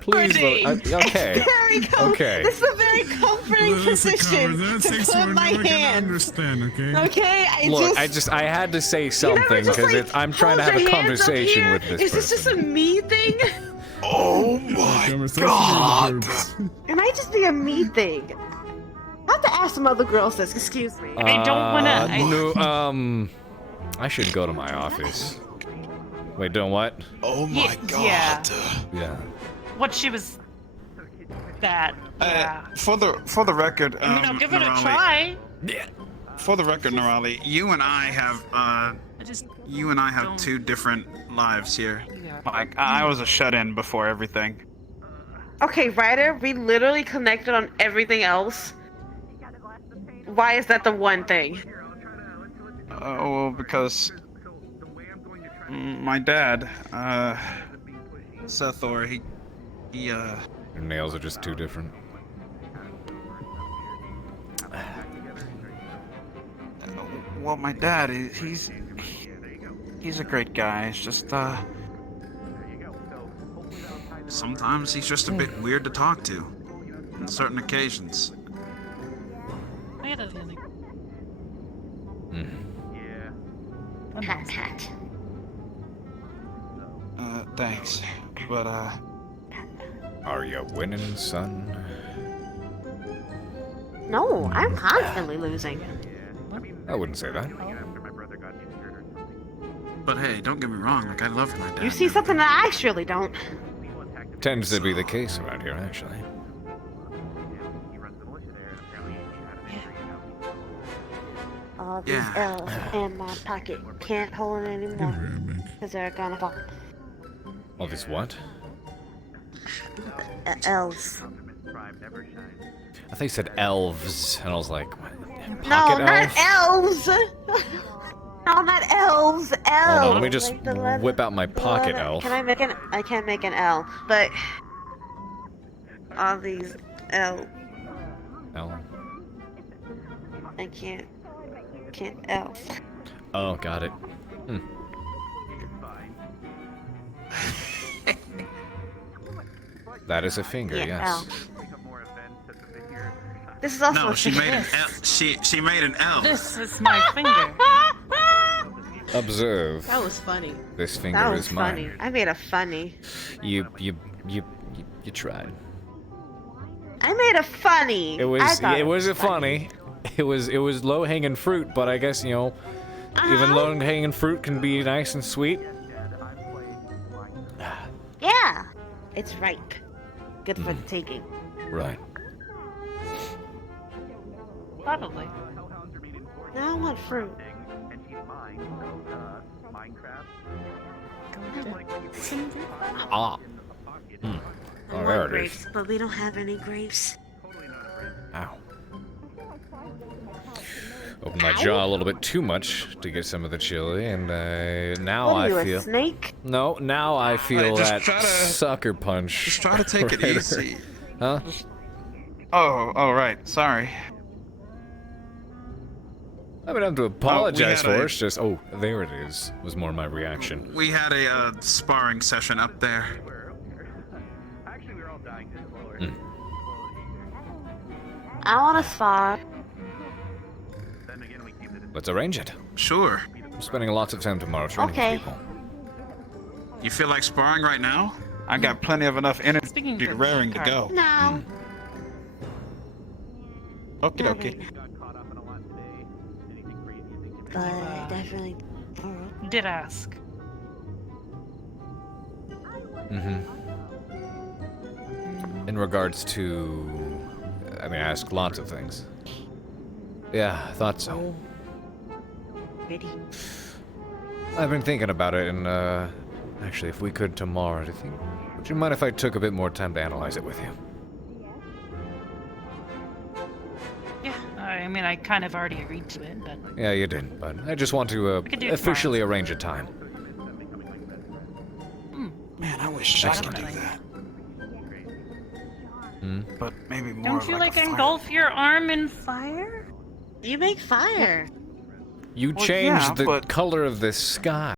Please lower. Okay. Very Okay. This is a very comforting position That to takes put more my than I can hands. understand, okay? Okay, Look, I had to say something just, because like, I'm trying to hold have a your hands up conversation here? with this Is this just a me thing? Oh my god! It might just be a me thing. I have to ask some other girls this. Excuse me. I don't wanna. No, I should go to my office. Wait, doing what? Oh my god. Yeah. What she was. That. Yeah. For the record, I'll give it a Nerali, try. For the record, Nerali, you and I have two different lives here. Like I was a shut-in before everything. Okay, Ryder, we literally connected on everything else. Why is that the one thing? Well, because my dad, Sethor, he Your nails are just too different. Well, my dad, he's a great guy. It's just sometimes he's just a bit weird to talk to on certain occasions. I had a feeling. Hat, hat. Thanks, but Are you winning, son? No, I'm constantly losing. I wouldn't say that. But hey, don't get me wrong. Like I love my dad. You see something that I surely don't. Tends to be the case around here, actually. All these L's in my pocket. Can't hold it anymore. Because they're gonna fall. All this what? L's. I thought you said elves, and I was like, what? No, Pocket not elf? elves! No, not elves. L. Hold on, let me just Like the leather- whip out my the pocket leather- elf. Can I make an? I can't make an L, but all these L. L. I can't L. Oh, got it. That is a finger, Yeah, yes. L. This is also No, a she finger. made an L. She made an L. This is my finger. Observe. That was funny. This finger That was is funny. mine. I made a funny. You tried. I made a funny. It I was thought it was a funny. It was low hanging fruit, but I guess even low hanging fruit can be nice and sweet. Yeah, it's ripe. Good for the taking. Right. Probably. Now I want fruit. Ah. I Oh, want there it grapes, is. but we don't have any grapes. Ow. Opened my jaw a little bit too much to get some of the chili, and now What are you, I a feel. snake? No, now I feel just that try to- sucker punch. Just try to take it right easy. there. Huh? Oh, right. Sorry. I don't have to apologize had for a- it. It's just, oh, there it is. Was more my reaction. We had a sparring session up there. I want to spar. Let's arrange it. Sure. I'm spending lots of time tomorrow training Okay. with people. You feel like sparring right now? I got plenty of enough energy Speaking to of raring to Carver. go. No. Okie Not dokie. right now. But definitely tomorrow. Did ask. In regards to, I mean, I asked lots of things. Yeah, I thought so. Ready? I've been thinking about it, and actually, if we could tomorrow, do you think? Would you mind if I took a bit more time to analyze it with you? Yeah, I mean, I kind of already agreed to it, but Yeah, you did, but I just want to could do it officially arrange a time. Man, I wish I could do Definitely. that. Hmm? But maybe more don't of you like a fire. engulf your arm in fire? You make fire. You Well, changed yeah, the but- color of the sky.